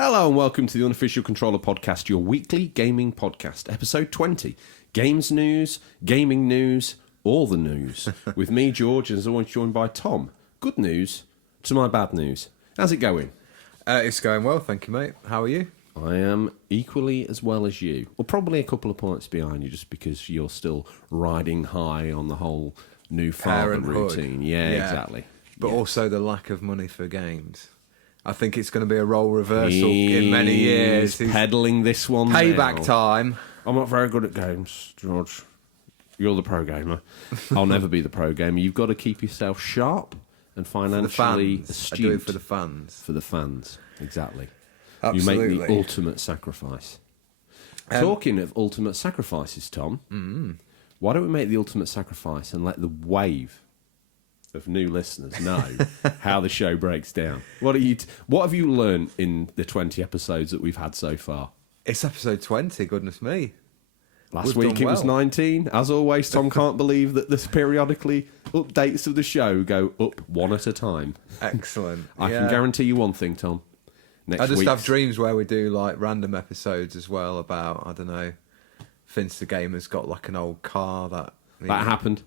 Hello and welcome to the Unofficial Controller Podcast, your weekly gaming podcast, episode 20. Games news, gaming news, all the news. With me, George, and as always joined by Tom. Good news to my bad news. How's it going? It's going well, thank you, mate. How are you? I am equally as well as you. Well, probably a couple of points behind you, just because you're still riding high on the whole new father routine. Yeah, exactly. But also the lack of money for games. I think it's going to be a role reversal in many years. He's peddling this one Payback now. time. I'm not very good at games, George. You're the pro gamer. I'll never be the pro gamer. You've got to keep yourself sharp and financially astute. I do it for the fans. For the fans, exactly. Absolutely. You make the ultimate sacrifice. Talking of ultimate sacrifices, Tom, why don't we make the ultimate sacrifice and let the wave of new listeners know how the show breaks down? What have you learned in the 20 episodes that we've had so far? It's episode 20, goodness me. Last week it was 19. As always, Tom can't believe that this periodically updates of the show go up one at a time. Excellent. I can guarantee you one thing, Tom. I just have dreams where we do like random episodes as well about, I don't know, Finster Gamer's got like an old car that happened.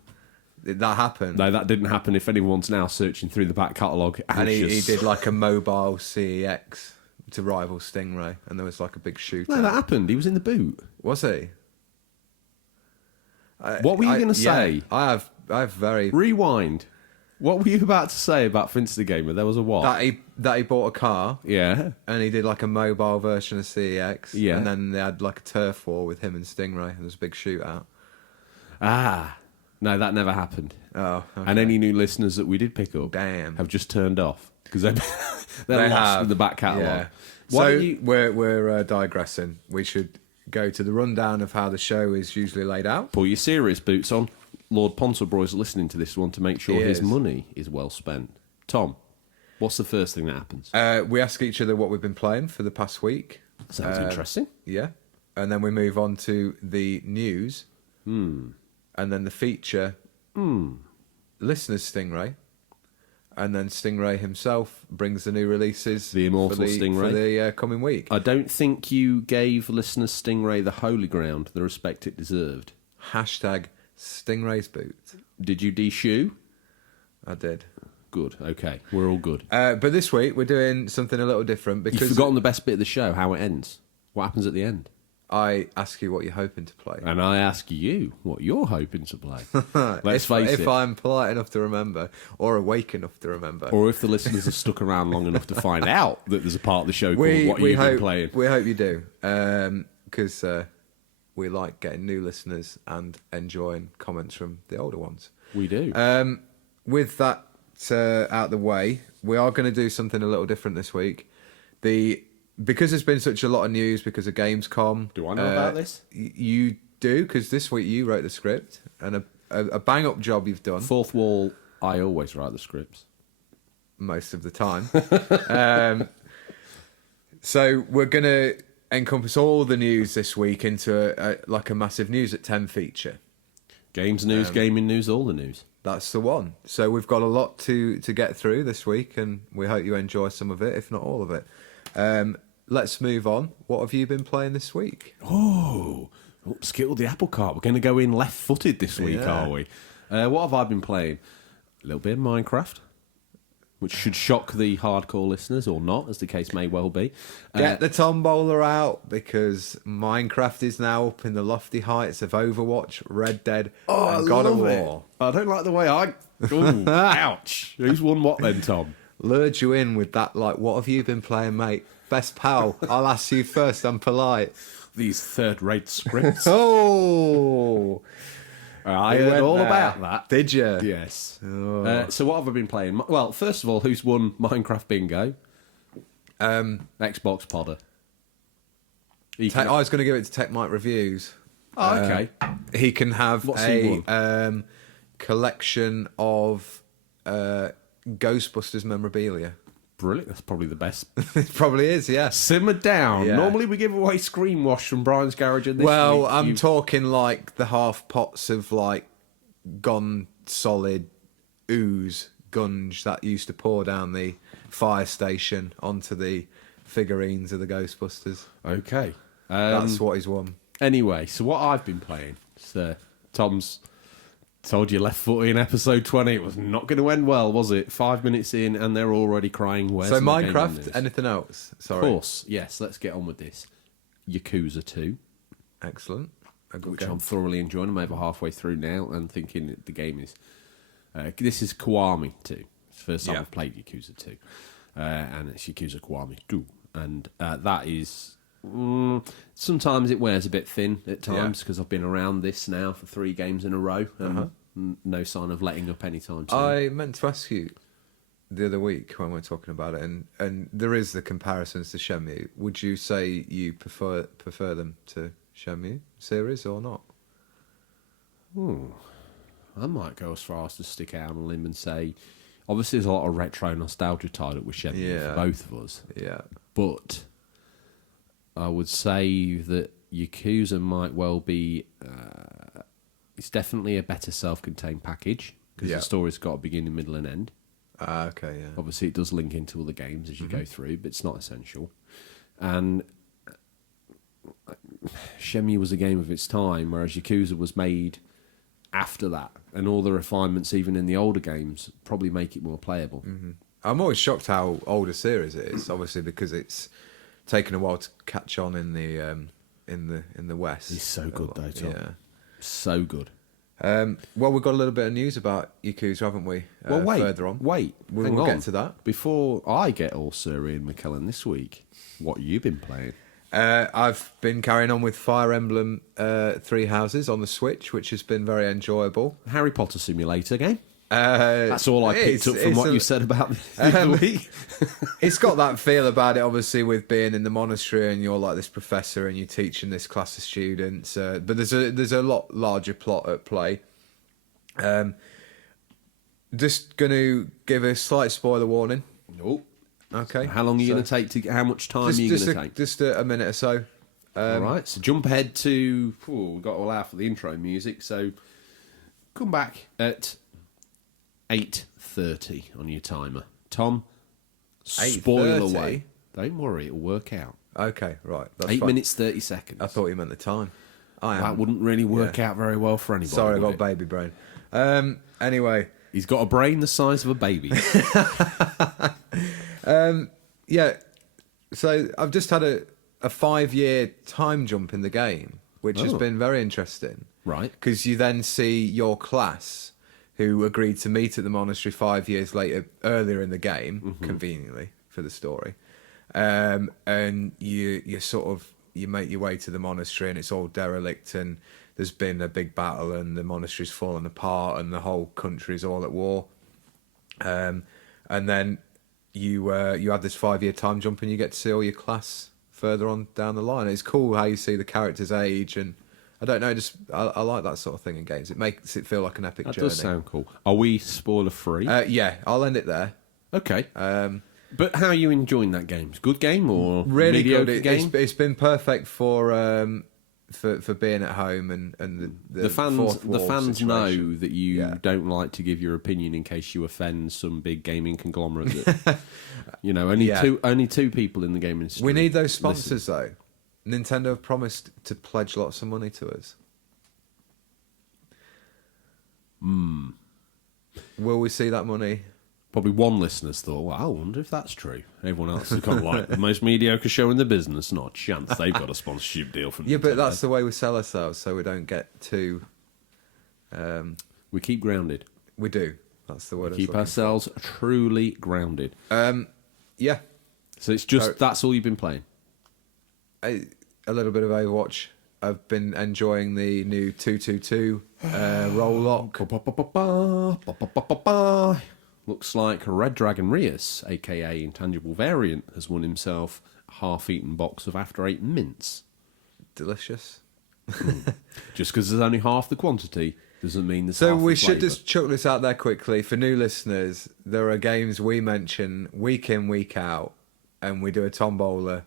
That happened? No, that didn't happen. If anyone's now searching through the back catalogue, and he did like a mobile CEX to rival Stingray, and there was like a big shootout. No, that happened. He was in the boot. Was he? What were you going to say? I have very... Rewind. What were you about to say about Finster Gamer? There was a what? That he bought a car. Yeah. And he did like a mobile version of CEX. Yeah. And then they had like a turf war with him and Stingray, and there was a big shootout. Ah. No, that never happened. Oh, okay. And any new listeners that we did pick up have just turned off because they're lost in the back catalogue. Yeah. We're digressing. We should go to the rundown of how the show is usually laid out. Pull your serious boots on. Lord Ponselbroy's listening to this one to make sure his money is well spent. Tom, what's the first thing that happens? We ask each other what we've been playing for the past week. Sounds interesting. Yeah. And then we move on to the news. And then the feature, listeners Stingray. And then Stingray himself brings the new releases. The immortal Stingray. For the coming week. I don't think you gave listeners Stingray the holy ground, the respect it deserved. Hashtag Stingray's boot. Did you de-shoe? I did. Good, okay. We're all good. But this week we're doing something a little different because... You've forgotten the best bit of the show, how it ends. What happens at the end? I ask you what you're hoping to play. And I ask you what you're hoping to play. Let's face it. If I'm polite enough to remember, or awake enough to remember. Or if the listeners have stuck around long enough to find out that there's a part of the show called What You've Been Playing. We hope you do. Because we like getting new listeners and enjoying comments from the older ones. We do. With that out the way, we are going to do something a little different this week. Because there's been such a lot of news because of Gamescom. Do I know about this? You do, because this week you wrote the script, and a bang-up job you've done. Fourth wall, I always write the scripts. Most of the time. So we're going to encompass all the news this week into a massive News at 10 feature. Games news, gaming news, all the news. That's the one. So we've got a lot to get through this week, and we hope you enjoy some of it, if not all of it. Let's move on. What have you been playing this week? Skittle the apple cart. We're going to go in left-footed this week, are we? What have I been playing? A little bit of Minecraft, which should shock the hardcore listeners, or not, as the case may well be. Get the tombola out, because Minecraft is now up in the lofty heights of Overwatch, Red Dead, and God of War. I don't like the way Ooh, ouch. Who's won what then, Tom? Lured you in with that, what have you been playing, mate? Best pal, I'll ask you first, I'm polite. These third-rate scripts. Oh! I heard all about that. Did you? Yes. Oh. So what have I been playing? Well, first of all, who's won Minecraft Bingo? Xbox Podder. I was going to give it to Tech Mike Reviews. Oh, okay. He can have a collection of Ghostbusters memorabilia. Brilliant. That's probably the best. It probably is, yeah. Simmer down. Yeah. Normally we give away Screen Wash from Brian's Garage. And this week, I'm talking like the half pots of gone solid ooze gunge that used to pour down the fire station onto the figurines of the Ghostbusters. Okay. That's what he's won. Anyway, so what I've been playing, Tom's told you left foot in episode 20. It was not going to end well, was it? 5 minutes in, and they're already crying. Where's So my gaming Minecraft, news? anything else? Sorry. Of course, yes. Let's get on with this. Yakuza 2, Excellent. A good which game. I'm thoroughly enjoying. I'm over halfway through now and thinking the game is... this is Kiwami 2. It's the first time I've played Yakuza 2. And it's Yakuza Kiwami 2. And that is... sometimes it wears a bit thin at times because I've been around this now for 3 games in a row. No sign of letting up anytime soon. I meant to ask you the other week when we were talking about it, and there is the comparisons to Shenmue. Would you say you prefer them to Shenmue series or not? I might go as far as to stick out on a limb and say, obviously there's a lot of retro nostalgia tied up with Shenmue for both of us. Yeah. But I would say that Yakuza might well be... it's definitely a better self-contained package because the story's got a beginning, middle and end. Okay, yeah. Obviously it does link into all the games as you go through, but it's not essential. And Shenmue was a game of its time, whereas Yakuza was made after that. And all the refinements, even in the older games, probably make it more playable. I'm always shocked how old a series it is, obviously because it's taken a while to catch on in the West. It's so good though, Tom. Yeah. So good. Well, we've got a little bit of news about Yakuza, haven't we? Well, wait. Further on. Wait. We'll get to that. Before I get all Sir Ian McKellen this week, what you been playing? I've been carrying on with Fire Emblem Three Houses on the Switch, which has been very enjoyable. Harry Potter Simulator game? That's all I picked up from what you said about the week. It's got that feel about it, obviously, with being in the monastery and you're like this professor and you're teaching this class of students. But there's a lot larger plot at play. Just going to give a slight spoiler warning. Nope. Okay. How long are you going to take to get? How much time are you going to take? Just a minute or so. All right. So jump ahead to. We've got all out for the intro music. So come back at 8:30 on your timer. Tom, spoil 8:30? away. Don't worry, it'll work out. Okay, right. That's 8 fine. minutes, 30 seconds. I thought you meant the time. That wouldn't really work out very well for anybody. Sorry, I would got it? baby brain. Anyway. He's got a brain the size of a baby. Yeah, so I've just had a 5-year time jump in the game, which has been very interesting. Right. Because you then see your class, who agreed to meet at the monastery 5 years later, earlier in the game, conveniently for the story, and you make your way to the monastery, and it's all derelict, and there's been a big battle, and the monastery's fallen apart, and the whole country's all at war, and then you have this 5-year time jump, and you get to see all your class further on down the line. It's cool how you see the characters age, and I don't know, just I like that sort of thing in games. It makes it feel like an epic journey. That does sound cool. Are we spoiler free? Yeah, I'll end it there. Okay. But how are you enjoying that game? It's a good game or Really mediocre good. game? It's been perfect for being at home and the fans. fourth The wall fans situation. know that you don't like to give your opinion in case you offend some big gaming conglomerate. That, only two people in the gaming industry. We need those sponsors though. Nintendo have promised to pledge lots of money to us. Will we see that money? Probably one listener's thought, well, I wonder if that's true. Everyone else has gone like, the most mediocre show in the business. Not a chance. They've got a sponsorship deal from Yeah, Nintendo. but that's the way we sell ourselves, so we don't get too... We keep grounded. We do. That's the word I was Keep looking ourselves truly grounded. for. Yeah. So it's just, that's all you've been playing? A little bit of Overwatch. I've been enjoying the new 222 roll lock. Looks like Red Dragon Rios, aka Intangible Variant, has won himself a half-eaten box of After 8 mints. Delicious. Just because there's only half the quantity doesn't mean there's So half we the should flavour. just chuck this out there quickly. For new listeners, there are games we mention week in, week out, and we do a tombola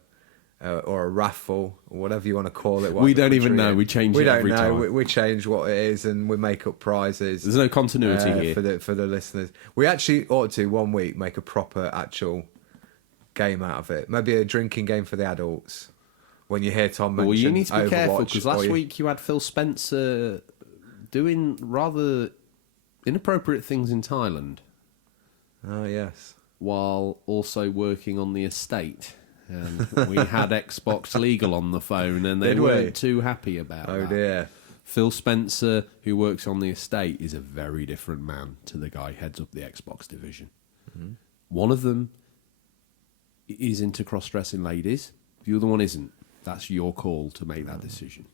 or a raffle, or whatever you want to call it. We don't even know. We change it every time. We change what it is, and we make up prizes. There's no continuity here. For the listeners. We actually ought to one week make a proper actual game out of it. Maybe a drinking game for the adults. When you hear Tom mention Well, you need to be Overwatch, careful, because last or week you had Phil Spencer doing rather inappropriate things in Thailand Oh, yes. while also working on the estate. And we had Xbox Legal on the phone, and they Did we? weren't too happy about Oh, that. dear. Phil Spencer, who works on the estate, is a very different man to the guy who heads up the Xbox division. Mm-hmm. One of them is into cross-dressing ladies. The other one isn't. That's your call to make that decision.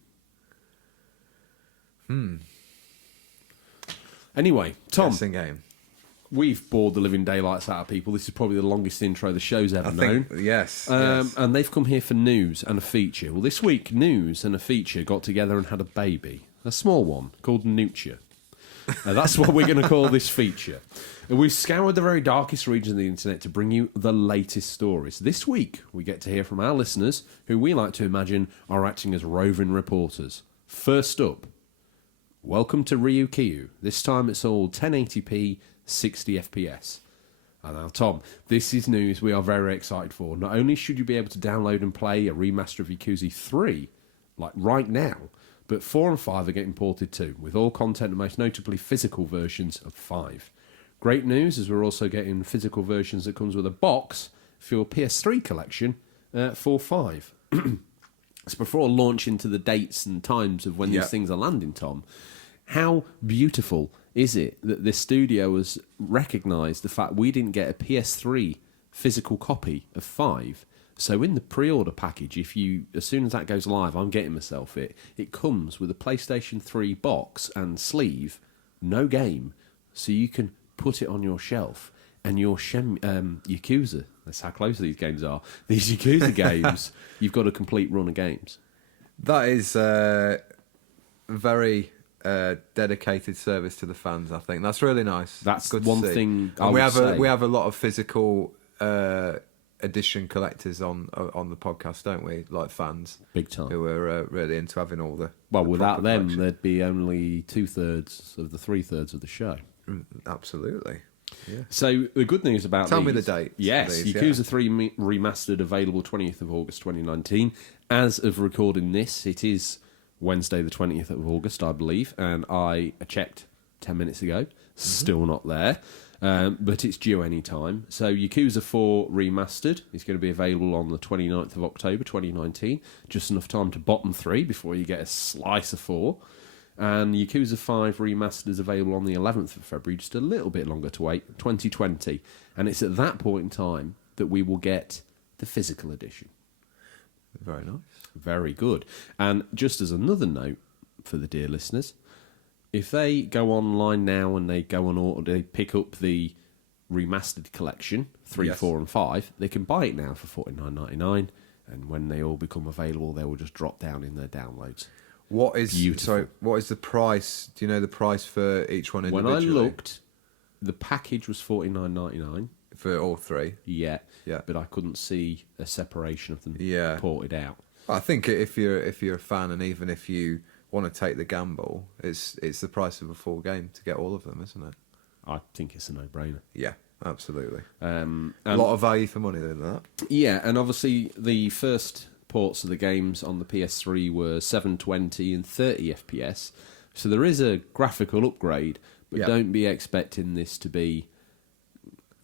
Anyway, Tom, Guessing game. we've bored the living daylights out of people. This is probably the longest intro the show's ever known. Yes, And they've come here for news and a feature. Well, this week, news and a feature got together and had a baby. A small one called Nucha. That's what we're going to call this feature. And we've scoured the very darkest regions of the internet to bring you the latest stories. This week, we get to hear from our listeners, who we like to imagine are acting as roving reporters. First up, welcome to Ryukyu. This time it's all 1080p, 60 FPS. And now, Tom, this is news we are very excited for. Not only should you be able to download and play a remaster of Yakuza 3, like right now, but 4 and 5 are getting ported too, with all content and most notably physical versions of 5. Great news, as we're also getting physical versions that comes with a box for your PS3 collection for 5. So before I launch into the dates and times of when these things are landing, Tom, how beautiful is it that this studio has recognised the fact we didn't get a PS3 physical copy of 5. So in the pre-order package, as soon as that goes live, I'm getting myself it. It comes with a PlayStation 3 box and sleeve, no game, so you can put it on your shelf. And your Yakuza, that's how close these games are. These Yakuza games, you've got a complete run of games. That is very dedicated service to the fans. I think that's really nice. That's good one to see. thing. And we say. have a lot of physical edition collectors on the podcast, don't we? Like fans, Big time. who are really into having all the. Well, the without proper them, collection. there'd be only 2/3 of the 3/3 of the show. Absolutely. Yeah. So the good news about Tell me these- the dates, Yes, please, Yakuza 3 Remastered, available 20th of August 2019. As of recording this, it is Wednesday the 20th of August, I believe, and I checked 10 minutes ago. Still not there, but it's due any time. So Yakuza 4 Remastered is going to be available on the 29th of October 2019. Just enough time to bottom 3 before you get a slice of 4. And Yakuza 5 Remastered is available on the 11th of February, just a little bit longer to wait, 2020. And it's at that point in time that we will get the physical edition. Very nice. Very good. And just as another note for the dear listeners, if they go online now and they go on order, they pick up the remastered collection, 3, Yes. 4 and 5, they can buy it now for $49.99. And when they all become available, they will just drop down in their downloads. What is Beautiful. what is the price? Do you know the price for each one When individually? I looked, the package was $49.99. For all three. Yeah, Yeah. but I couldn't see a separation of them Yeah. ported out. I think if you're a fan, and even if you want to take the gamble, it's the price of a full game to get all of them, isn't it? I think it's a no-brainer. Yeah, absolutely. And A lot of value for money than that. Yeah, and obviously the first ports of the games on the PS3 were 720 and 30 FPS, so there is a graphical upgrade, but Yeah. don't be expecting this to be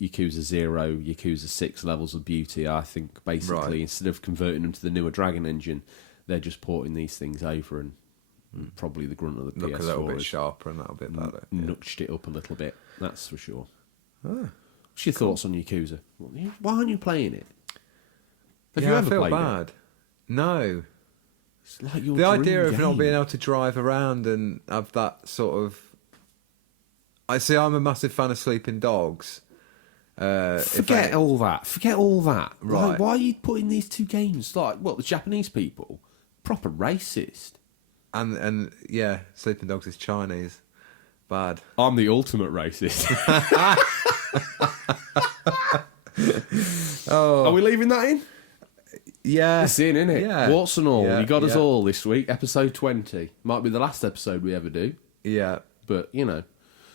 Yakuza 0, Yakuza 6 levels of beauty. I think basically Right. instead of converting them to the newer Dragon engine, they're just porting these things over, and probably the grunt of the Look PS4 a little bit has sharper and a little bit better. Yeah. nudged it up a little bit, that's for sure. Ah. What's your thoughts on Yakuza? Why aren't you playing it? Have Yeah, you I ever feel played it? bad. No. It's like your The dream idea of not game. being able to drive around and have that sort of. I see. I'm a massive fan of sleeping dogs. Forget all that. Forget all that. Right. Like, why are you putting these two games? Like, what, the Japanese people? Proper racist. And yeah, sleeping dogs is Chinese. Bad. I'm the ultimate racist. Oh, Are we leaving that in? yeah. It's in, innit? Yeah. Warts and all. Yeah, You got us yeah. all this week. Episode 20. Might be the last episode we ever do. Yeah. But, you know.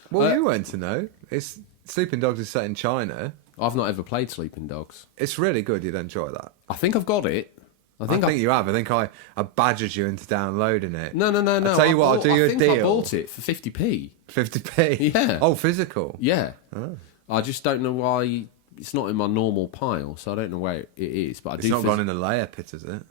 Well, Uh, you went to know. It's Sleeping Dogs is set in China. I've not ever played Sleeping Dogs. It's really good. You'd enjoy that. I think I've got it. I think you have. I think I badgered you into downloading it. No. I'll tell you what, I'll do you a deal. I bought it for 50p. 50p? Yeah. Oh, physical? Yeah. Oh. I just don't know why it's not in my normal pile, so I don't know where it is. But it's not gone in the layer pit, is it?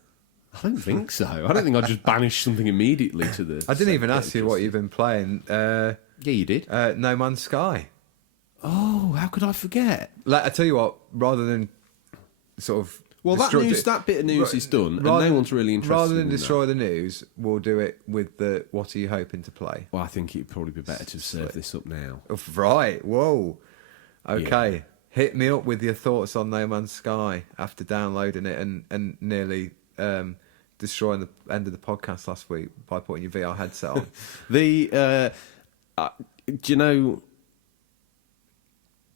I don't think so. I don't think I just banished something immediately to the... I didn't even ask you what you've been playing. Yeah, you did. No Man's Sky. Oh, how could I forget? I tell you what, rather than sort of... Well, that bit of news is done, and no one's really interested. Rather than in destroy that. the news, we'll do it with the what are you hoping to play? Well, I think it'd probably be better to serve this up now. Oh, right, whoa. Okay, Yeah. Hit me up with your thoughts on No Man's Sky after downloading it and nearly destroying the end of the podcast last week by putting your VR headset on. Do you know...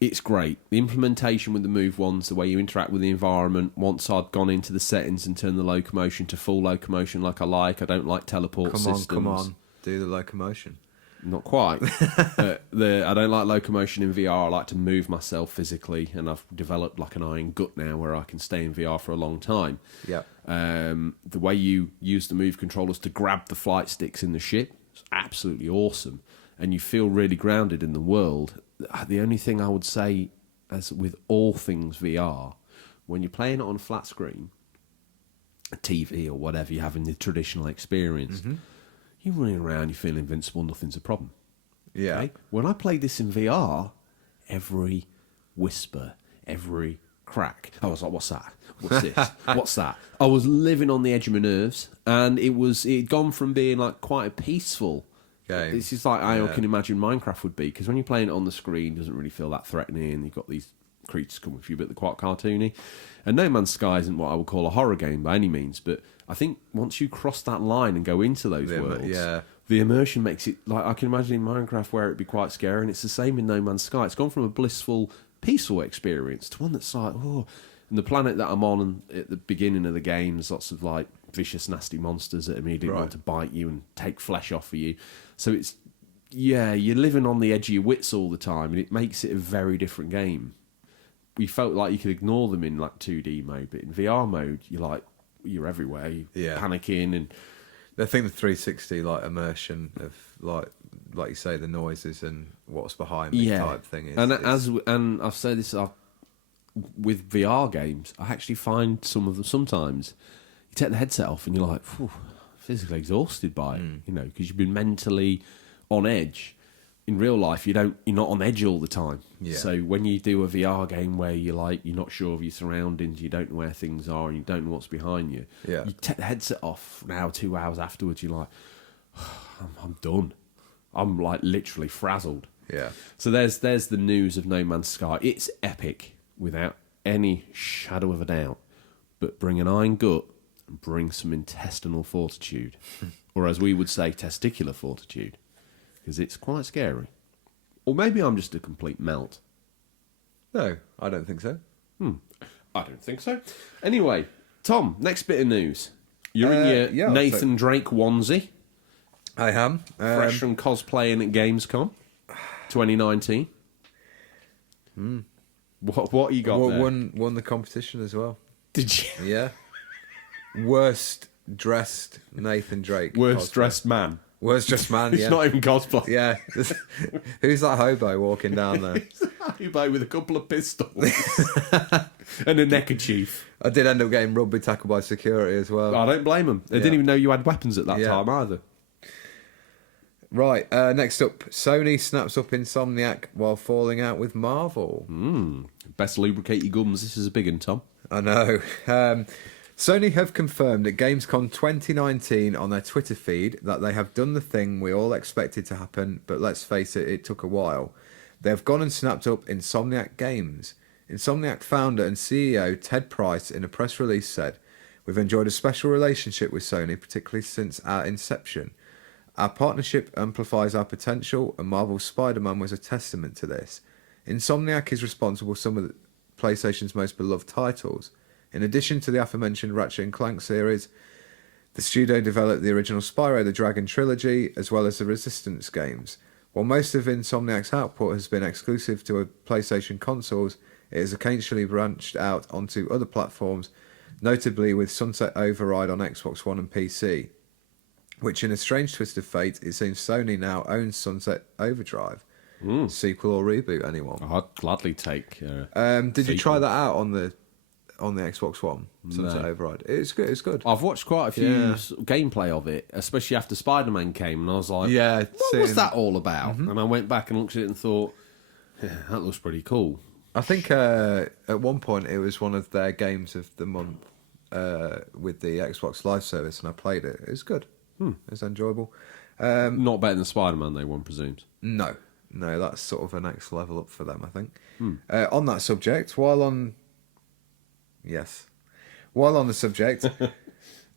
It's great. The implementation with the Move ones, the way you interact with the environment. Once I'd gone into the settings and turned the locomotion to full locomotion like I like. I don't like teleport systems. Come on. Do the locomotion. Not quite. I don't like locomotion in VR. I like to move myself physically, and I've developed like an iron gut now where I can stay in VR for a long time. Yeah. The way you use the Move controllers to grab the flight sticks in the ship is absolutely awesome, and you feel really grounded in the world. The only thing I would say, as with all things VR, when you're playing it on a flat screen, a TV or whatever, you're having the traditional experience, you're running around, you feel invincible, nothing's a problem. Yeah. Okay? When I played this in VR, every whisper, every crack, I was like, what's that? What's this? What's that? I was living on the edge of my nerves, and it'd gone from being like quite a peaceful game. This is like I can imagine Minecraft would be, because when you're playing it on the screen, it doesn't really feel that threatening. You've got these creatures coming with you, but they're quite cartoony. And No Man's Sky isn't what I would call a horror game by any means, but I think once you cross that line and go into those worlds, the immersion makes it like I can imagine in Minecraft where it'd be quite scary, and it's the same in No Man's Sky. It's gone from a blissful, peaceful experience to one that's like, oh. And the planet that I'm on at the beginning of the game, there's lots of like vicious, nasty monsters that immediately want to bite you and take flesh off of you. So it's, you're living on the edge of your wits all the time, and it makes it a very different game. We felt like you could ignore them in like 2D mode, but in VR mode, you're everywhere. You're panicking, and I think the 360 like immersion of like you say, the noises and what's behind me type thing is. And I've said this with VR games, I actually find some of them sometimes you take the headset off and you're like, physically exhausted by it, because you've been mentally on edge. In real life, you're not on edge all the time. Yeah. So when you do a VR game where you're not sure of your surroundings, you don't know where things are, and you don't know what's behind you. Yeah. You take the headset off an hour, 2 hours afterwards, you're like, I'm done. I'm like literally frazzled. Yeah. So there's the news of No Man's Sky. It's epic without any shadow of a doubt. But bring an iron gut and bring some intestinal fortitude, or as we would say, testicular fortitude. Because it's quite scary. Or maybe I'm just a complete melt. No, I don't think so. I don't think so. Anyway, Tom, next bit of news. You're in your Nathan Drake onesie. I am. Fresh from cosplaying at Gamescom 2019. What you got there? Won the competition as well. Did you? Yeah. Worst dressed Nathan Drake. Worst dressed man. Worst dressed man, It's not even cosplay. Yeah. Who's that hobo walking down there? Hobo with a couple of pistols and a neckerchief. I did end up getting rugby tackled by security as well. I don't blame them. They didn't even know you had weapons at that time either. Right, next up, Sony snaps up Insomniac while falling out with Marvel. Best lubricate your gums. This is a big one, Tom. I know. Sony have confirmed at Gamescom 2019 on their Twitter feed that they have done the thing we all expected to happen, but let's face it, it took a while. They have gone and snapped up Insomniac Games. Insomniac founder and CEO Ted Price in a press release said, "We've enjoyed a special relationship with Sony, particularly since our inception. Our partnership amplifies our potential, and Marvel's Spider-Man was a testament to this. Insomniac is responsible for some of the PlayStation's most beloved titles. In addition to the aforementioned Ratchet & Clank series, the studio developed the original Spyro the Dragon trilogy, as well as the Resistance games. While most of Insomniac's output has been exclusive to PlayStation consoles, It has occasionally branched out onto other platforms, notably with Sunset Override on Xbox One and PC, which in a strange twist of fate, it seems Sony now owns Sunset Overdrive. Sequel or reboot, anyone? I'd gladly take. Did you try that out on the Xbox One? Sunset Override. It's good. It's good. I've watched quite a few gameplay of it, especially after Spider-Man came, and I was like, what was that all about? And I went back and looked at it and thought, that looks pretty cool. I think at one point it was one of their games of the month with the Xbox Live service, and I played it. It was good. It was enjoyable. Not better than Spider-Man, though, one presumes. No, that's sort of a next level up for them, I think. On that subject, while on the subject,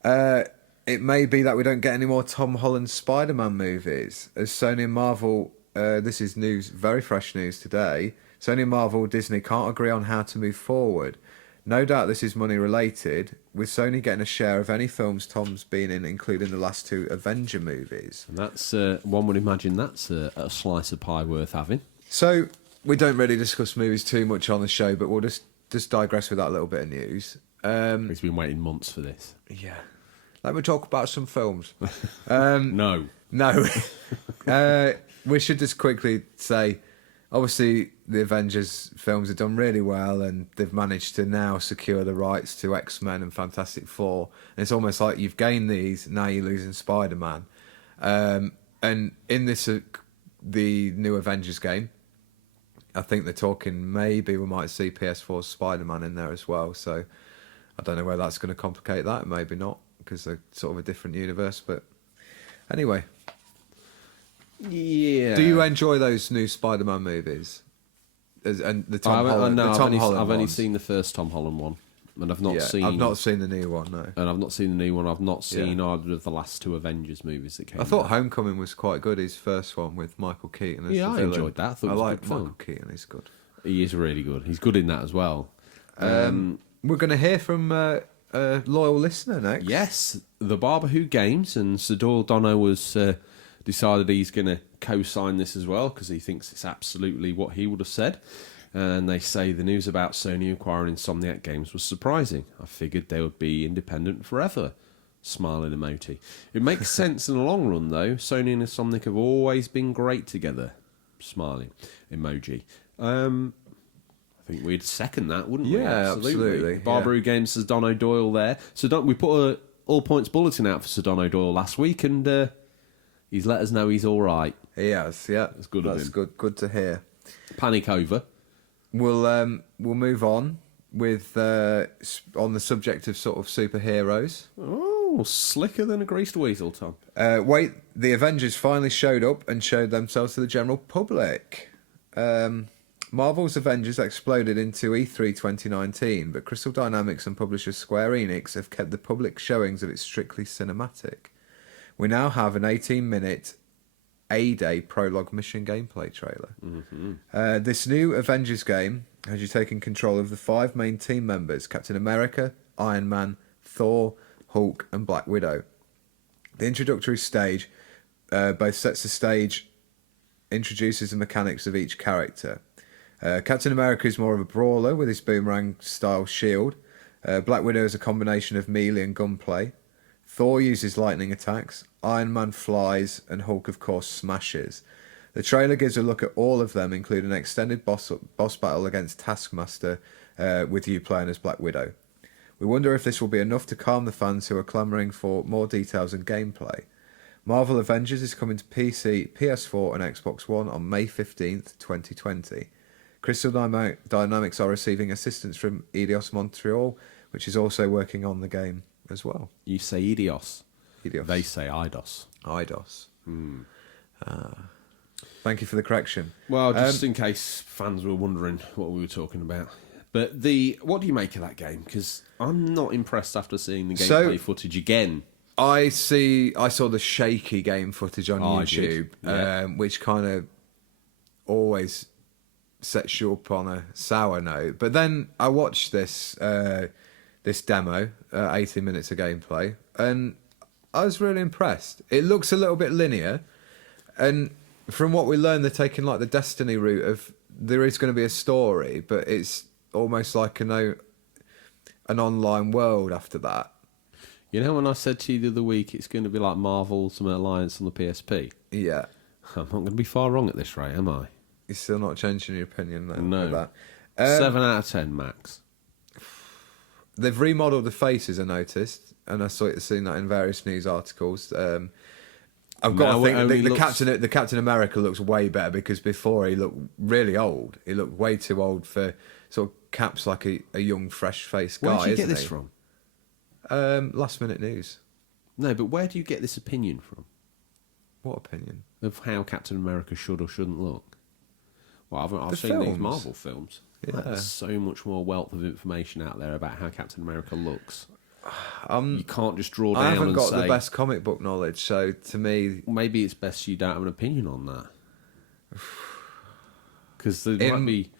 it may be that we don't get any more Tom Holland Spider-Man movies, as Sony and Marvel, this is news, very fresh news today, Sony and Marvel, Disney can't agree on how to move forward. No doubt this is money related, with Sony getting a share of any films Tom's been in, including the last 2 Avenger movies. And that's, one would imagine that's a slice of pie worth having. So, we don't really discuss movies too much on the show, but we'll just digress with that little bit of news. He's been waiting months for this. Yeah. Let me talk about some films. No. We should just quickly say, obviously, the Avengers films have done really well, and they've managed to now secure the rights to X-Men and Fantastic Four. And it's almost like you've gained these, now you're losing Spider-Man. And in this, the new Avengers game, I think they're talking maybe we might see PS4's Spider-Man in there as well. So I don't know whether that's going to complicate that. Maybe not, because they're sort of a different universe. But anyway. Yeah. Do you enjoy those new Spider-Man movies? And the Tom Holland? I've only seen the first Tom Holland one. And I've not seen... I've not seen the new one, no. And I've not seen the new one. I've not seen either of the last 2 Avengers movies that came out. I thought Homecoming was quite good, his first one with Michael Keaton as the villain. I enjoyed that. I thought it was a like good Michael film. Keaton, he's good. He is really good. He's good in that as well. We're going to hear from a loyal listener next. Yes, the Barber Who Games, and Sir Doyle Dono was decided he's going to co-sign this as well, because he thinks it's absolutely what he would have said. And they say the news about Sony acquiring Insomniac Games was surprising. I figured they would be independent forever. Smiling emoji. It makes sense in the long run, though. Sony and Insomniac have always been great together. Smiling emoji. I think we'd second that, wouldn't we? Yeah, absolutely. Barbaroo Games says Don O'Doyle there. So we put a all points bulletin out for Sir Don O'Doyle last week, and he's let us know he's all right. He has, yeah. That's good of him. That's good. Good to hear. Panic over. We'll move on with on the subject of sort of superheroes. Oh, slicker than a greased weasel, Tom. Wait, the Avengers finally showed up and showed themselves to the general public. Marvel's Avengers exploded into E3 2019, but Crystal Dynamics and publisher Square Enix have kept the public showings of its strictly cinematic. We now have an 18-minute A-Day prologue mission gameplay trailer. Mm-hmm. This new Avengers game has you taking control of the 5 main team members: Captain America, Iron Man, Thor, Hulk, and Black Widow. The introductory stage both sets the stage, introduces the mechanics of each character. Captain America is more of a brawler with his boomerang-style shield. Black Widow is a combination of melee and gunplay. Thor uses lightning attacks, Iron Man flies, and Hulk, of course, smashes. The trailer gives a look at all of them, including an extended boss battle against Taskmaster, with you playing as Black Widow. We wonder if this will be enough to calm the fans who are clamouring for more details and gameplay. Marvel Avengers is coming to PC, PS4, and Xbox One on May 15th, 2020. Crystal Dynamics are receiving assistance from Eidos Montreal, which is also working on the game as well. You say Eidos. Eidos. They say Eidos. Eidos. Thank you for the correction. Well, just in case fans were wondering what we were talking about. But what do you make of that game? Because I'm not impressed after seeing the gameplay footage again. I saw the shaky game footage on YouTube, which kind of always sets you up on a sour note. But then I watched this demo, 18 minutes of gameplay, and I was really impressed. It looks a little bit linear, and from what we learned, they're taking like the Destiny route of there is going to be a story, but it's almost like an online world after that. You know, when I said to you the other week, it's going to be like Marvel Ultimate Alliance on the PSP. Yeah, I'm not going to be far wrong at this rate, am I? you're still not changing your opinion then. No. With that. 7 out of 10 max. They've remodeled the faces, I noticed, and I seen that in various news articles. I've got Now to think it the Captain America looks way better, because before he looked really old. He looked way too old for sort of Cap's like a young, fresh-faced guy. Where do you get isn't this he? from? Last minute news. No, but where do you get this opinion from? What opinion? Of how Captain America should or shouldn't look? Well, I've The seen these films. Marvel films. Yeah. There's so much more wealth of information out there about how Captain America looks. You can't just draw down I haven't and got say, the best comic book knowledge, so to me, maybe it's best you don't have an opinion on that. Because there might be...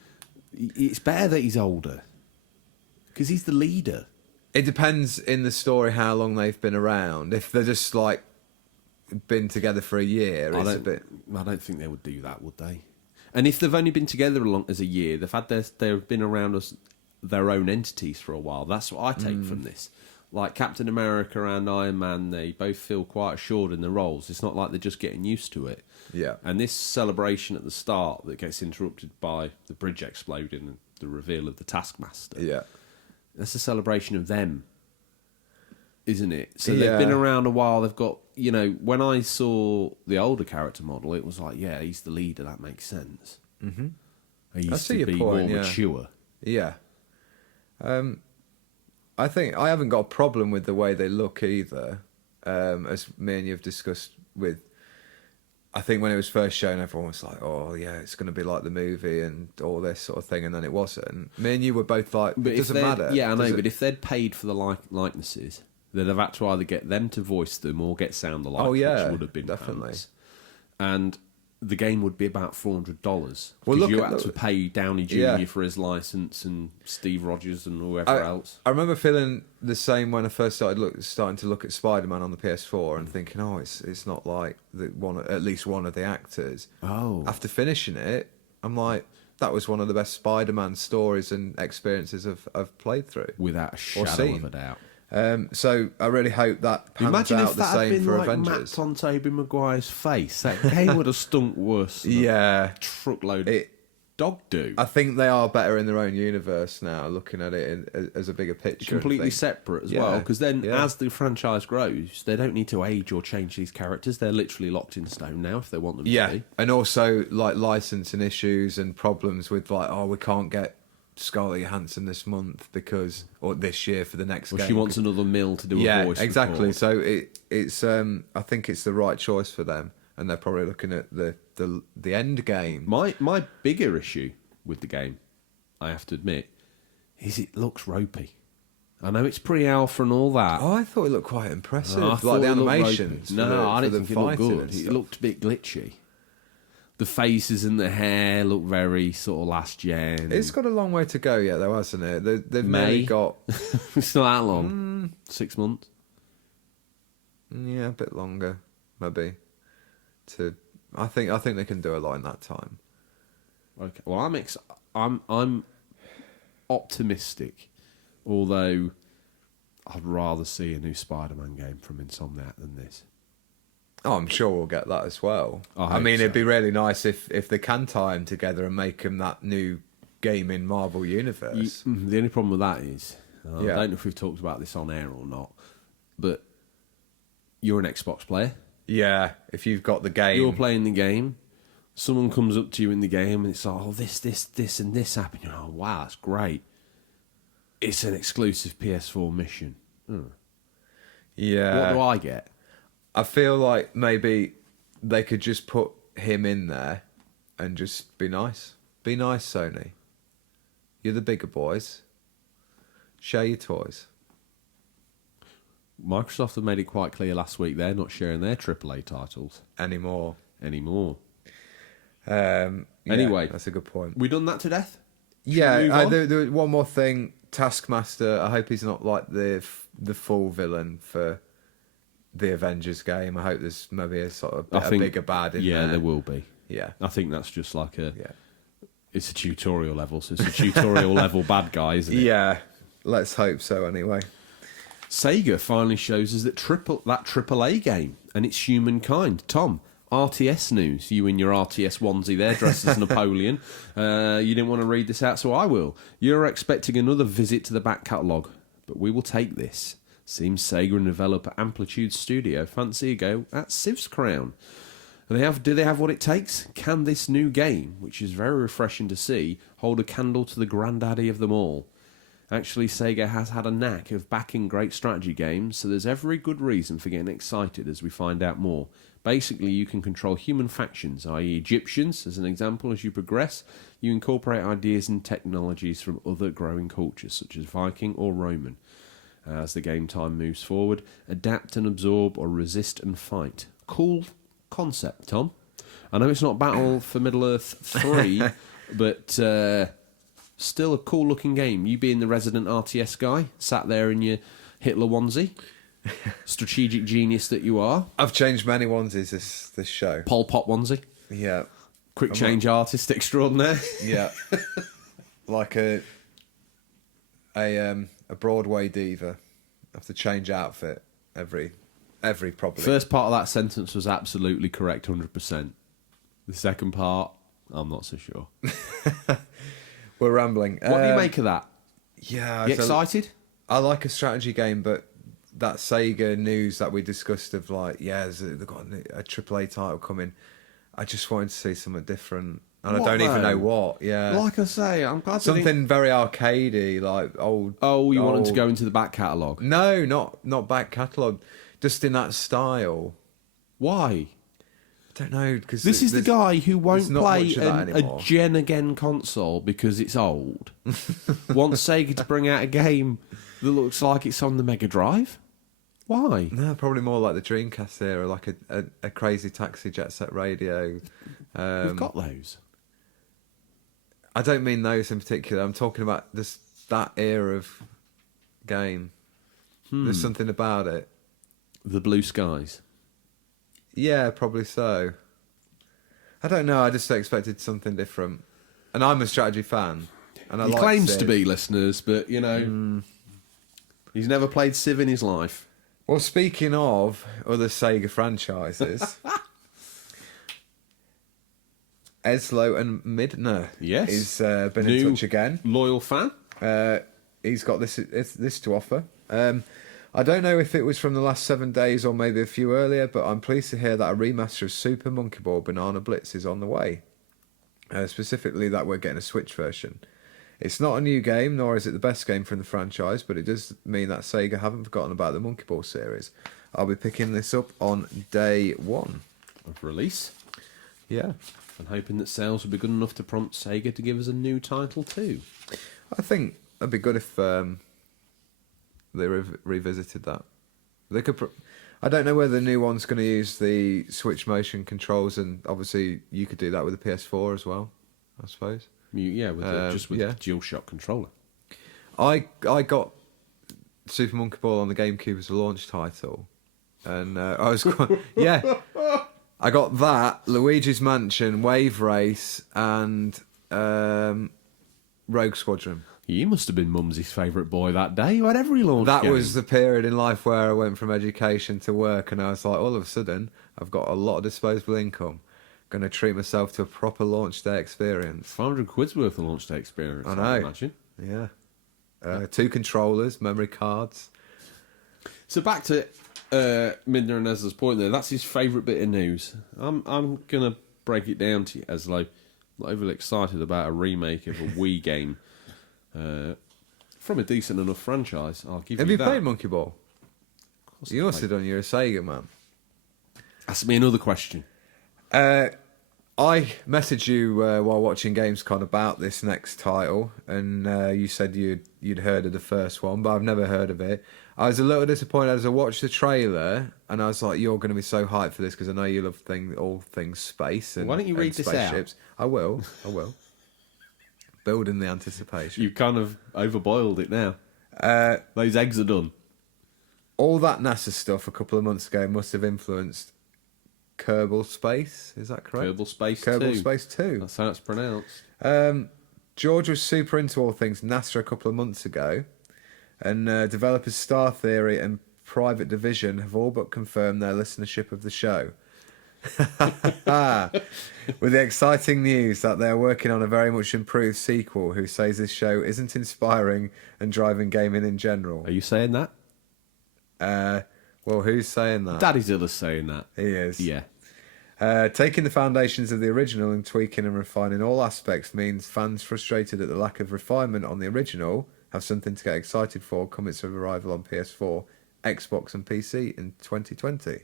It's better that he's older. Because he's the leader. it depends in the story how long they've been around. If they're just like been together for a year, it's a bit. I don't think they would do that, would they? And if they've only been together as a year, they've been around as their own entities for a while. That's what I take from this. Like Captain America and Iron Man, they both feel quite assured in their roles. It's not like they're just getting used to it. Yeah. And this celebration at the start that gets interrupted by the bridge exploding and the reveal of the Taskmaster. Yeah. That's a celebration of them, isn't it? So Yeah. they've been around a while. They've got, when I saw the older character model, it was like, yeah, he's the leader. That makes sense. Mm-hmm. He used see to your be point, more yeah. mature. Yeah. I think I haven't got a problem with the way they look either. As me and you've discussed with, I think when it was first shown, everyone was like, "Oh yeah, it's going to be like the movie and all this sort of thing," and then it wasn't. Me and you were both like, But "It doesn't matter." Yeah, I know. Does But if they'd paid for the likenesses, they'd have had to either get them to voice them or get sound alike, Oh, yeah, which would have been definitely. pounds. And the game would be about $400 because Well, look you at had the- to pay Downey Jr. Yeah. for his license and Steve Rogers and whoever else. I remember feeling the same when I first starting to look at Spider-Man on the PS4 and thinking, "Oh, it's not like at least one of the actors." Oh. After finishing it, I'm like, that was one of the best Spider-Man stories and experiences I've played through. Without a Or shadow seen. of a doubt. So I really hope that pans Imagine out if the that had same been for like Avengers. mapped on Tobey Maguire's face. That game would have stunk worse than Yeah, a truckload It- of dog do. I think they are better in their own universe now, looking at it as a bigger picture. and Completely think, separate as Yeah, well, because then yeah. as the franchise grows, they don't need to age or change these characters. They're literally locked in stone now if they want them to Yeah, be. and also like licensing issues and problems with like, oh, we can't get Scarlett Johansson this month or this year for the next Well, game. she wants another mill to do a voice exactly. record. So it's I think it's the right choice for them, and they're probably looking at the end game. My bigger issue with the game, I have to admit, is it looks ropey. I know it's pre-alpha and all that. Oh, I thought it looked quite impressive, I like thought the it looked animations. ropey. for No, the- I for didn't the think it looked fighting good. and It stuff. looked a bit glitchy. The faces and the hair look very sort of last gen. It's got a long way to go yet, though, hasn't it? They've May. mainly got It's not that long. 6 months. a bit longer, maybe. I think they can do a lot in that time. Okay. Well, I'm optimistic, although I'd rather see a new Spider-Man game from Insomniac than this. Oh, I'm sure we'll get that as well. I I hope mean, so. it'd be really nice if they can tie them together and make them that new game in Marvel Universe. The only problem with that is, I Yeah. don't know if we've talked about this on air or not, but you're an Xbox player. Yeah, if you've got the game. You're playing the game. Someone comes up to you in the game and it's like, oh, this, and this happened. You're like, oh, wow, that's great. It's an exclusive PS4 mission. Yeah. What do I get? I feel like maybe they could just put him in there and just be nice. Be nice, Sony. You're the bigger boys. Share your toys. Microsoft have made it quite clear last week they're not sharing their AAA titles Anymore. anymore. Yeah, Anyway. that's a good point. We done that to death? Yeah, move on? there one more thing. Taskmaster, I hope he's not like the full villain for the Avengers game. I hope there's maybe a sort of a bigger bad in there. Yeah, there will be. Yeah. I think that's just like Yeah. It's a tutorial level, so it's a tutorial level bad guy, isn't it? Yeah, let's hope so anyway. Sega finally shows us that AAA game, and it's Humankind. Tom, RTS news. You in your RTS onesie there, dressed as Napoleon. You didn't want to read this out, so I will. You're expecting another visit to the back catalogue, but we will take this. Seems Sega and developer Amplitude Studio fancy a go at Civ's crown. Do they have what it takes? Can this new game, which is very refreshing to see, hold a candle to the granddaddy of them all? Actually, Sega has had a knack of backing great strategy games, so there's every good reason for getting excited as we find out more. Basically, you can control human factions, i.e. Egyptians, as an example. As you progress, you incorporate ideas and technologies from other growing cultures, such as Viking or Roman. As the game time moves forward, adapt and absorb or resist and fight. Cool concept, Tom. I know it's not Battle for Middle-earth 3, but still a cool-looking game. You being the resident RTS guy, sat there in your Hitler onesie, strategic genius that you are. I've changed many onesies this show. Pol Pot onesie. Yeah. Quick change artist extraordinaire. Yeah. Like a Broadway diva. I have to change outfit every probably. First part of that sentence was absolutely correct, 100%. The second part, I'm not so sure. We're rambling. What do you make of that? Yeah. You excited? I like a strategy game, but that Sega news that we discussed of like, they've got a AAA title coming. I just wanted to see something different. And What, I don't even though? know what, yeah. Like I say, I'm glad Something very arcadey, like old... Oh, you want them to old- go into the back catalogue? No, not back catalogue. Just in that style. Why? I don't know, because... This is the guy who won't not play much of that a anymore. gen-again console because it's old. Wants Sega to bring out a game that looks like it's on the Mega Drive? Why? No, probably more like the Dreamcast era, like a crazy taxi jet set radio. We've got those. I don't mean those in particular. I'm talking about that era of game. There's something about it. The Blue Skies. Yeah, probably so. I don't know. I just expected something different. And I'm a strategy fan. And He claims to be, listeners, but, you know, he's never played Civ in his life. Well, speaking of other Sega franchises, Eslo and Midna Yes. is been New in touch again. Loyal fan. He's got this to offer. I don't know if it was from the last 7 days or maybe a few earlier, but I'm pleased to hear that a remaster of Super Monkey Ball Banana Blitz is on the way. Specifically that we're getting a Switch version. It's not a new game, nor is it the best game from the franchise, but it does mean that Sega haven't forgotten about the Monkey Ball series. I'll be picking this up on day 1 of release. Yeah. And hoping that sales will be good enough to prompt Sega to give us a new title too. I think that'd be good if they revisited that. They could. I don't know whether the new one's going to use the Switch motion controls, and obviously you could do that with the PS4 as well, I suppose. Yeah, with the DualShock controller. I got Super Monkey Ball on the GameCube as a launch title, and I was quite, I got that, Luigi's Mansion, Wave Race, and Rogue Squadron. You must have been Mumsy's favourite boy that day. You had every launch That game. was the period in life where I went from education to work, and I was like, all of a sudden, I've got a lot of disposable income. Going to treat myself to a proper launch day experience. 500 quid's worth of launch day experience, I know. I imagine. Yeah. 2 controllers, memory cards. So back to Midna and Esla's point there. That's his favourite bit of news. I'm going to break it down to you, Eslo. I'm not overly excited about a remake of a Wii game from a decent enough franchise. I'll give Have you you that. played Monkey Ball? You must have done. You're a Sega man. Ask me another question. I messaged you while watching Gamescom about this next title, and you said you'd heard of the first one, but I've never heard of it. I was a little disappointed as I watched the trailer, and I was like, "You're going to be so hyped for this because I know you love all things space." And, Why don't you read this out? spaceships. I will. Building the anticipation. You've kind of overboiled it now. Those eggs are done. All that NASA stuff a couple of months ago must have influenced Kerbal Space. Is that correct? Kerbal Space Kerbal 2. Space 2. That's how it's pronounced. George was super into all things NASA a couple of months ago, and developers Star Theory and Private Division have all but confirmed their listenership of the show. With the exciting news that they're working on a very much improved sequel who says this show isn't inspiring and driving gaming in general. Are you saying that? Well, who's saying that? Daddy Zilla's saying that. He is. Yeah. Taking the foundations of the original and tweaking and refining all aspects means fans frustrated at the lack of refinement on the original have something to get excited for come its arrival on PS4, Xbox and PC in 2020.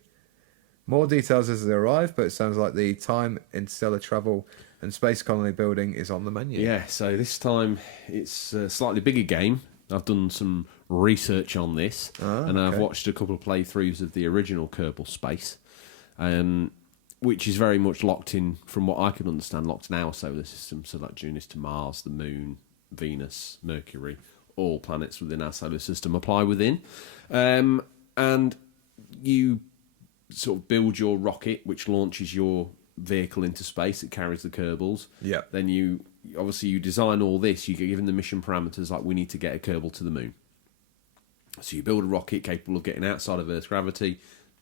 More details as they arrive, but it sounds like the time, interstellar travel and space colony building is on the menu. Yeah, so this time it's a slightly bigger game. I've done some research on this, and I've watched a couple of playthroughs of the original Kerbal Space, which is very much locked in, from what I can understand, locked in our solar system. So like Junus to Mars, the Moon, Venus, Mercury, all planets within our solar system apply within. And you sort of build your rocket, which launches your vehicle into space. It carries the Kerbals. Yeah. Then you design all this. You get given the mission parameters like we need to get a Kerbal to the Moon. So you build a rocket capable of getting outside of Earth's gravity,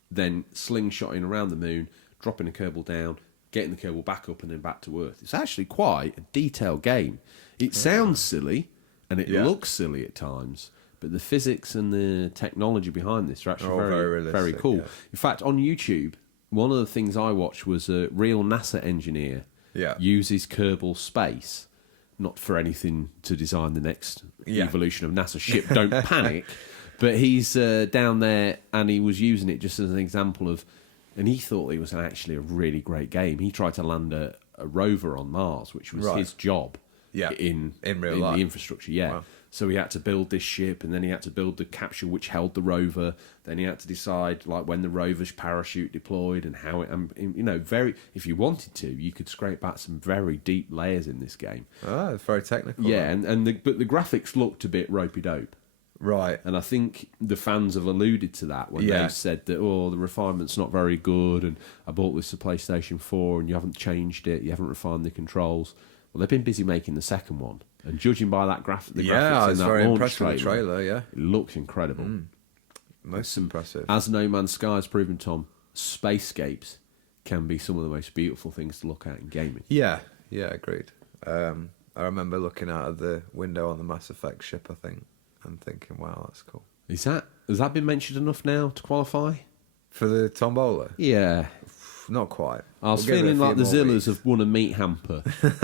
then slingshotting around the Moon, dropping a Kerbal down, getting the Kerbal back up and then back to Earth. It's actually quite a detailed game. It sounds silly and it looks silly at times, but the physics and the technology behind this are actually very cool. Yeah. In fact, on YouTube, one of the things I watched was a real NASA engineer uses Kerbal Space, not for anything to design the next evolution of NASA ship, don't panic, but he's down there and he was using it just as an example of, and he thought it was actually a really great game. He tried to land a rover on Mars, which was his job in real life. The infrastructure. Yeah. Wow. So he had to build this ship, and then he had to build the capsule which held the rover. Then he had to decide like when the rover's parachute deployed and how it. If you wanted to, you could scrape back some very deep layers in this game. Oh, it's very technical. Yeah, but the graphics looked a bit ropey dope. Right. And I think the fans have alluded to that when they've said that, the refinement's not very good, and I bought this to PlayStation 4 and you haven't changed it, you haven't refined the controls. Well, they've been busy making the second one. And judging by that graphics in I was that very launch impressed with the trailer, it looks incredible. Most impressive. As No Man's Sky has proven, Tom, spacescapes can be some of the most beautiful things to look at in gaming. Yeah, agreed. I remember looking out of the window on the Mass Effect ship, I think, and thinking, wow, that's cool. Has that been mentioned enough now to qualify? For the Tombola? Yeah. Not quite. I was feeling like the Zillas have won a meat hamper. For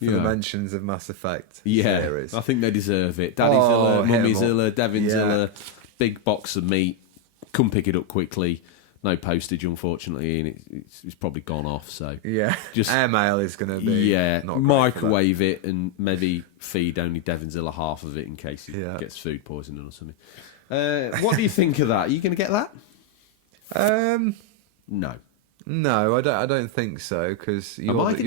the mentions of Mass Effect series. I think they deserve it. Daddy Zilla, Mummy Zilla, Devin Zilla, big box of meat. Come pick it up quickly. No postage, unfortunately, and it's probably gone off. So just airmail is going to be not microwave it and maybe feed only Devin Zilla half of it in case he gets food poisoning or something. What do you think of that? Are you going to get that? No, I don't think so, because you will be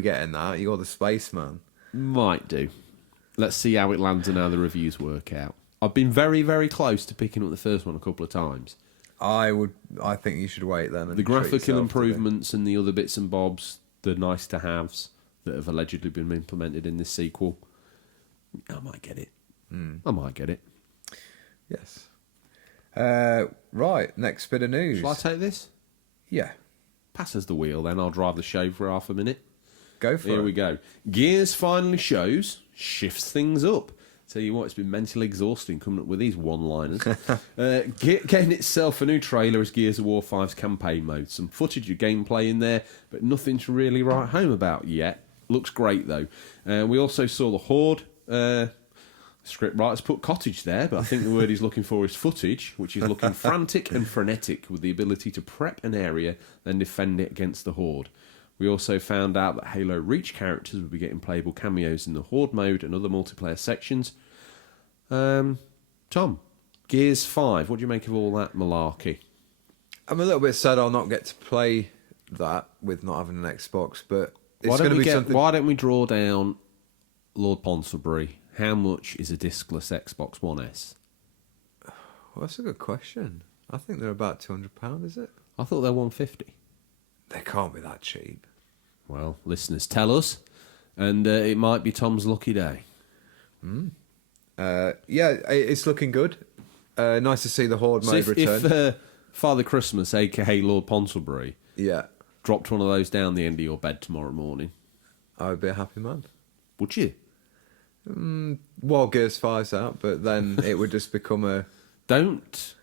getting that. You're the spaceman. Might do. Let's see how it lands and how the reviews work out. I've been very, very close to picking up the first one a couple of times. I think you should wait then. And the graphical improvements and the other bits and bobs, the nice to haves that have allegedly been implemented in this sequel, I might get it. I might get it. Yes. Right, next bit of news. Shall I take this? Yeah. Pass us the wheel, then I'll drive the show for half a minute. Go for it. Here we go. Gears finally shifts things up. Tell you what, it's been mentally exhausting coming up with these one-liners. Getting itself a new trailer as Gears of War 5's campaign mode. Some footage of gameplay in there, but nothing to really write home about yet. Looks great, though. We also saw the Horde. Script writers put cottage there, but I think the word he's looking for is footage, which is looking frantic and frenetic with the ability to prep an area, then defend it against the Horde. We also found out that Halo Reach characters will be getting playable cameos in the Horde mode and other multiplayer sections. Tom, Gears 5, what do you make of all that malarkey? I'm a little bit sad I'll not get to play that with not having an Xbox, but it's going to be something... Why don't we draw down Lord Ponsonbury? How much is a discless Xbox One S? Well, that's a good question. I think they're about £200, is it? I thought they're 150. They can't be that cheap. Well, listeners, tell us, and it might be Tom's lucky day. Yeah, it's looking good. Nice to see the Horde mode return. If Father Christmas, a.k.a. Lord Ponsonbury, dropped one of those down the end of your bed tomorrow morning, I would be a happy man. would you? While Gears 5's out, but then it would just become a Don't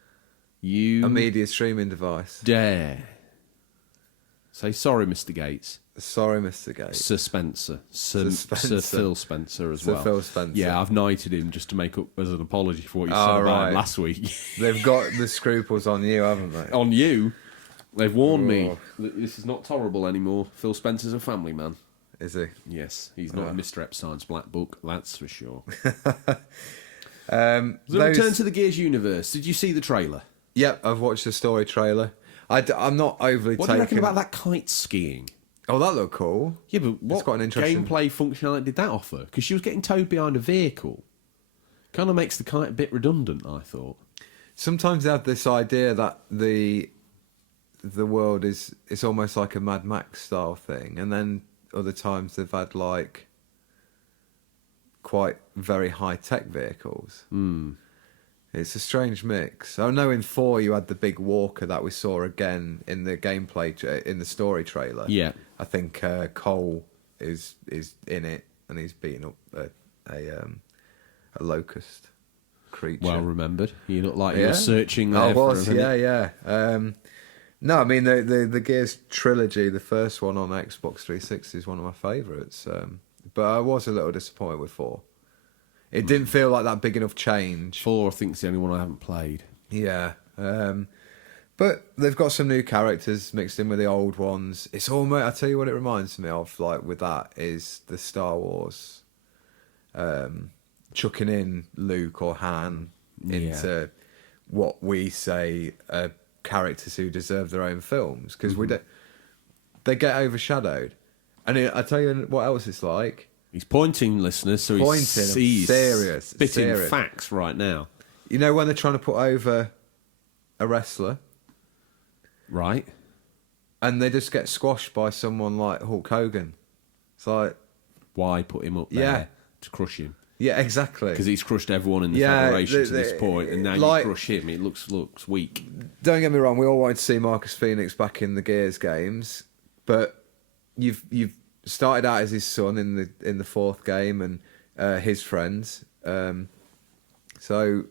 you media streaming device. dare say sorry, Mr. Gates. Sorry, Mr. Gates. Sir Spencer. Sir Spencer. Phil Spencer as Sir well. Phil Spencer. Yeah, I've knighted him just to make up as an apology for what you said Oh, about right. him last week. They've got the scruples on you, haven't they? On you, they've warned me Oh. that this is not tolerable anymore. Phil Spencer's a family man. Is he? Yes, he's not Mr. Epstein's black book, that's for sure. Those- Return to the Gears universe. Did you see the trailer? Yep, I've watched the story trailer. I'm not overly What do taken... you reckon about that kite skiing? Oh, that looked cool. Yeah, but what quite an interesting- gameplay functionality did that offer? Because she was getting towed behind a vehicle. Kind of makes the kite a bit redundant, I thought. Sometimes they have this idea that the world is it's almost like a Mad Max style thing, and then other times they've had like quite very high tech vehicles. It's a strange mix. I know in 4 you had the big walker that we saw again in the gameplay in the story trailer. Yeah. I think Cole is in it, and he's beating up a locust creature. Well remembered. You look like Yeah. you're searching there I for was, a minute. yeah. No, I mean the Gears trilogy, the first one on Xbox 360 is one of my favourites. But I was a little disappointed with 4. It didn't feel like that big enough change. 4, I think, is the only one I haven't played. Yeah. But they've got some new characters mixed in with the old ones. It's almost, I tell you what it reminds me of, like with that, is the Star Wars chucking in Luke or Han into what we say are characters who deserve their own films, because they get overshadowed. And I tell you what else it's like. He's pointing, listeners, so Pointing, he's serious, spitting serious. facts right now. You know when they're trying to put over a wrestler Right. and they just get squashed by someone like Hulk Hogan? It's like, Why put him up there Yeah. to crush him? yeah, exactly. Because he's crushed everyone in the Yeah, Federation to this point, and now like- you crush him. It looks weak. Don't get me wrong, we all wanted to see Marcus Phoenix back in the Gears games, but you've started out as his son in the 4th game and his friends. So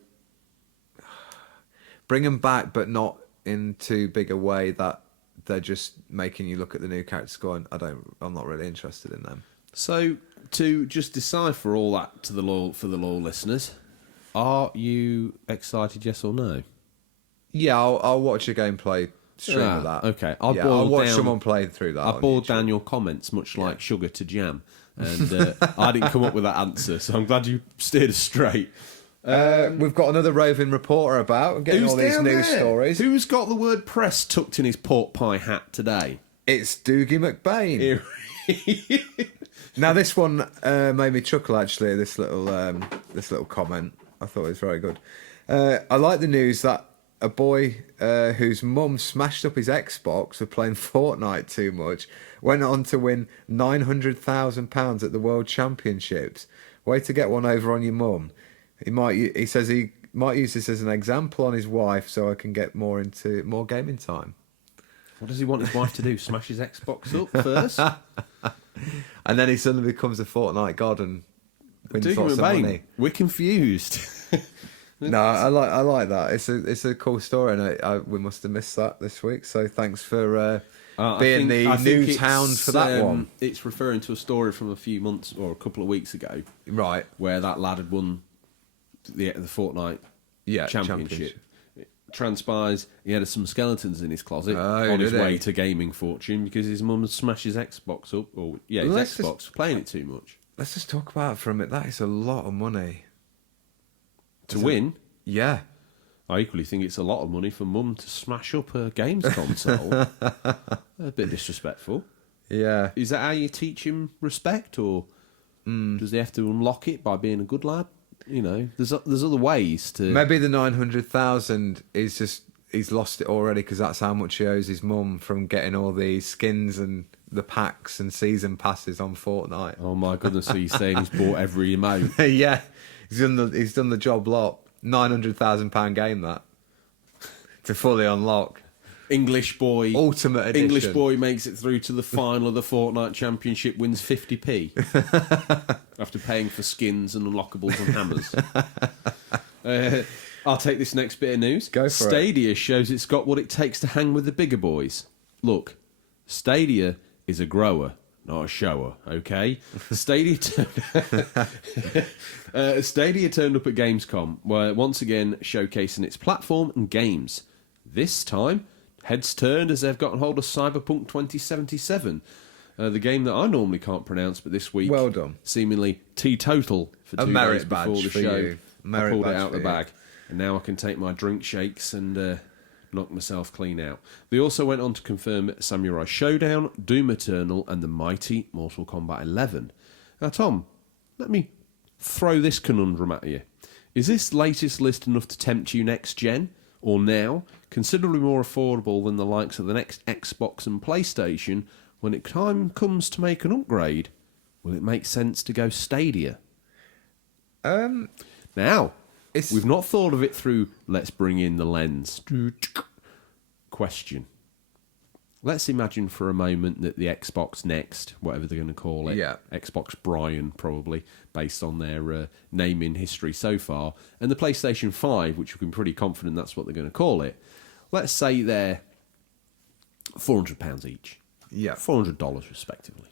bring them back, but not in too big a way that they're just making you look at the new characters going, I'm not really interested in them. So, to just decipher all that for the loyal listeners, are you excited, yes or no? Yeah, I'll watch a gameplay stream of that. Okay. I'll watch someone play through that. I on boiled YouTube. down your comments, much like sugar to jam. And I didn't come up with that answer, so I'm glad you steered us straight. We've got another roving reporter about and getting all these down news there? stories. Who's got the word press tucked in his pork pie hat today? It's Doogie McBain. Now this one made me chuckle actually. This little comment, I thought it was very good. I like the news that a boy whose mum smashed up his Xbox for playing Fortnite too much went on to win £900,000 at the World Championships. Way to get one over on your mum. He says he might use this as an example on his wife, so I can get more gaming time. What does he want his wife to do? Smash his Xbox up first? And then he suddenly becomes a Fortnite god and wins Doogie lots of McBain, money. we're confused. No, I like that. It's a cool story, and we must have missed that this week. So thanks for being the news hound for that one. It's referring to a story from a few months or a couple of weeks ago, Right? where that lad had won the Fortnite championship. It transpires he had some skeletons in his closet Oh, on his did he? way to gaming fortune because his mum had smashed his Xbox up, his Let's Xbox playing it too much Let's just talk about it for a minute. That is a lot of money to win. Yeah. I equally think it's a lot of money for mum to smash up her games console. A bit disrespectful. Yeah. Is that how you teach him respect, or does he have to unlock it by being a good lad? You know, there's other ways to. Maybe the 900,000 is just he's lost it already because that's how much he owes his mum from getting all the skins and the packs and season passes on Fortnite. Oh my goodness! So you're saying he's bought every emote? Yeah, he's done the job lot. £900,000 game that to fully unlock. English boy, Ultimate Edition. English boy makes it through to the final of the Fortnite Championship, wins 50p after paying for skins and unlockables and hammers. I'll take this next bit of news. Go for Stadia shows it's got what it takes to hang with the bigger boys. Look, Stadia is a grower, not a shower, okay? Stadia turned up at Gamescom, where once again showcasing its platform and games. This time, heads turned as they've gotten hold of Cyberpunk 2077, the game that I normally can't pronounce, but this week, well done, seemingly teetotal for 2 days before the show. You. I pulled it out of the bag, and now I can take my drink shakes and knock myself clean out. They also went on to confirm Samurai Showdown, Doom Eternal, and the mighty Mortal Kombat 11. Now, Tom, let me throw this conundrum at you. Is this latest list enough to tempt you next gen, or now considerably more affordable than the likes of the next Xbox and PlayStation? When it time comes to make an upgrade, will it make sense to go Stadia? Now, we've not thought of it through let's bring in the lens question. Let's imagine for a moment that the Xbox Next, whatever they're going to call it, Xbox Brian probably, based on their naming history so far, and the PlayStation 5, which we've been pretty confident that's what they're going to call it, let's say they're £400 each. Yeah. $400 respectively.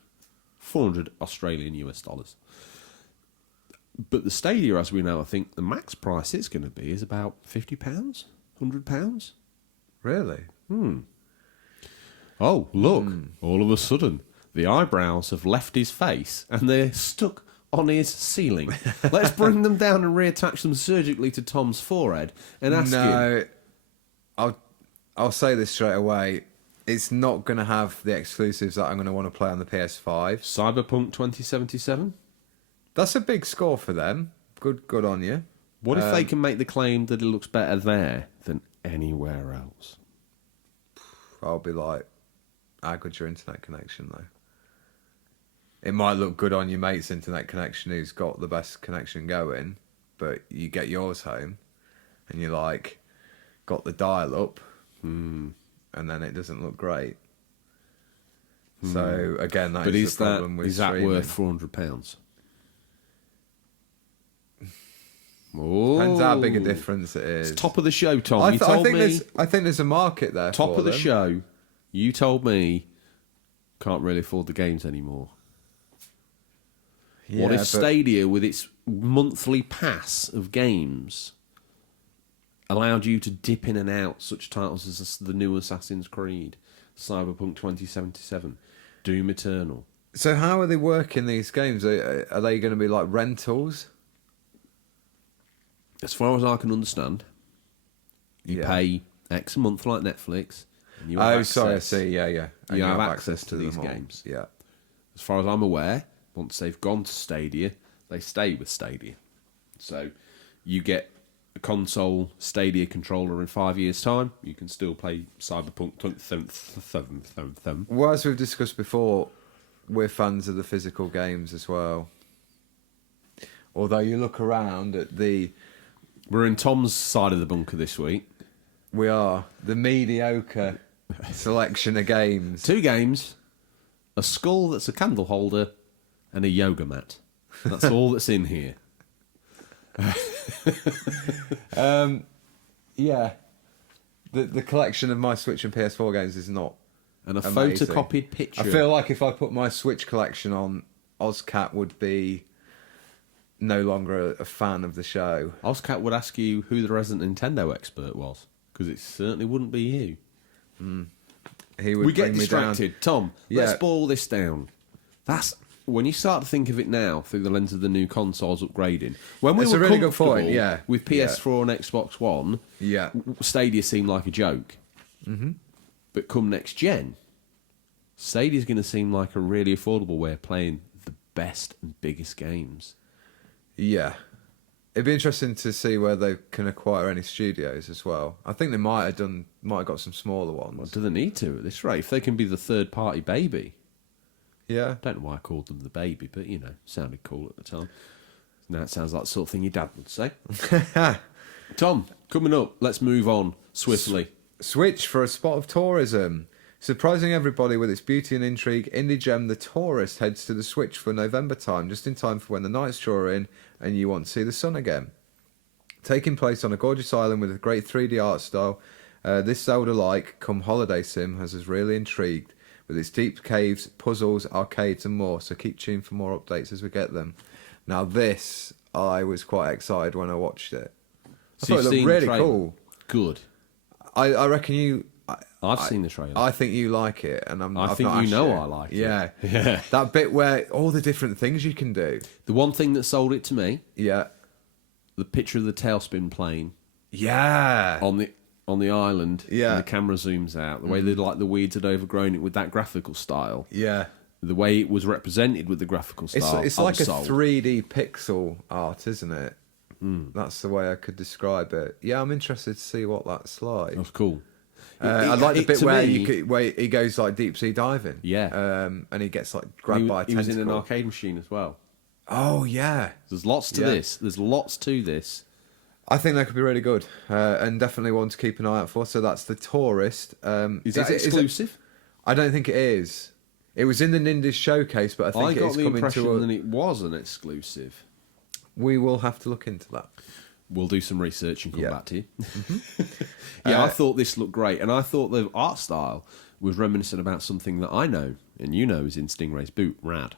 400 Australian US dollars. But the Stadia, as we know, I think the max price it's going to be is about £50, £100. Really? Oh, look, all of a sudden, the eyebrows have left his face and they're stuck on his ceiling. Let's bring them down and reattach them surgically to Tom's forehead and ask him... I'll say this straight away. It's not going to have the exclusives that I'm going to want to play on the PS5. Cyberpunk 2077? That's a big score for them. Good on you. What if they can make the claim that it looks better there than anywhere else? I'll be like, how good's your internet connection, though? It might look good on your mate's internet connection who's got the best connection going, but you get yours home and you're like, got the dial up, and then it doesn't look great. So, again, that is the problem with streaming. Is that worth £400? Depends how big a difference it is. It's top of the show, Tom. I think there's a market there. Top for of the them. show. You told me can't really afford the games anymore. Yeah, what if Stadia, with its monthly pass of games, allowed you to dip in and out such titles as the new Assassin's Creed, Cyberpunk 2077, Doom Eternal? So how are they working these games? Are they going to be like rentals? As far as I can understand, you pay X a month like Netflix. And you have sorry, I see. Yeah. And you have access to these them all. games. Yeah. As far as I'm aware, once they've gone to Stadia, they stay with Stadia. So you get a console Stadia controller in 5 years' time. You can still play Cyberpunk 2077. Well, as we've discussed before, we're fans of the physical games as well. Although you look around at the... We're in Tom's side of the bunker this week. We are. The mediocre selection of games. 2 games, a skull that's a candle holder, and a yoga mat. That's all that's in here. Yeah. The collection of my Switch and PS4 games is not And a amazing. photocopied picture. I feel like if I put my Switch collection on, Ozcat would be no longer a fan of the show. Ozcat would ask you who the resident Nintendo expert was, because it certainly wouldn't be you. He would We get bring me distracted. down. Tom, let's boil this down. That's when you start to think of it now through the lens of the new consoles upgrading. When we It's were a really good comfortable point, yeah. with PS4 and Xbox One, Yeah. Stadia seemed like a joke. Mm-hmm. But come next gen, Stadia's going to seem like a really affordable way of playing the best and biggest games. Yeah. It'd be interesting to see where they can acquire any studios as well. I think they might have got some smaller ones. Well, do they need to at this rate? If they can be the third-party baby. Yeah. I don't know why I called them the baby, but, sounded cool at the time. Now it sounds like the sort of thing your dad would say. Tom, coming up, let's move on swiftly. Switch for a spot of tourism. Surprising everybody with its beauty and intrigue, indie gem The Tourist heads to the Switch for November time, just in time for when the nights draw in and you want to see the sun again. Taking place on a gorgeous island with a great 3D art style, this Zelda-like come holiday sim has us really intrigued with its deep caves, puzzles, arcades and more, so keep tuned for more updates as we get them. Now this, I was quite excited when I watched it. I thought it looked really cool. Good. I reckon you... I've seen the trailer. I think you like it, and I think you know I like it. Yeah. Yeah. That bit where all the different things you can do. The one thing that sold it to me, Yeah. the picture of the tailspin plane Yeah. on the island, Yeah. and the camera zooms out, the way the weeds had overgrown it with that graphical style, Yeah. the way it was represented with the graphical style. It's like a 3D pixel art, isn't it? That's the way I could describe it. Yeah, I'm interested to see what that's like. That was cool. I like the bit to where me- where he goes like deep sea diving. Yeah. And he gets like grabbed by a He tentacle. was in an arcade machine as well. Oh yeah. There's lots to Yeah. this. There's lots to this. I think that could be really good, and definitely one to keep an eye out for. So that's The Tourist. Is that exclusive? I don't think it is. It was in the Nindies showcase, but I think got it's the coming impression to. that it was an exclusive. We will have to look into that. We'll do some research and come Yeah. back to you. Yeah, I thought this looked great, and I thought the art style was reminiscent about something that I know and you know is in Stingray's boot. Rad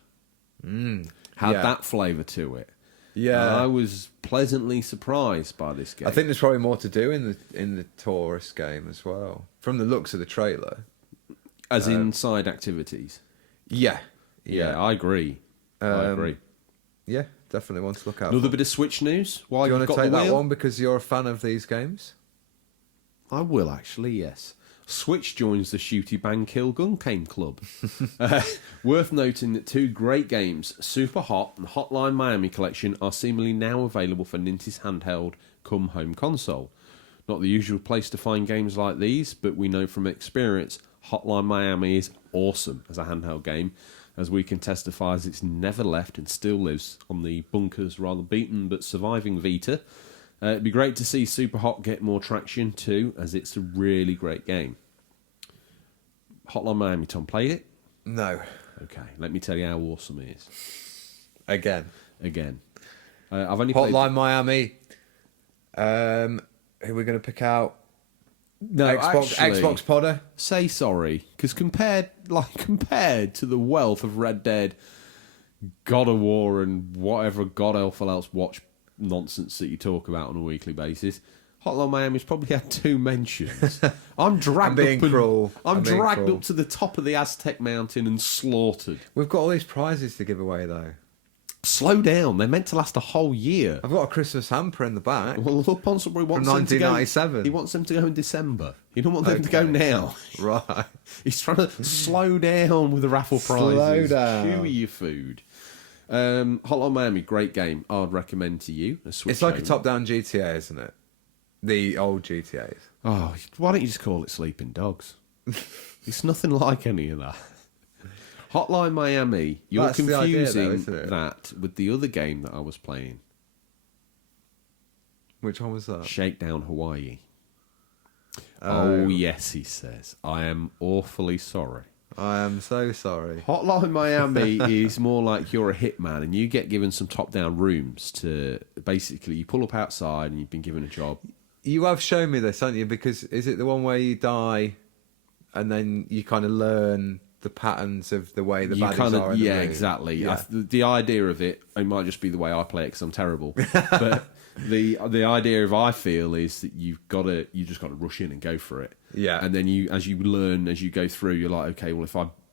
had yeah. that flavour to it. Yeah, And I was pleasantly surprised by this game. I think there's probably more to do in the Tourist game as well, from the looks of the trailer. as in side activities. Yeah, Yeah, I agree. I agree. yeah, definitely one to look out. Another for. bit of Switch news. While Do you you've want to got take the that wheel? one because you're a fan of these games? I will actually, yes. Switch joins the Shooty Bang Kill Gun Game Club. Worth noting that two great games, Super Hot and Hotline Miami Collection, are seemingly now available for Nintendo's handheld come home console. Not the usual place to find games like these, but we know from experience Hotline Miami is awesome as a handheld game, as we can testify as it's never left and still lives on the bunker's rather beaten but surviving Vita. It'd be great to see Super Hot get more traction too, as it's a really great game. Hotline Miami, Tom, played it? No. Okay, let me tell you how awesome it is. Again. I've only played... Hotline Miami. Who are we going to pick out? No, Xbox Podder. Say sorry, because compared to the wealth of Red Dead, God of War, and whatever God else watch nonsense that you talk about on a weekly basis, Hotline Miami's probably had 2 mentions. I'm dragged I'm being cruel. I'm being dragged cruel. up to the top of the Aztec Mountain and slaughtered. We've got all these prizes to give away, though. Slow down. They're meant to last a whole year. I've got a Christmas hamper in the back. Well, Ponsonbury wants From them to go. 1997. He wants them to go in December. He don't want them to go now. Right. He's trying to slow down with the raffle Slow prizes. down. Chew your food. Hotline Miami, great game. I'd recommend to you. It's like a top-down GTA, isn't it? The old GTAs. Oh, why don't you just call it Sleeping Dogs? It's nothing like any of that. Hotline Miami, you're That's the idea, confusing though, isn't it? that with the other game that I was playing, Which one was that? Shakedown Hawaii. Oh, yes, he says. I am awfully sorry. I am so sorry. Hotline Miami is more like you're a hitman and you get given some top-down rooms to... Basically, you pull up outside and you've been given a job. You have shown me this, haven't you? Because is it the one where you die and then you kind of learn the patterns of the way the baddies are in the room? Exactly. Yeah. The idea of it might just be the way I play it because I'm terrible. But the idea of I feel is that you just got to rush in and go for it. Yeah. And then as you learn as you go through, you're like, okay, well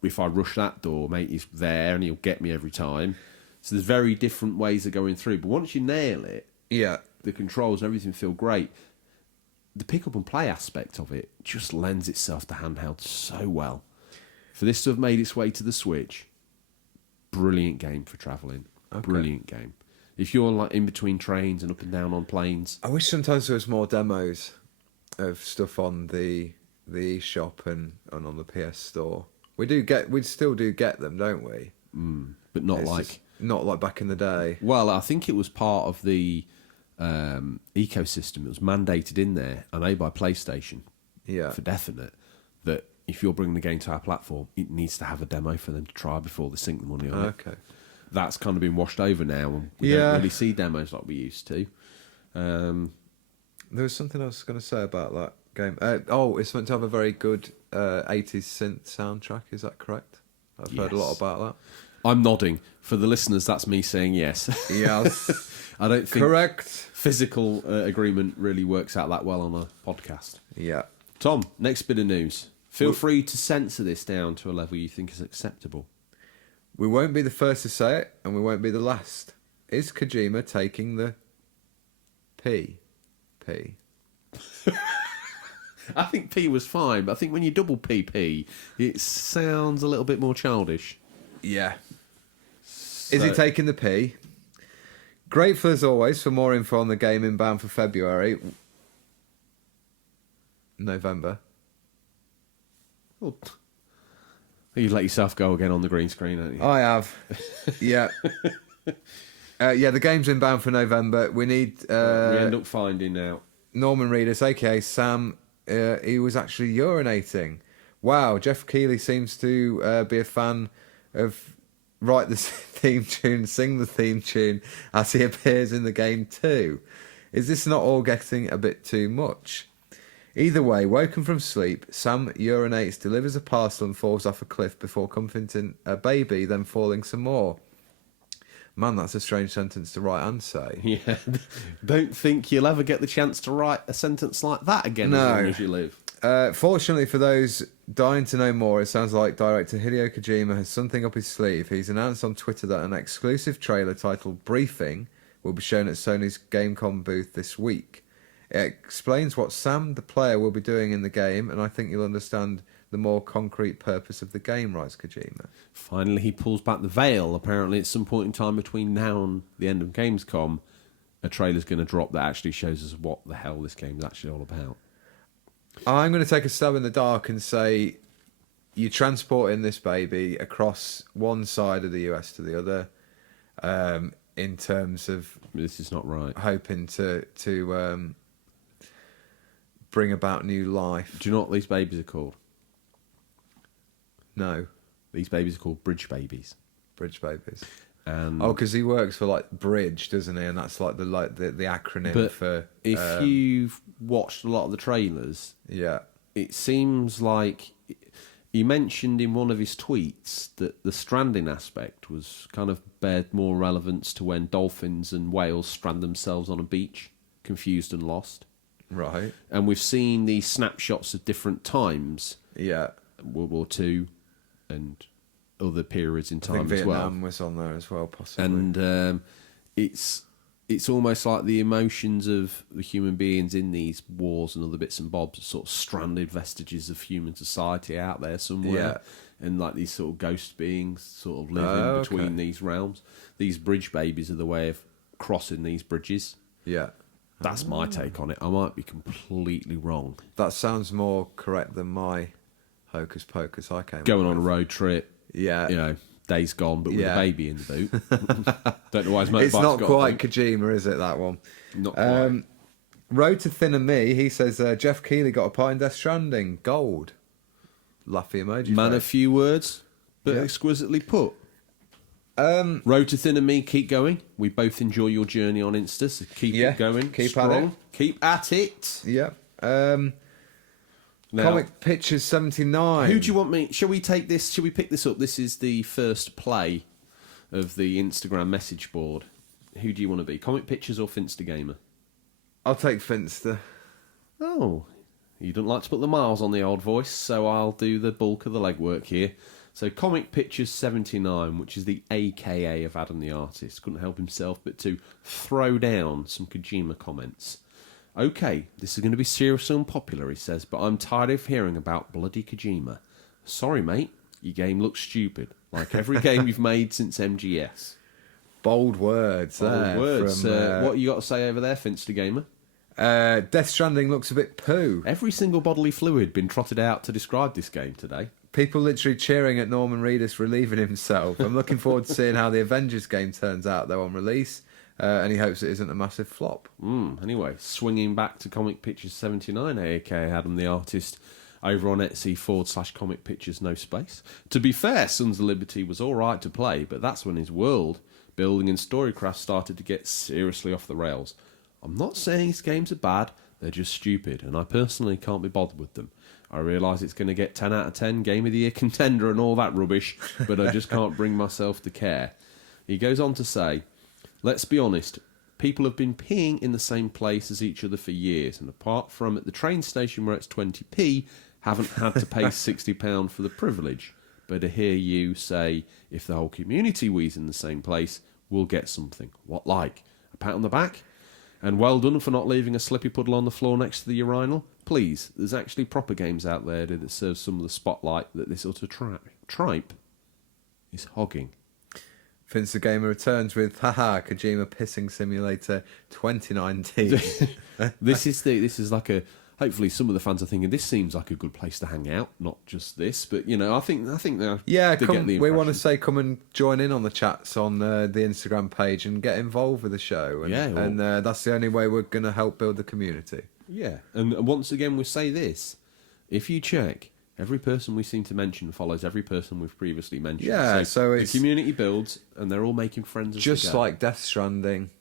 if I rush that door, mate, he's there and he'll get me every time. So there's very different ways of going through. But once you nail it, Yeah. the controls, everything feel great. The pick up and play aspect of it just lends itself to handheld so well. For this to have made its way to the Switch, brilliant game for travelling. Okay. Brilliant game. If you're like in between trains and up and down on planes. I wish sometimes there was more demos of stuff on the eShop and on the PS Store. We still do get them, don't we? But not not like back in the day. Well, I think it was part of the ecosystem. It was mandated in there, I know by PlayStation, for definite, that if you're bringing the game to our platform, it needs to have a demo for them to try before they sink the money on it. Okay. That's kind of been washed over now, and we don't really see demos like we used to. There was something I was going to say about that game. It's meant to have a very good 80s synth soundtrack, is that correct? I've heard a lot about that. I'm nodding. For the listeners, that's me saying yes. Yes. I don't think correct. Physical agreement really works out that well on a podcast. Yeah. Tom, next bit of news. Feel free to censor this down to a level you think is acceptable. We won't be the first to say it, and we won't be the last. Is Kojima taking the P? I think P was fine, but I think when you double PP, it sounds a little bit more childish. Yeah. Is he taking the P? Grateful as always for more info on the game inbound for November. Well, you let yourself go again on the green screen, haven't you? I have. Yeah. The game's inbound for November. We need... we end up finding out. Norman Reedus, a.k.a. Sam, he was actually urinating. Wow, Jeff Keighley seems to be a fan of write the theme tune, sing the theme tune as he appears in the game too. Is this not all getting a bit too much? Either way, woken from sleep, Sam urinates, delivers a parcel and falls off a cliff before comforting a baby, then falling some more. Man, that's a strange sentence to write and say. Yeah. Don't think you'll ever get the chance to write a sentence like that again as long as you live. Fortunately for those dying to know more, it sounds like director Hideo Kojima has something up his sleeve. He's announced on Twitter that an exclusive trailer titled Briefing will be shown at Sony's Gamescom booth this week. It explains what Sam, the player, will be doing in the game, and I think you'll understand the more concrete purpose of the game, writes Kojima. Finally, he pulls back the veil. Apparently, at some point in time between now and the end of Gamescom, a trailer's going to drop that actually shows us what the hell this game's actually all about. I'm going to take a stab in the dark and say you're transporting this baby across one side of the US to the other in terms of... This is not right. Hoping to bring about new life. Do you know what these babies are called? No. These babies are called bridge babies. Bridge babies. And because he works for like Bridge, doesn't he? And that's like the acronym for. If you've watched a lot of the trailers, it seems like he mentioned in one of his tweets that the stranding aspect was kind of bared more relevance to when dolphins and whales strand themselves on a beach, confused and lost. Right. And we've seen these snapshots of different times. Yeah. World War II and other periods in time I think as well. Vietnam was on there as well, possibly. And it's almost like the emotions of the human beings in these wars and other bits and bobs are sort of stranded vestiges of human society out there somewhere. Yeah. And like these sort of ghost beings sort of living between these realms. These bridge babies are the way of crossing these bridges. Yeah. That's my take on it. I might be completely wrong. That sounds more correct than my hocus pocus I came Going up on a road trip. Yeah. You know, days gone, but with a baby in the boot. Don't know why his motorbike's It's not got quite Kojima, is it, that one? Not quite. Road to Thinner Me, he says, Jeff Keighley got a part in Death Stranding. Gold. Laughy emoji. Man face. of few words, but exquisitely put. Road to Thinner Me, keep going. We both enjoy your journey on Insta, so keep it going. Keep strong. at it. Keep at it. Yeah. Now, Comic Pictures 79. Who do you want me... Shall we take this... Shall we pick this up? This is the first play of the Instagram message board. Who do you want to be? Comic Pictures or Finstergamer? I'll take Finster. Oh, you don't like to put the miles on the old voice, so I'll do the bulk of the legwork here. So Comic Pictures 79, which is the AKA of Adam the Artist, couldn't help himself but to throw down some Kojima comments. Okay, this is going to be seriously unpopular, he says, but I'm tired of hearing about bloody Kojima. Sorry, mate, your game looks stupid, like every game you've made since MGS. Bold words there. Bold words. From, What you got to say over there, Finster Gamer? Death Stranding looks a bit poo. Every single bodily fluid been trotted out to describe this game today. People literally cheering at Norman Reedus relieving himself. I'm looking forward to seeing how the Avengers game turns out, though, on release. And he hopes it isn't a massive flop. Anyway, swinging back to Comic Pictures 79, aka Adam the Artist, over on Etsy/Comic Pictures No Space. To be fair, Sons of Liberty was alright to play, but that's when his world building and storycraft started to get seriously off the rails. I'm not saying his games are bad, they're just stupid, and I personally can't be bothered with them. I realise it's going to get 10 out of 10, Game of the Year contender and all that rubbish, but I just can't bring myself to care. He goes on to say, let's be honest, people have been peeing in the same place as each other for years, and apart from at the train station where it's 20p, haven't had to pay £60 for the privilege. But to hear you say, if the whole community wees in the same place, we'll get something. What like? A pat on the back? And well done for not leaving a slippy puddle on the floor next to the urinal. Please, there's actually proper games out there that serve some of the spotlight that this utter tripe is hogging. Finster Gamer returns with Kojima Pissing Simulator 2019. This is like a. Hopefully, some of the fans are thinking this seems like a good place to hang out. Not just this, but you know, I think they're we want to say come and join in on the chats on the Instagram page and get involved with the show. And, that's the only way we're going to help build the community. Yeah, and once again, we say this: if you check, every person we seem to mention follows every person we've previously mentioned. Yeah, so the community builds, and they're all making friends. Just like Death Stranding,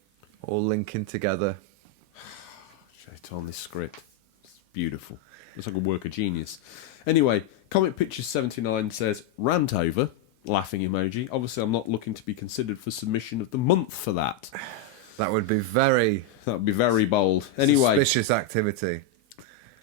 all linking together. It's on this script. Beautiful. Looks like a work of genius. Anyway, Comic Pictures 79 says, rant over, laughing emoji. Obviously, I'm not looking to be considered for submission of the month for that. That would be very bold. Anyway, suspicious activity.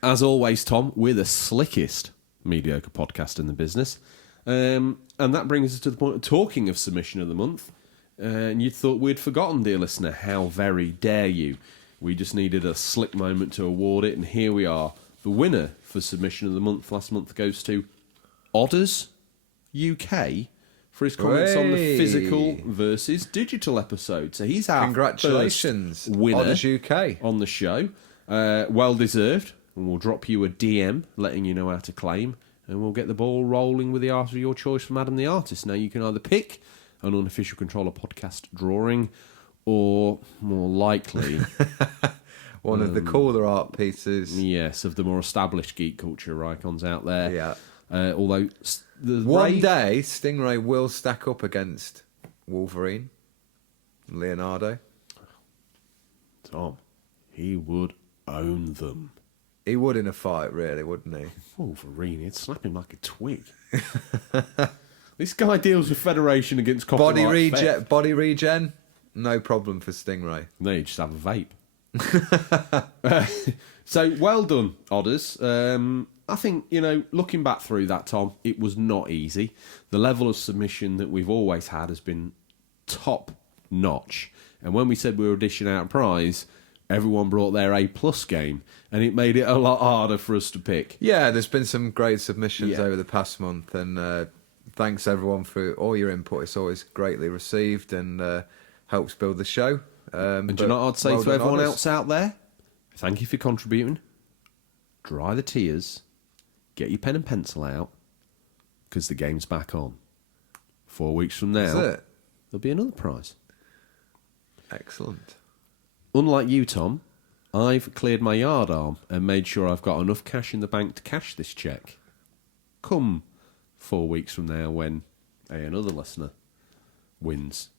As always, Tom, we're the slickest mediocre podcast in the business. And that brings us to the point of talking of submission of the month. And you thought we'd forgotten, dear listener. How very dare you. We just needed a slick moment to award it, and here we are. The winner for submission of the month last month goes to Odders UK for his comments on the physical versus digital episode. So he's our congratulations, first winner Odders UK on the show. Well deserved, and we'll drop you a DM letting you know how to claim, and we'll get the ball rolling with the art of your choice from Adam the Artist. Now you can either pick an Unofficial Controller podcast drawing, or more likely one of the cooler art pieces. Yes, of the more established geek culture icons out there. Yeah. Although one day Stingray will stack up against Wolverine, Leonardo. Tom, he would own them. He would in a fight, really, wouldn't he? Wolverine, he'd slap him like a twig. This guy deals with Federation against copyright body regen. No problem for Stingray. No, you just have a vape. So, well done, Odders. I think, looking back through that, Tom, it was not easy. The level of submission that we've always had has been top notch. And when we said we were dishing out a prize, everyone brought their A+ game, and it made it a lot harder for us to pick. Yeah, there's been some great submissions over the past month, and thanks everyone for all your input. It's always greatly received, and helps build the show. And do you know what I'd say to everyone else out there? Thank you for contributing. Dry the tears. Get your pen and pencil out. Because the game's back on. 4 weeks from now, there'll be another prize. Excellent. Unlike you, Tom, I've cleared my yard arm and made sure I've got enough cash in the bank to cash this cheque. Come 4 weeks from now when another listener wins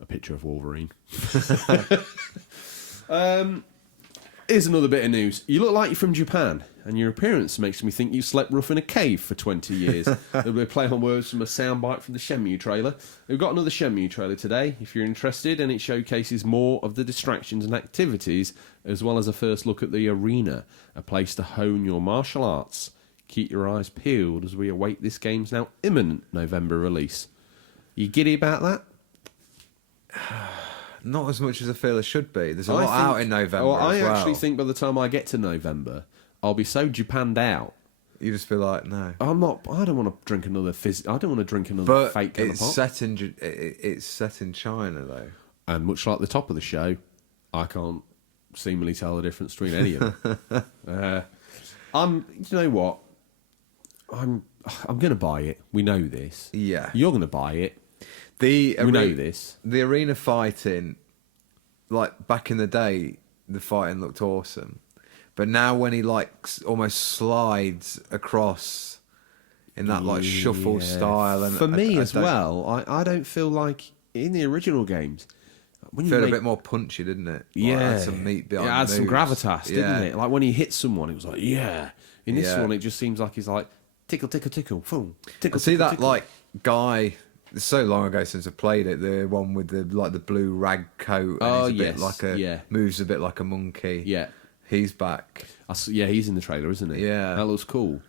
a picture of Wolverine. Here's another bit of news. You look like you're from Japan, and your appearance makes me think you slept rough in a cave for 20 years. There'll be a play on words from a soundbite from the Shenmue trailer. We've got another Shenmue trailer today, if you're interested, and it showcases more of the distractions and activities, as well as a first look at the arena, a place to hone your martial arts. Keep your eyes peeled as we await this game's now imminent November release. You giddy about that? Not as much as I feel it should be. There's a lot out in November. I actually think by the time I get to November, I'll be so Japanned out You just feel like, no. I'm not. I don't want to drink another I don't want to drink another But fake kind of pot. it's set in China, though. And much like the top of the show, I can't seemingly tell the difference between any of them. You know what? I'm going to buy it. We know this. Yeah. You're going to buy it. We know this. The arena fighting, like back in the day, the fighting looked awesome. But now when he like almost slides across in that like shuffle style, and for me as well, I don't feel like in the original games. When it felt a bit more punchy, didn't it? Like, Yeah, it had some meat behind it had the some moves. gravitas, didn't it? Like when he hit someone, it was like, yeah. In this one, it just seems like he's like tickle, tickle, tickle, boom, tickle. See tickle, that tickle. like guy? It's so long ago since I played it. The one with the like the blue rag coat. And he's a bit like moves a bit like a monkey. Yeah, he's back. Yeah, he's in the trailer, isn't he? Yeah, that looks cool.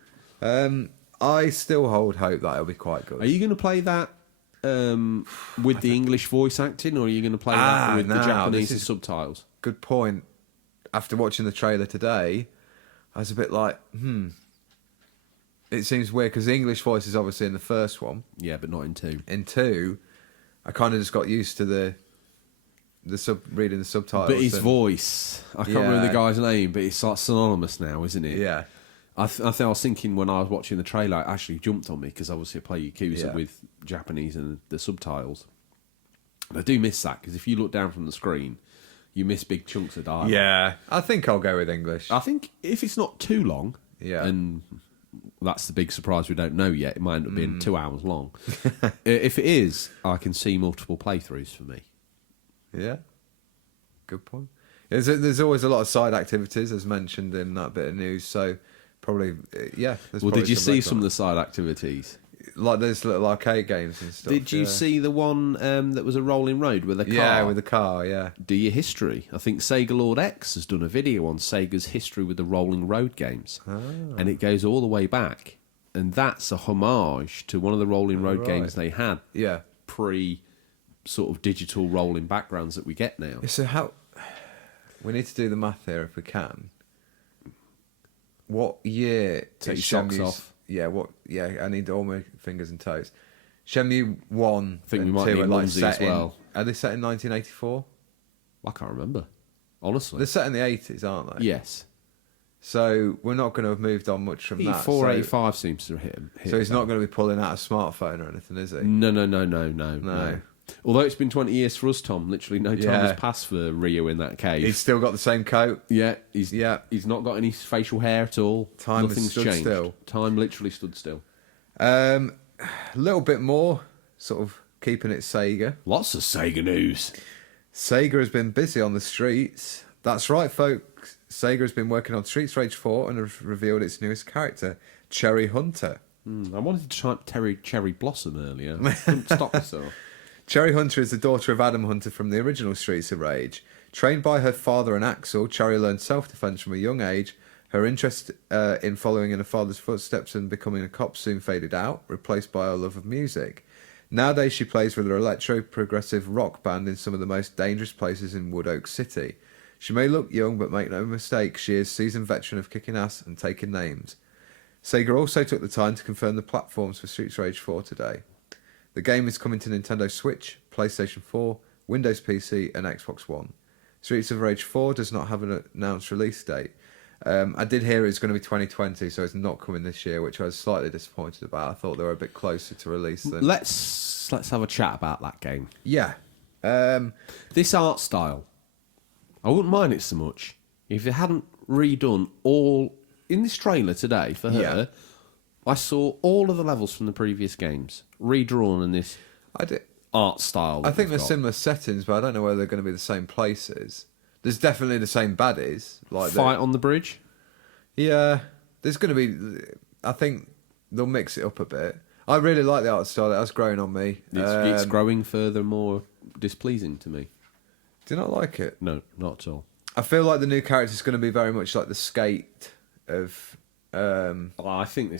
I still hold hope that it'll be quite good. Are you going to play that with the English voice acting, or are you going to play that with the Japanese and subtitles? Good point. After watching the trailer today, I was a bit like, It seems weird because the English voice is obviously in the first one. Yeah, but not in 2. In 2, I kind of just got used to reading the subtitles. But his voice, I can't remember the guy's name, but it's like synonymous now, isn't it? Yeah. I think I was thinking when I was watching the trailer, it actually jumped on me because obviously I play Yakuza with Japanese and the subtitles. And I do miss that because if you look down from the screen, you miss big chunks of dialogue. Yeah, I think I'll go with English. I think if it's not too long, and that's the big surprise we don't know yet, it might end up being 2 hours long. If it is, I can see multiple playthroughs for me. Yeah, good point. There's always a lot of side activities, as mentioned in that bit of news, so probably, Well, did you see some of the side activities? Like there's little arcade games and stuff. Did you see the one that was a rolling road with a car? Yeah, with a car, yeah. Do your history. I think Sega Lord X has done a video on Sega's history with the rolling road games. And it goes all the way back. And that's a homage to one of the rolling road games they had. Yeah. Pre sort of digital rolling backgrounds that we get now. So how... We need to do the math here if we can. What year... Take your socks off. Yeah, I need all my fingers and toes. Shenmue 1 I think and we might 2 need are like onesie set as well. Are they set in 1984? I can't remember. Honestly. They're set in the 80s, aren't they? Yes. So we're not going to have moved on much from that. 485 seems to hit him. So he's not going to be pulling out a smartphone or anything, is he? No. Although it's been 20 years for us, Tom, literally no time has passed for Rio in that cave. He's still got the same coat. Yeah, he's not got any facial hair at all. Nothing's stood changed. still. Time literally stood still. A little bit more, sort of keeping it Sega. Lots of Sega news. Sega has been busy on the streets. That's right, folks. Sega has been working on Streets Rage 4 and has revealed its newest character, Cherry Hunter. I wanted to type Cherry Blossom earlier. I couldn't stop myself. Cherry Hunter is the daughter of Adam Hunter from the original Streets of Rage. Trained by her father and Axel, Cherry learned self-defense from a young age. Her interest in following in her father's footsteps and becoming a cop soon faded out, replaced by her love of music. Nowadays, she plays with her electro-progressive rock band in some of the most dangerous places in Wood Oak City. She may look young, but make no mistake, she is a seasoned veteran of kicking ass and taking names. Sega also took the time to confirm the platforms for Streets Rage 4 today. The game is coming to Nintendo Switch, PlayStation 4, Windows PC and Xbox One. Streets of Rage 4 does not have an announced release date. I did hear it's going to be 2020, so it's not coming this year, which I was slightly disappointed about. I thought they were a bit closer to release than... Let's have a chat about that game. Yeah. This art style, I wouldn't mind it so much if they hadn't redone all... In this trailer today for her, I saw all of the levels from the previous games redrawn in this art style. I think there's similar settings, but I don't know whether they're going to be the same places. There's definitely the same baddies. Like Fight on the bridge? Yeah. There's going to be... I think they'll mix it up a bit. I really like the art style. That's growing on me. It's growing further more displeasing to me. Do you not like it? No, not at all. I feel like the new character is going to be very much like the Skate of... I think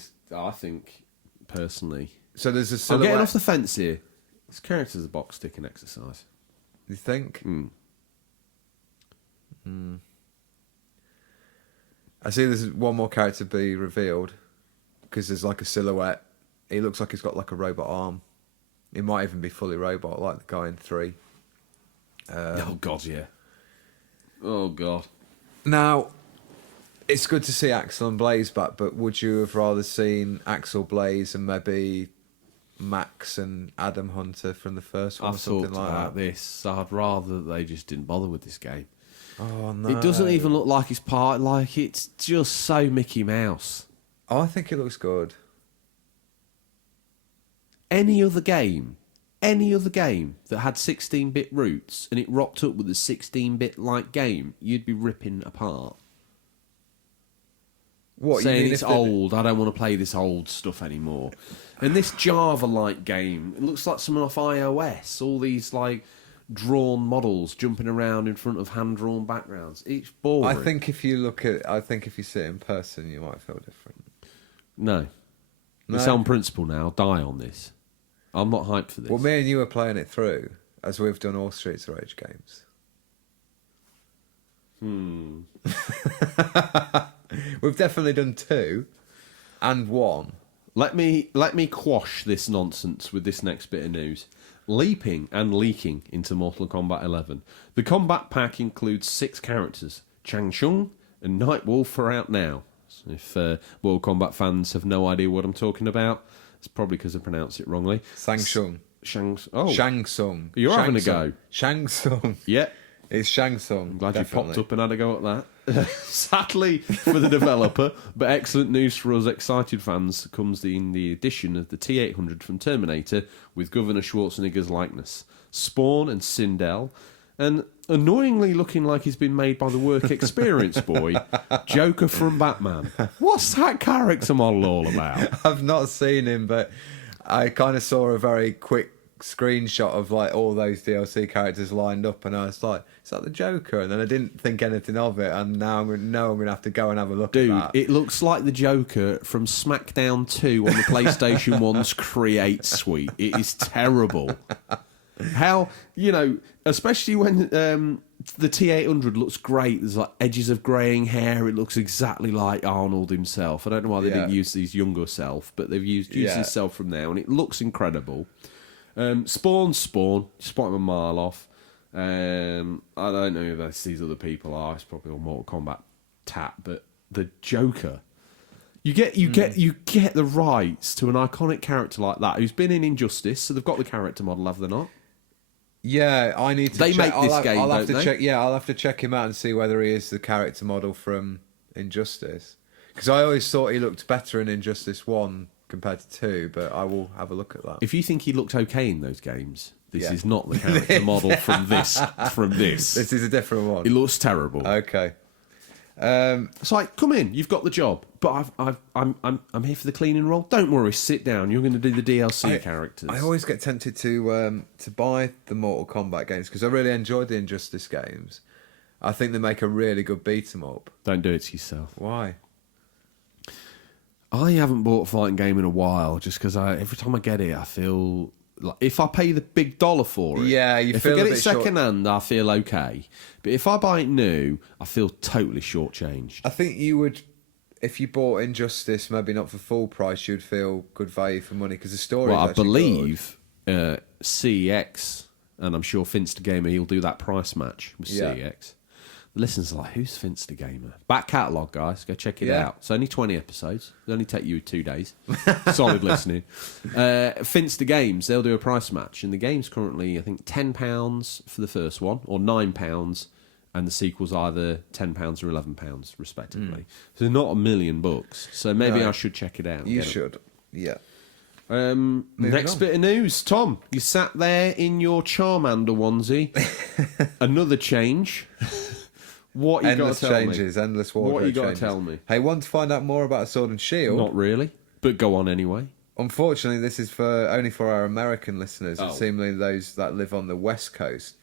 personally... So there's a silhouette... I'm getting off the fence here. This character's a box ticking exercise. You think? Mm. I see there's one more character to be revealed. because there's like a silhouette. He looks like he's got like a robot arm. He might even be fully robot, like the guy in 3. Oh God, yeah. Oh God. Now, it's good to see Axel and Blaze back, but would you have rather seen Axel, Blaze, and maybe Max and Adam Hunter from the first one? I've or something thought like about that? this. I'd rather they just didn't bother with this game. Oh no! It doesn't even look like it's part. Like it's just so Mickey Mouse. Oh, I think it looks good. Any other game that had 16-bit roots and it rocked up with a 16-bit like game, you'd be ripping apart. What, saying you mean it's if they- old, I don't want to play this old stuff anymore. And this Java-like game, it looks like someone off iOS. All these like drawn models jumping around in front of hand-drawn backgrounds. It's boring. I think if you see it in person, you might feel different. No. It's on principle now. Die on this. I'm not hyped for this. Well, me and you are playing it through, as we've done all Streets of Rage games. We've definitely done 2 and 1. Let me quash this nonsense with this next bit of news. Leaping and leaking into Mortal Kombat 11. The combat pack includes 6 characters. Chang Chung and Nightwolf are out now. So if Mortal Kombat fans have no idea what I'm talking about, it's probably because I pronounce it wrongly. Shang Tsung. Shang Tsung. You're Shang having a Tsung. go. Shang Tsung. Yeah. It's Shang Tsung. I'm glad definitely. you popped up and had a go at that. Sadly for the developer, but excellent news for us excited fans, comes in the addition of the T-800 from Terminator with Governor Schwarzenegger's likeness. Spawn and Sindel, and annoyingly looking like he's been made by the work experience boy, Joker from Batman. What's that character model all about? I've not seen him, but I kind of saw a very quick screenshot of like all those DLC characters lined up, and I was like, "Is that the Joker?" And then I didn't think anything of it, and now I'm going to have to go and have a look Dude, at that. it looks like the Joker from SmackDown 2 on the PlayStation 1's Create Suite. It is terrible. How, especially when the T-800 looks great. There's like edges of greying hair. It looks exactly like Arnold himself. I don't know why they didn't use his younger self, but they've used his self from now, and it looks incredible. Spawn, spot him a mile off. I don't know who these other people are. It's probably all Mortal Kombat tap, but the Joker. You get the rights to an iconic character like that who's been in Injustice, so they've got the character model, have they not? Yeah, I need to. They check. make this game, I'll have don't to they? check. Yeah, I'll have to check him out and see whether he is the character model from Injustice. Because I always thought he looked better in Injustice 1 compared to 2, but I will have a look at that. If you think he looked okay in those games, this is not the character model from this. This is a different one. It looks terrible. Okay. It's like, come in, you've got the job, but I'm here for the cleaning role. Don't worry, sit down. You're going to do the DLC characters. I always get tempted to buy the Mortal Kombat games because I really enjoyed the Injustice games. I think they make a really good beat 'em up. Don't do it to yourself. Why? I haven't bought a fighting game in a while, just because every time I get it, I feel like if I pay the big dollar for it, you if feel I get a it bit short. second hand, I feel okay. But if I buy it new, I feel totally shortchanged. I think you would, if you bought Injustice, maybe not for full price, you'd feel good value for money because the story. Well, I actually believe CEX, and I'm sure Finster Gamer, he'll do that price match with CEX. The listeners are like, who's Finster Gamer? Back catalogue, guys. Go check it out. It's only 20 episodes. It'll only take you 2 days. Solid listening. Finster Games, they'll do a price match. And the game's currently, I think, £10 for the first one, or £9, and the sequel's either £10 or £11, respectively. So not $1 million. So maybe I should check it out. You should. Yeah. Next on. bit of news. Tom, you sat there in your Charmander onesie. Another change. What you Endless got to tell changes, me? endless wardrobe What you got changes. to tell me? Hey, want to find out more about Sword and Shield? Not really, but go on anyway. Unfortunately, this is only for our American listeners, and Oh. seemingly those that live on the West Coast.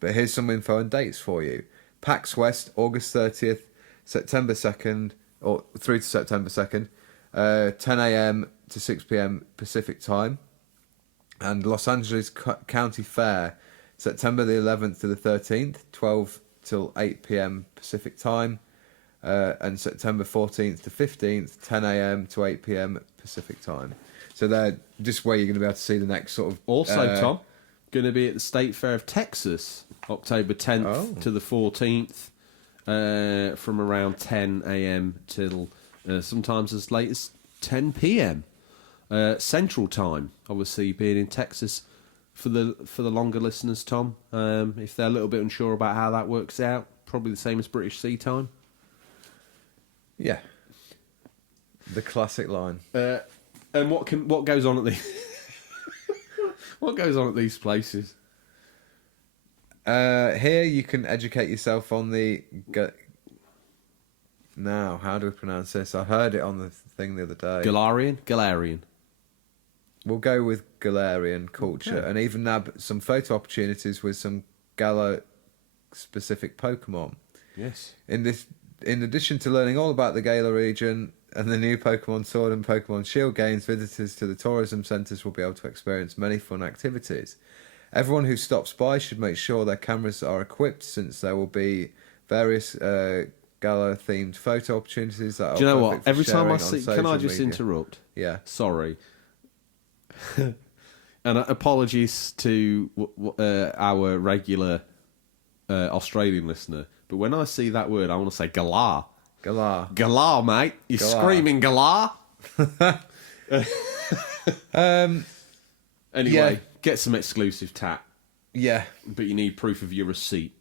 But here's some info and dates for you. PAX West, August 30th, September 2nd, or through to September 2nd, 10 a.m. to 6 p.m. Pacific time. And Los Angeles County Fair, September the 11th to the 13th, 12 till 8 p.m. Pacific time. And September 14th to 15th, 10 a.m. to 8 p.m. Pacific time. So they're just where you're going to be able to see the next sort of... Also, Tom, going to be at the State Fair of Texas, October 10th to the 14th, from around 10 a.m. till sometimes as late as 10 p.m. Central Time, obviously being in Texas for the longer listeners, Tom. If they're a little bit unsure about how that works out, probably the same as British Sea Time. Yeah. The classic line. And what goes on at the what goes on at these places? Here you can educate yourself on the... Now, how do we pronounce this? I heard it on the thing the other day. Galarian. We'll go with Galarian culture, and even nab some photo opportunities with some Galar-specific Pokemon. Yes. In addition to learning all about the Galar region and the new Pokemon Sword and Pokemon Shield games, visitors to the tourism centres will be able to experience many fun activities. Everyone who stops by should make sure their cameras are equipped, since there will be various Galar-themed photo opportunities that are... Do you know what? Every time I see... Can I just interrupt? Yeah. Sorry. And apologies to our regular Australian listener, but when I see that word, I want to say Galar. Galar. Galar, mate. You're screaming Galar. Anyway, get some exclusive tat. Yeah. But you need proof of your receipt.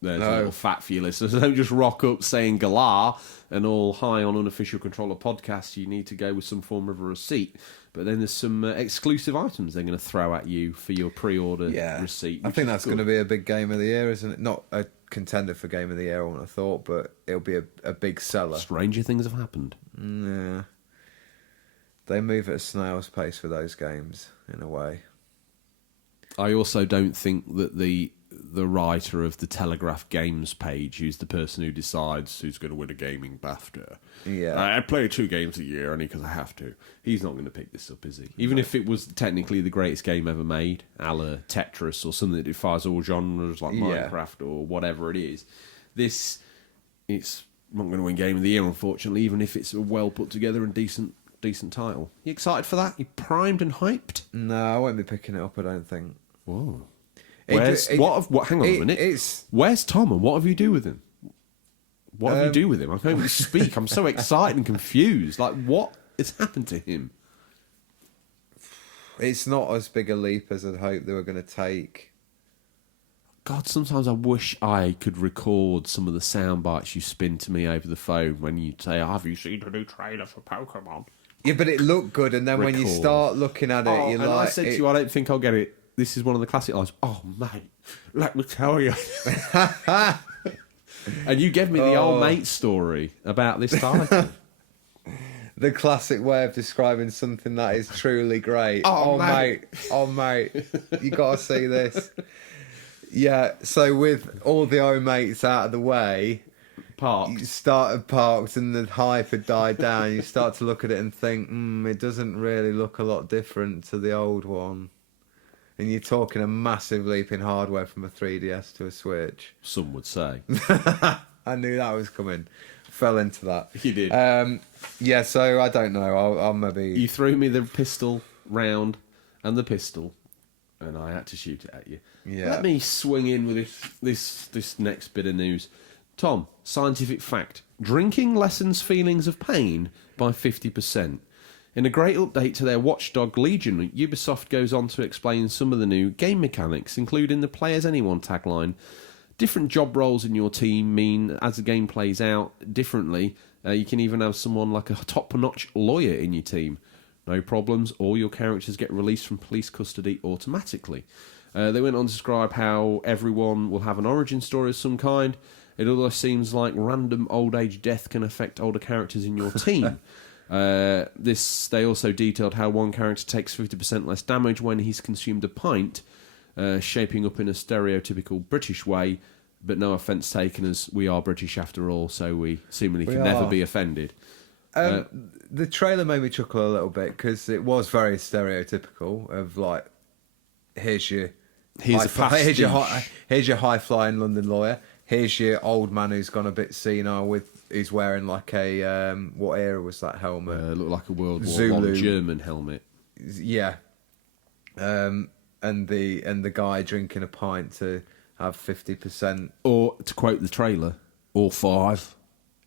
There's a little fat for your listeners. Don't just rock up saying Galar and all high on Unofficial Controller podcast. You need to go with some form of a receipt. But then there's some exclusive items they're going to throw at you for your pre-order receipt. I think that's going to be a big game of the year, isn't it? Not a contender for game of the year, I wouldn't have thought, but it'll be a big seller. Stranger things have happened. Yeah. They move at a snail's pace for those games, in a way. I also don't think that the writer of the Telegraph Games page, who's the person who decides who's going to win a gaming BAFTA. Yeah. I play 2 games a year only because I have to. He's not going to pick this up, is he? Even if it was technically the greatest game ever made, a la Tetris or something that defies all genres like Minecraft or whatever it is. It's not going to win game of the year, unfortunately, even if it's a well put together and decent title. You excited for that? You primed and hyped? No, I won't be picking it up, I don't think. Whoa. Hang on a minute. Where's Tom and what have you do with him? What have you do with him? I can't even speak. I'm so excited and confused. Like, what has happened to him? It's not as big a leap as I'd hoped they were going to take. God, sometimes I wish I could record some of the sound bites you spin to me over the phone when you say, have you seen the new trailer for Pokemon? Yeah, but it looked good, and then when you start looking at it, you're like... I said to you, I don't think I'll get it. This is one of the classic lines. Oh, mate, let me tell you. And you gave me the old mate story about this title. The classic way of describing something that is truly great. Oh mate. Oh, mate. You got to see this. Yeah, so with all the old mates out of the way... Parked. You started parked and the hype had died down. You start to look at it and think, it doesn't really look a lot different to the old one. And you're talking a massive leap in hardware from a 3DS to a Switch. Some would say. I knew that was coming. Fell into that. You did. Yeah, so I don't know. I'll maybe... You threw me the pistol round and the pistol, and I had to shoot it at you. Yeah. Let me swing in with this next bit of news. Tom, scientific fact. Drinking lessens feelings of pain by 50%. In a great update to their Watchdog Legion, Ubisoft goes on to explain some of the new game mechanics, including the Play as Anyone tagline. Different job roles in your team mean, as the game plays out differently, you can even have someone like a top-notch lawyer in your team. No problems, all your characters get released from police custody automatically. They went on to describe how everyone will have an origin story of some kind. It although seems like random old age death can affect older characters in your team. They also detailed how one character takes 50% less damage when he's consumed a pint, shaping up in a stereotypical British way, but no offence taken as we are British after all, so we seemingly can never be offended. The trailer made me chuckle a little bit because it was very stereotypical of like, here's your high-flying London lawyer. Here's your old man who's gone a bit senile with he's wearing like a what era was that helmet? Looked like a World War Zulu. I German helmet. Yeah. And the guy drinking a pint to have 50%. Or, to quote the trailer, or 5.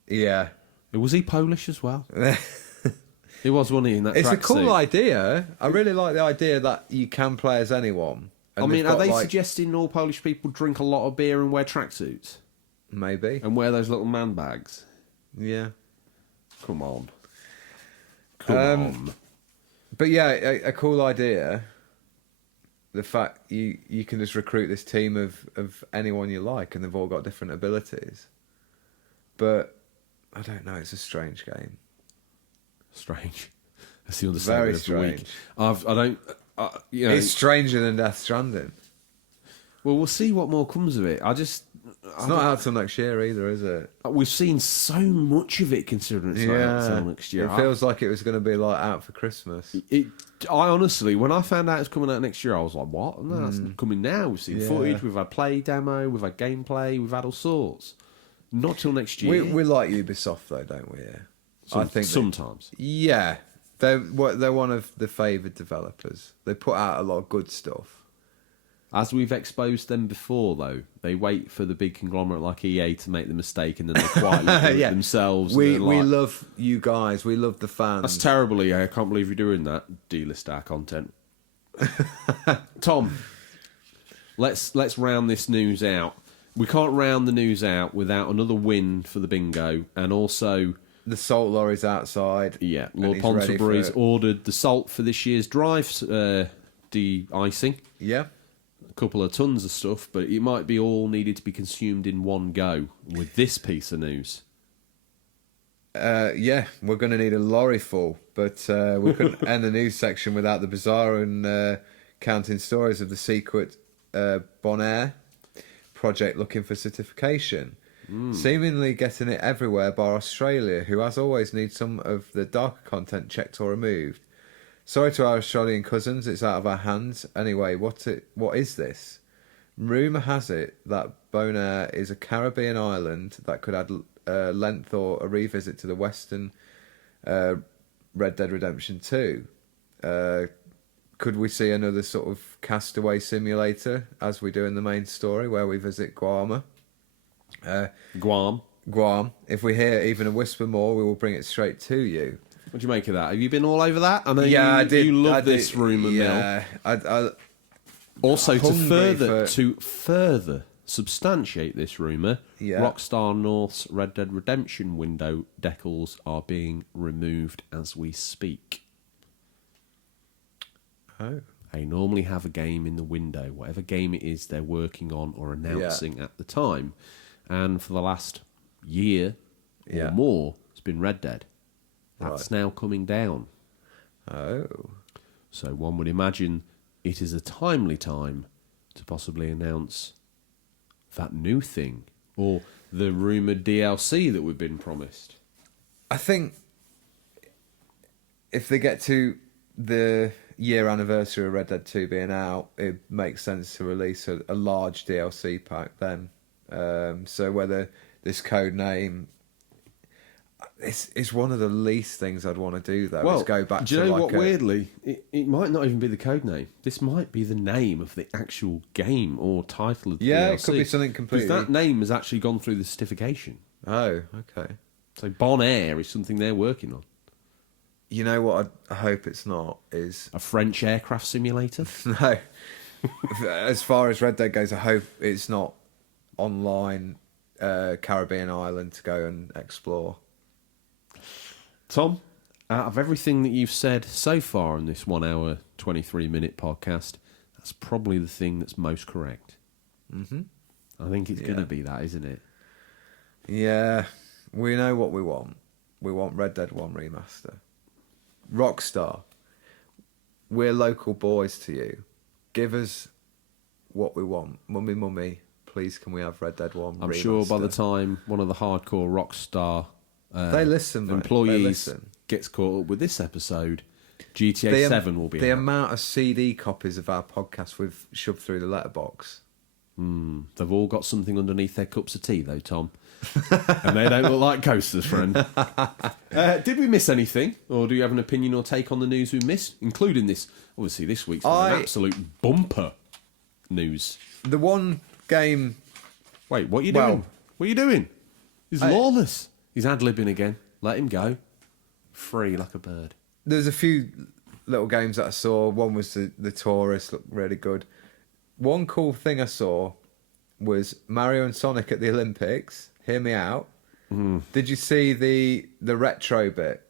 Yeah. Was he Polish as well? He was, wasn't he, in that It's a tracksuit? cool idea. I really like the idea that you can play as anyone. I mean, are they suggesting all Polish people drink a lot of beer and wear tracksuits? Maybe. And wear those little man bags? Yeah. Come on. Come on. But yeah, a cool idea. The fact you can just recruit this team of anyone you like, and they've all got different abilities. But I don't know. It's a strange game. Strange. That's the understatement of the week. Very strange. It's stranger than Death Stranding. Well, we'll see what more comes of it. It's not out till next year either, is it? We've seen so much of it considering it's not out till next year. It feels like it was going to be like out for Christmas. I honestly, when I found out it's coming out next year, I was like, what? No, it's coming now. We've seen footage, we've had play demo, we've had gameplay, we've had all sorts. Not till next year. We like Ubisoft though, don't we? Yeah. I think sometimes. Yeah. They're one of the favoured developers. They put out a lot of good stuff. As we've exposed them before, though, they wait for the big conglomerate like EA to make the mistake, and then they quietly do it themselves. We love you guys. We love the fans. That's terrible, EA. I can't believe you're doing that. Delist our content. Tom, let's round this news out. We can't round the news out without another win for the bingo, and also the salt lorry's outside. Yeah, Lord Ponsonbury's ordered the salt for this year's drive de-icing. Yeah. Couple of tons of stuff, but it might be all needed to be consumed in one go with this piece of news. Yeah, we're going to need a lorry full, but we couldn't end the news section without the bizarre and counting stories of the secret Bonaire project looking for certification. Seemingly getting it everywhere bar Australia, who as always needs some of the darker content checked or removed. Sorry to our Australian cousins, it's out of our hands. Anyway, what is this? Rumour has it that Bonaire is a Caribbean island that could add length or a revisit to the Western Red Dead Redemption 2. Could we see another sort of castaway simulator, as we do in the main story, where we visit Guam? Guam. If we hear even a whisper more, we will bring it straight to you. What do you make of that? Have you been all over that? I know I did. You love this rumour mill. I also, to further substantiate this rumour, Rockstar North's Red Dead Redemption window decals are being removed as we speak. Oh. They normally have a game in the window, whatever game it is they're working on or announcing at the time. And for the last year or more, it's been Red Dead. That's now coming down. Oh. So one would imagine it is a timely time to possibly announce that new thing or the rumoured DLC that we've been promised. I think if they get to the year anniversary of Red Dead 2 being out, it makes sense to release a large DLC pack then. So whether this code name... It's one of the least things I'd want to do, though. Well, is go back do you to know like what? Weirdly, it might not even be the code name. This might be the name of the actual game or title of the DLC. Yeah, it could be something completely. Because that name has actually gone through the certification. Oh, okay. So Bonaire is something they're working on. You know what? I hope it's not is a French aircraft simulator. No. As far as Red Dead goes, I hope it's not online Caribbean island to go and explore. Tom, out of everything that you've said so far in this 1 hour, 23-minute podcast, that's probably the thing that's most correct. Mm-hmm. I think it's going to be that, isn't it? Yeah, we know what we want. We want Red Dead 1 Remaster. Rockstar, we're local boys to you. Give us what we want. Mummy, please can we have Red Dead 1 Remaster? I'm sure by the time one of the hardcore Rockstar they listen, employees gets caught up with this episode, GTA 7 will be out. The amount of CD copies of our podcast we've shoved through the letterbox They've all got something underneath their cups of tea, though, Tom. And they don't look like coasters, friend. Did we miss anything? Or do you have an opinion or take on the news we missed? Including this, obviously, this week's been an absolute bumper news. The one game... Wait, what are you doing? What are you doing? He's lawless. He's ad-libbing again. Let him go. Free like a bird. There's a few little games that I saw. One was the Tourist, looked really good. One cool thing I saw was Mario and Sonic at the Olympics. Hear me out. Did you see the retro bit?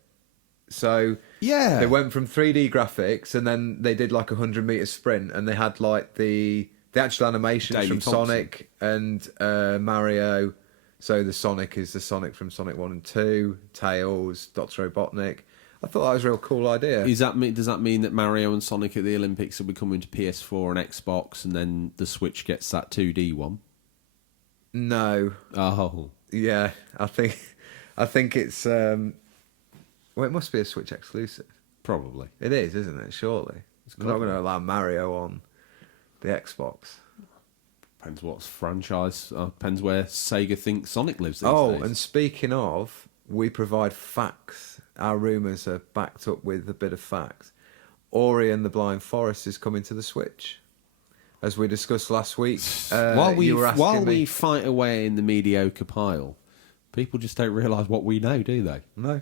So yeah, they went from 3D graphics and then they did like a 100-meter sprint and they had like the actual animations from Sonic and Mario. So the Sonic is the Sonic from Sonic 1 and 2, Tails, Dr. Robotnik. I thought that was a real cool idea. Does that mean that Mario and Sonic at the Olympics will be coming to PS4 and Xbox, and then the Switch gets that 2D one? No. Oh. Yeah, I think it's it must be a Switch exclusive. Probably. It is, isn't it? Surely. They're not going to allow Mario on the Xbox. Depends what franchise. Depends where Sega thinks Sonic lives these days. And speaking of, we provide facts. Our rumours are backed up with a bit of fact. Ori and the Blind Forest is coming to the Switch. As we discussed last week, while we fight away in the mediocre pile, people just don't realise what we know, do they? No.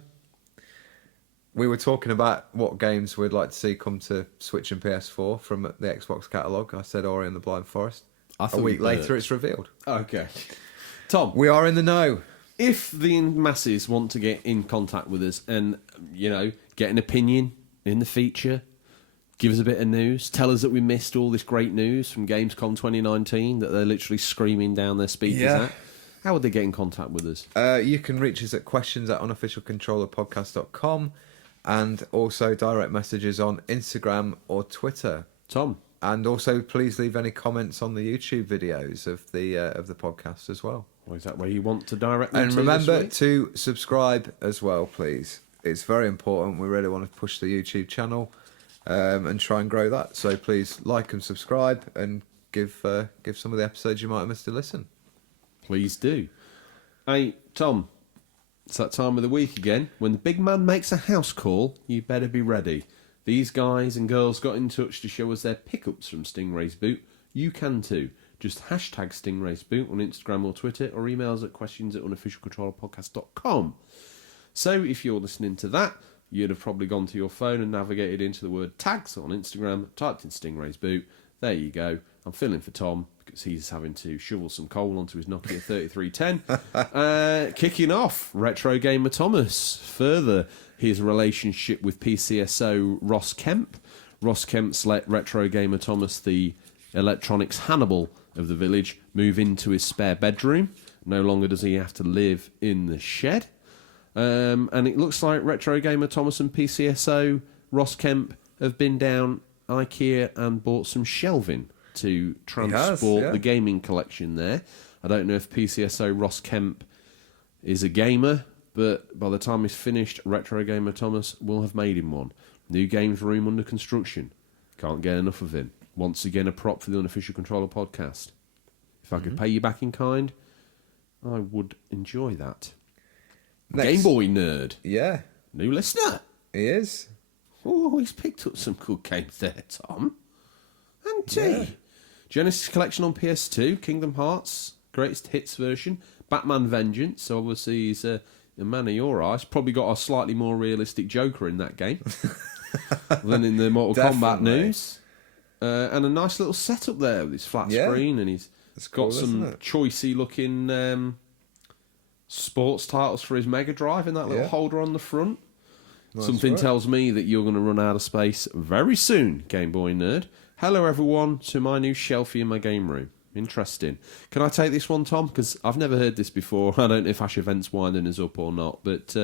We were talking about what games we'd like to see come to Switch and PS4 from the Xbox catalogue. I said Ori and the Blind Forest. A week later, it's revealed. Okay. Tom. We are in the know. If the masses want to get in contact with us and, get an opinion in the feature, give us a bit of news, tell us that we missed all this great news from Gamescom 2019 that they're literally screaming down their speakers at, how would they get in contact with us? You can reach us at questions@unofficialcontrollerpodcast.com and also direct messages on Instagram or Twitter. Tom. And also, please leave any comments on the YouTube videos of the podcast as well. Or is that where you want to direct them? And remember to subscribe as well, please. It's very important. We really want to push the YouTube channel and try and grow that. So please like and subscribe and give some of the episodes you might have missed a listen. Please do. Hey, Tom, it's that time of the week again. When the big man makes a house call, you better be ready. These guys and girls got in touch to show us their pickups from Stingray's boot. You can too. Just hashtag Stingray's boot on Instagram or Twitter, or email us at questions@unofficialcontrollerpodcast.com. So if you're listening to that, you'd have probably gone to your phone and navigated into the word tags on Instagram, typed in Stingray's boot. There you go. I'm feeling for Tom because he's having to shovel some coal onto his Nokia 3310. Kicking off, Retro Gamer Thomas. Further, his relationship with PCSO Ross Kemp. Ross Kemp's let Retro Gamer Thomas, the electronics Hannibal of the village, move into his spare bedroom. No longer does he have to live in the shed. And it looks like Retro Gamer Thomas and PCSO Ross Kemp have been down IKEA and bought some shelving to transport the gaming collection there. I don't know if PCSO Ross Kemp is a gamer, but by the time he's finished, Retro Gamer Thomas will have made him one. New games room under construction. Can't get enough of him. Once again, a prop for the Unofficial Controller podcast. If I could pay you back in kind, I would enjoy that. Next. Game Boy Nerd. Yeah. New listener. He is. Oh, he's picked up some good games there, Tom. And Genesis Collection on PS2, Kingdom Hearts, Greatest Hits version, Batman Vengeance, so obviously he's a man of your eyes. Probably got a slightly more realistic Joker in that game than in the Mortal Kombat news. And a nice little setup there with his flat screen, and he's got some choicey looking sports titles for his Mega Drive in that little holder on the front. Nice. Something tells me that you're going to run out of space very soon, Game Boy Nerd. Hello everyone to my new shelfie in my game room. Interesting. Can I take this one, Tom? Because I've never heard this before. I don't know if Ash Event's winding us up or not, but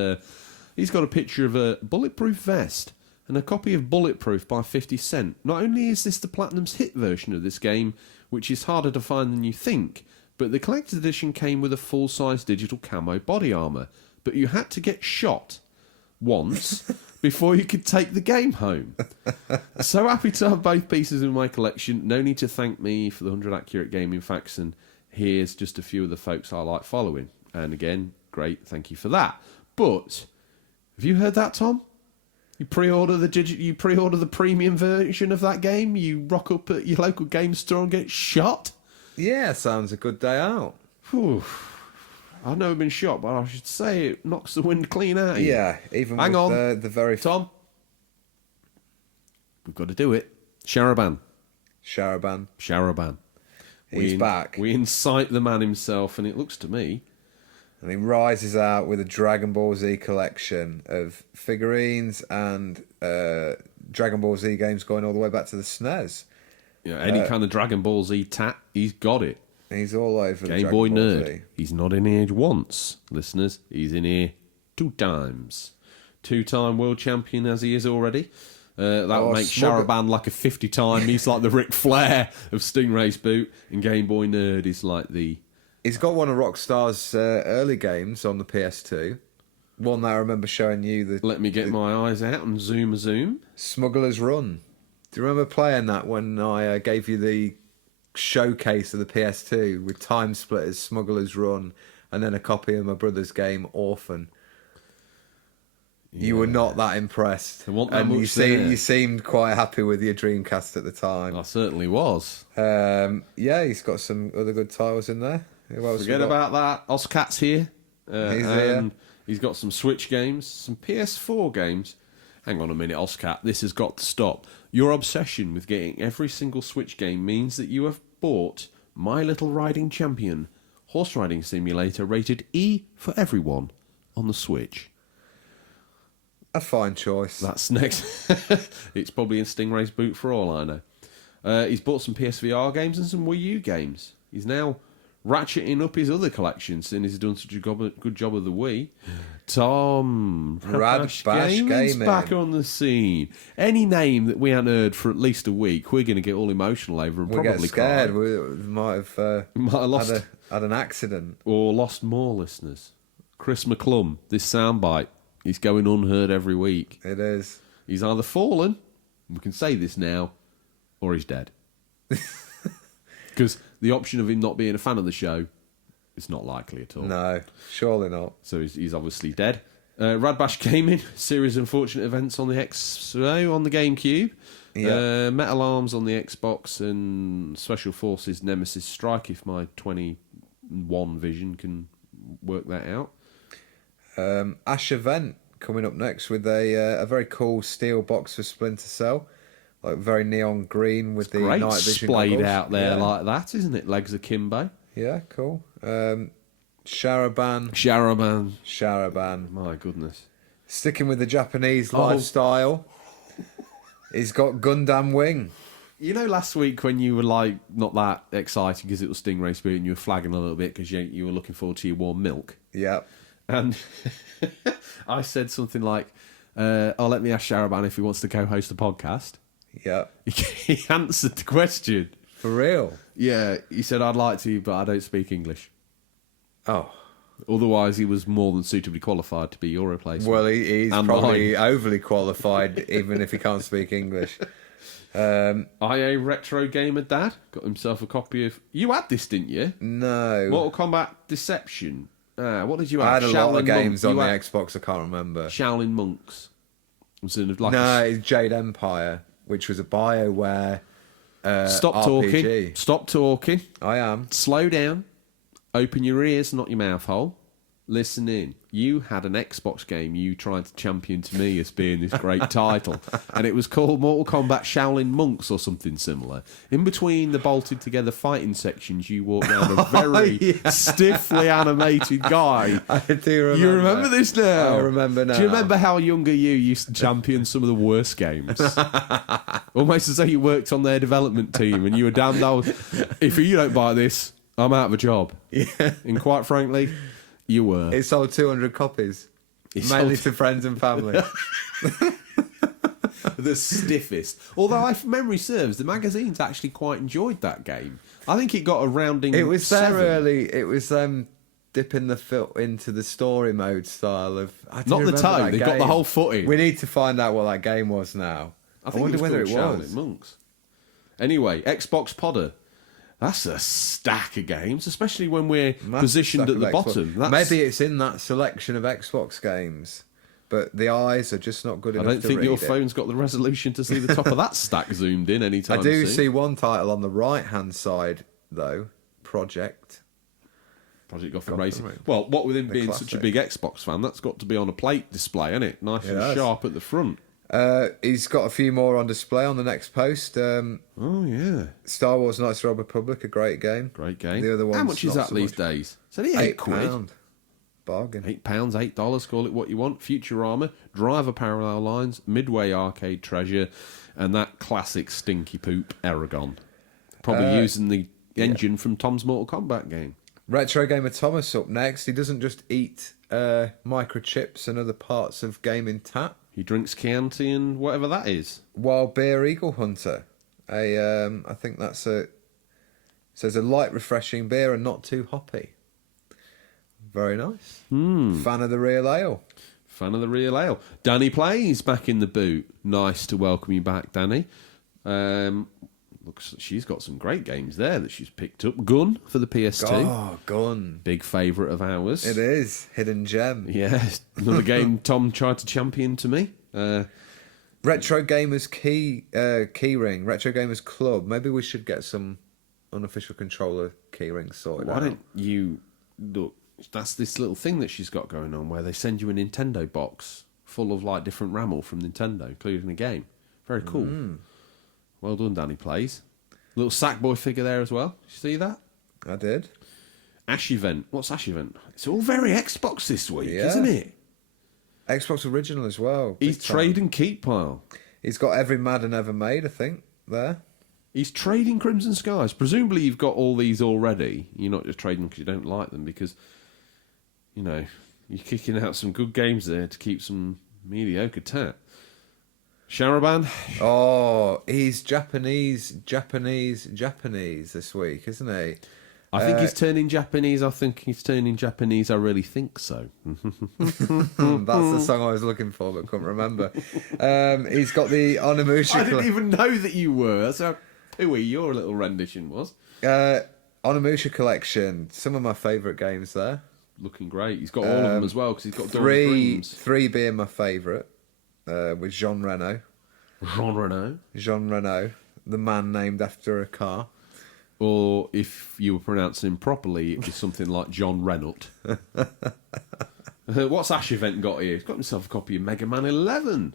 he's got a picture of a bulletproof vest and a copy of Bulletproof by 50 Cent. Not only is this the Platinum's hit version of this game, which is harder to find than you think, but the collector's edition came with a full-size digital camo body armour. But you had to get shot once before you could take the game home. So happy to have both pieces in my collection. No need to thank me for the 100 accurate gaming facts, and here's just a few of the folks I like following. And again, great, thank you for that. But have you heard that, Tom? You pre-order the premium version of that game. You rock up at your local game store and get shot. Yeah, sounds a good day out. Whew. I've never been shot, but I should say it knocks the wind clean out of you. Yeah, even Hang with on, the very... Tom, we've got to do it. Sharaban. He's back. We incite the man himself, and it looks to me... And he rises out with a Dragon Ball Z collection of figurines and Dragon Ball Z games going all the way back to the SNES. Yeah, any kind of Dragon Ball Z tat, he's got it. He's all over the Game Dragon Boy Ball nerd. Z. He's not in here once, listeners. He's in here 2 times. 2-time world champion as he is already. That would make Sharaban like a 50-time. He's like the Ric Flair of Stingray's boot. And Game Boy nerd is like the... He's got one of Rockstar's early games on the PS2. One that I remember showing you. Let me get my eyes out and zoom a zoom. Smuggler's Run. Do you remember playing that when I gave you the showcase of the PS2 with Time Splitters, Smuggler's Run, and then a copy of my brother's game, Orphan? You were not that impressed. And you seemed quite happy with your Dreamcast at the time. I certainly was. Yeah, he's got some other good titles in there. Forget about that. Oscat's here. He's here. He's got some Switch games, some PS4 games. Hang on a minute, Oscat. This has got to stop. Your obsession with getting every single Switch game means that you have bought My Little Riding Champion, horse riding simulator rated E for everyone on the Switch. A fine choice. That's next. It's probably in Stingray's boot for all I know. He's bought some PSVR games and some Wii U games. He's now ratcheting up his other collections since he's done such a good job of the Wii. Tom Radbash Gaming's Gaming back on the scene. Any name that we haven't heard for at least a week, we're going to get all emotional over and we'll probably get scared. cry. We might have lost had an accident. Or lost more listeners. Chris McClum, this soundbite, he's going unheard every week. It is. He's either fallen, we can say this now, or he's dead. Because the option of him not being a fan of the show is not likely at all. No, surely not. So he's obviously dead. Radbash Gaming, series of unfortunate events on the XO, on the GameCube. Yeah. Metal Arms on the Xbox, and Special Forces Nemesis Strike, if my 21 vision can work that out. Ash Event coming up next with a very cool steel box for Splinter Cell. Like very neon green with the great night vision splayed goggles. out there like that, isn't it? Legs akimbo. Yeah, cool. Sharaban. My goodness. Sticking with the Japanese lifestyle. He's got Gundam Wing. You know, last week when you were like not that excited because it was Stingray Spirit and you were flagging a little bit because you were looking forward to your warm milk. Yeah. And I said something like, let me ask Sharaban if he wants to co-host the podcast. Yeah. He answered the question. For real? Yeah, he said, I'd like to, but I don't speak English. Oh. Otherwise, he was more than suitably qualified to be your replacement. Well, he's probably overly qualified, even if he can't speak English. IA Retro Gamer Dad got himself a copy of... You had this, didn't you? No. Mortal Kombat Deception. What did you have? I had a lot of games on the had Xbox, I can't remember. Shaolin Monks. It's Jade Empire, which was a BioWare Stop RPG. talking. Stop talking. I am. Slow down. Open your ears, not your mouth hole. Listen in. You had an Xbox game you tried to champion to me as being this great title, and it was called Mortal Kombat Shaolin Monks or something similar. In between the bolted together fighting sections, you walk around a very stiffly animated guy. I do remember. You remember this now? I remember now. Do you remember how younger you used to champion some of the worst games? Almost as though you worked on their development team and you were damned old. If you don't buy this, I'm out of a job. Yeah. And quite frankly... You were. It sold 200 copies. Mainly to friends and family. The stiffest. Although, if memory serves, the magazines actually quite enjoyed that game. I think it got a rounding. It was 7. there early. It was dipping the foot into the story mode style of... I do Not the remember toe. that They've got the game. whole foot in. We need to find out what that game was now. I think wonder whether it called was. Shaolin Monks. Anyway, Xbox Podder. That's a stack of games, especially when we're Massive positioned stack at the of bottom. Xbox. Maybe it's in that selection of Xbox games, but the eyes are just not good enough to read I don't think your it. phone's got the resolution to see the top of that stack zoomed in anytime I do soon. see one title on the right-hand side, though. Project Gotham Racing. Well, what with him being such a big Xbox fan, that's got to be on a plate display, isn't it? Nice and sharp at the front. He's got a few more on display on the next post. Oh, yeah. Star Wars Knights of the Old Republic, a great game. Great game. The other one's How much is not that so these much. days? It's only £8. £8. Bargain. £8, $8, call it what you want. Futurama, Driver Parallel Lines, Midway Arcade Treasure, and that classic stinky poop Aragon. Probably using the engine from Tom's Mortal Kombat game. Retro Gamer Thomas up next. He doesn't just eat microchips and other parts of gaming tap. He drinks Chianti and whatever that is. Wild Beer Eagle Hunter. I think that's says a light, refreshing beer and not too hoppy. Very nice. Fan of the real ale. Fan of the real ale. Danny Plays back in the boot. Nice to welcome you back, Danny. Looks, she's got some great games there that she's picked up. Gun for the PS2. Oh, Gun. Big favourite of ours. It is. Hidden gem. Yeah, another game Tom tried to champion to me. Retro Gamers Keyring. Retro Gamers Club. Maybe we should get some unofficial controller keyrings sorted out. Why don't you look? That's this little thing that she's got going on where they send you a Nintendo box full of like different rammel from Nintendo, including a game. Very cool. Well done, Danny Plays. Little Sackboy figure there as well. You see that? I did. Ash Event. What's Ash Event? It's all very Xbox this week, Yeah. isn't it? Xbox original as well. He's Big time. trade and keep pile. He's got every Madden ever made, I think, there. He's trading Crimson Skies. Presumably you've got all these already. You're not just trading them because you don't like them, because, you know, you're kicking out some good games there to keep some mediocre tat. Sharaban? Oh, he's Japanese this week, isn't he? I think he's turning Japanese. I think he's turning Japanese. I really think so. That's the song I was looking for, but couldn't remember. He's got the Onimusha. I didn't even know that you were. That's how hooey your little rendition was. Onimusha collection. Some of my favourite games there. Looking great. He's got all of them as well because he's got Dawn of Dreams. Three being my favourite. With Jean Reno. Jean Reno, the man named after a car. Or if you were pronouncing him properly, it was something like John Renault. What's Ash Event got here? He's got himself a copy of Mega Man 11.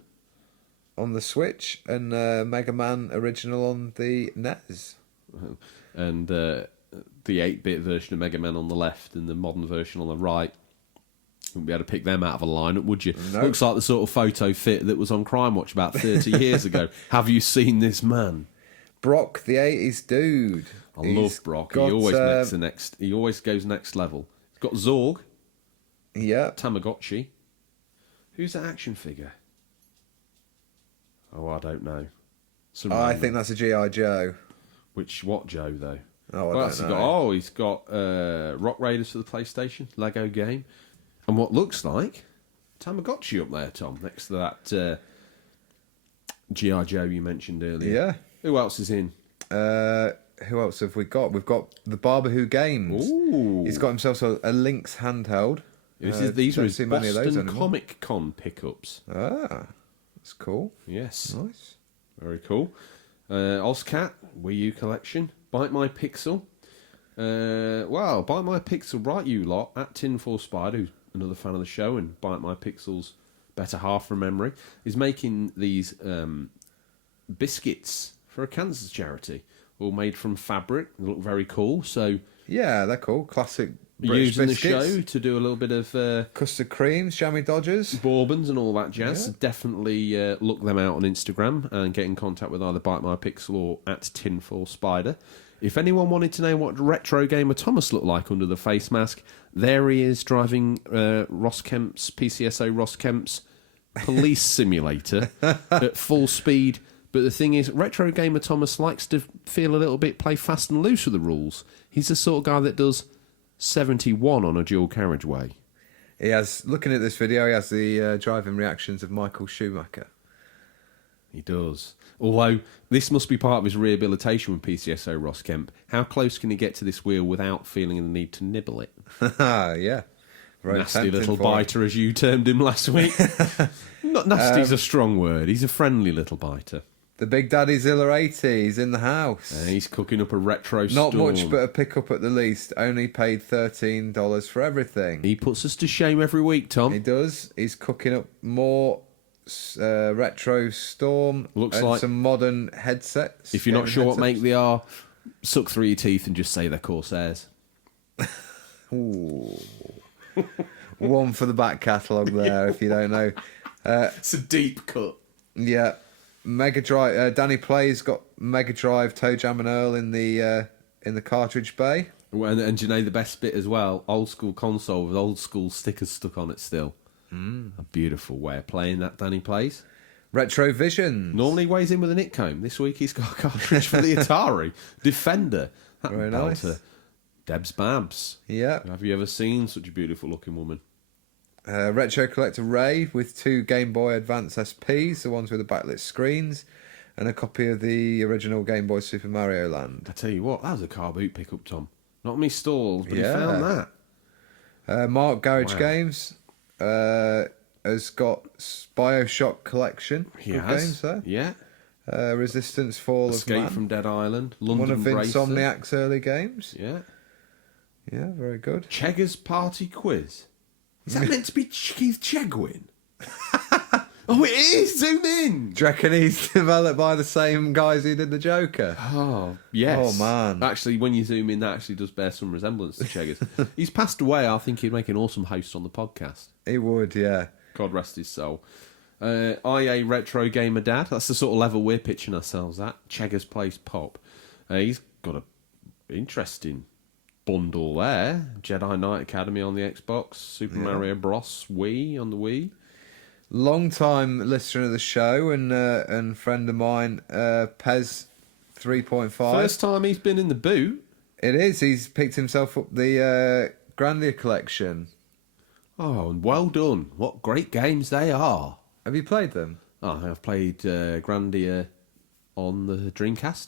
On the Switch, and Mega Man original on the NES. And the 8-bit version of Mega Man on the left and the modern version on the right. You wouldn't be able to pick them out of a lineup, would you? No. Looks like the sort of photo fit that was on Crime Watch about 30 years ago. Have you seen this man? Brock, the 80s dude. I love Brock. He always goes next level. He's got Zorg. Yeah. Tamagotchi. Who's that action figure? Oh, I don't know. I think that's a G.I. Joe. What Joe, though? Oh, I don't know. He's got Rock Raiders for the PlayStation, Lego game. And what looks like Tamagotchi up there, Tom, next to that G.I. Joe you mentioned earlier. Yeah. Who else is in? Who else have we got? We've got the Barber Games. Ooh. He's got himself a Lynx handheld. These are his see many of those Boston anymore. Comic Con pickups. Ah, that's cool. Yes. Nice. Very cool. Ozcat, Wii U collection. Bite My Pixel. Bite My Pixel, right you lot, at Tinfoil Spider, who's another fan of the show, and Bite My Pixel's better half from memory, is making these biscuits for a cancer charity, all made from fabric. They look very cool. So yeah, they're cool. Classic British using biscuits. the show to do a little bit of Custard creams, jammy dodgers, bourbons and all that jazz. Yeah. Definitely look them out on Instagram and get in contact with either Bite My Pixel or at Tinfoil Spider. If anyone wanted to know what retro gamer Thomas looked like under the face mask, there he is driving PCSO Ross Kemp's police simulator at full speed. But the thing is, retro gamer Thomas likes to feel a little bit, play fast and loose with the rules. He's the sort of guy that does 71 on a dual carriageway. He has, looking at this video, he has the driving reactions of Michael Schumacher. He does. Although, this must be part of his rehabilitation with PCSO Ross Kemp. How close can he get to this wheel without feeling the need to nibble it? Yeah. Very Nasty little biter, as you termed him last week. Not nasty's a strong word. He's a friendly little biter. The Big Daddy Zilla 80, he's in the house. He's cooking up a retro Not storm. much, but a pickup at the least. Only paid $13 for everything. He puts us to shame every week, Tom. He does. He's cooking up more retro storm Looks and like some modern headsets. If you're not sure what make they are, suck through your teeth and just say they're Corsairs. Ooh. One for the back catalogue there, if you don't know. It's a deep cut. Yeah. Mega Drive. Danny Play's got Mega Drive, Toe Jam and Earl in the cartridge bay. And you know the best bit as well? Old school console with old school stickers stuck on it still. A beautiful way of playing that, Danny Plays. Retro Visions. Normally weighs in with a Nitcomb. This week he's got a cartridge for the Atari. Defender. That Very belter. nice. Deb's Babs. Yeah. Have you ever seen such a beautiful looking woman? Retro Collector Ray with 2 Game Boy Advance SPs, the ones with the backlit screens, and a copy of the original Game Boy Super Mario Land. I tell you what, that was a car boot pickup, Tom. Not many stalls, but Yeah. he found that. Mark Garage Wow. Games has got Bioshock Collection. He Good has. games there. Yeah. Resistance Fall Escape of Man. from Dead Island. London One of Racer. Insomniac's early games. Yeah. Yeah, very good. Cheggers Party Quiz. Is that meant to be Keith Chegwin? Oh, it is! Zoom in! Do you reckon he's developed by the same guys who did the Joker? Oh, yes. Oh, man. Actually, when you zoom in, that actually does bear some resemblance to Cheggers. He's passed away. I think he'd make an awesome host on the podcast. He would, yeah. God rest his soul. IA Retro Gamer Dad. That's the sort of level we're pitching ourselves at. Cheggers Plays Pop. He's got a interesting bundle there. Jedi Knight Academy on the Xbox. Super Mario Bros. Wii on the Wii. Long time listener of the show and friend of mine, Pez 3.5. First time he's been in the boot. It is. He's picked himself up the Grandia collection. Oh, and well done. What great games they are. Have you played them? Oh, I've played Grandia on the Dreamcast.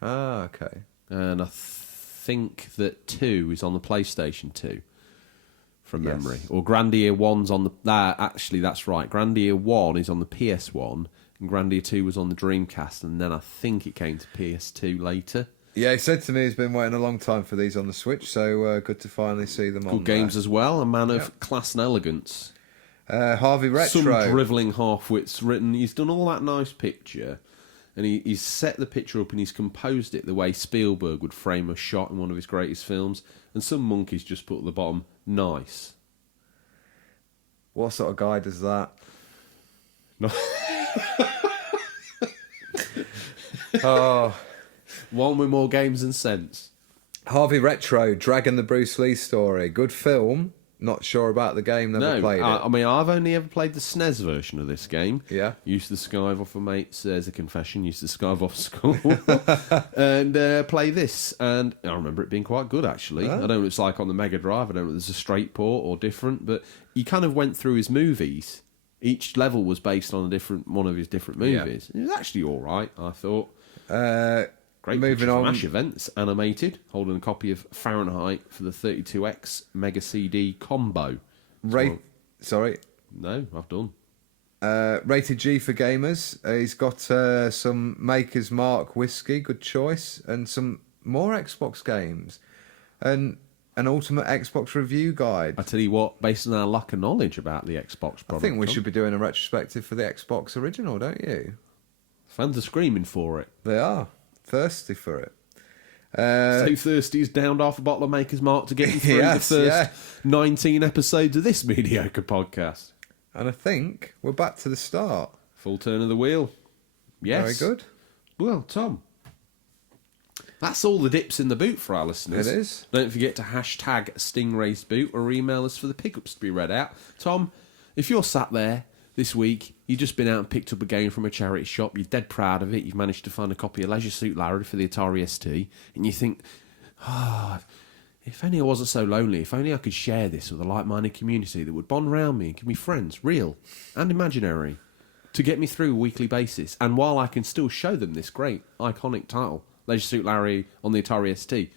Ah, okay. And I think that 2 is on the PlayStation 2. From memory. Or Grandia 1's on the... actually, that's right. Grandia 1 is on the PS1, and Grandia 2 was on the Dreamcast, and then I think it came to PS2 later. Yeah, he said to me he's been waiting a long time for these on the Switch, so good to finally see them on Good games there. as well. A man of class and elegance. Harvey Retro. Some drivelling half-wits written. He's done all that nice picture, and he's set the picture up and he's composed it the way Spielberg would frame a shot in one of his greatest films, and some monkeys just put at the bottom, nice. What sort of guy does that? No. Oh, One with more games and sense. Harvey Retro, Dragon the Bruce Lee story. Good film. Not sure about the game, never played it. I mean, I've only ever played the SNES version of this game. Yeah. Used to skive off a mates, as a confession, used to skive off school. And play this. And I remember it being quite good, actually. I don't know what it's like on the Mega Drive. I don't know if it's a straight port or different. But he kind of went through his movies. Each level was based on one of his different movies. It was actually all right, I thought. Great Moving picture from on. Ash Events, animated, holding a copy of Fahrenheit for the 32X Mega CD combo. Sorry. No, I've done. Rated G for gamers. He's got some Maker's Mark whiskey, good choice, and some more Xbox games, and an Ultimate Xbox review guide. I tell you what, based on our lack of knowledge about the Xbox product, I think we should be doing a retrospective for the Xbox original, don't you? fans are screaming for it. They are thirsty for it. So thirsty he's downed half a bottle of Maker's Mark to get him through Yes, the first yeah. 19 episodes of this mediocre podcast. And I think we're back to the start. Full turn of the wheel. Yes. Very good. Well, Tom, that's all the dips in the boot for our listeners. It is. Don't forget to hashtag Stingrays boot or email us for the pickups to be read out. Tom, if you're sat there this week, you've just been out and picked up a game from a charity shop, you're dead proud of it, you've managed to find a copy of Leisure Suit Larry for the Atari ST, and you think, if only I wasn't so lonely, if only I could share this with a like-minded community that would bond around me and give me friends, real and imaginary, to get me through a weekly basis. And while I can still show them this great, iconic title, Leisure Suit Larry on the Atari ST,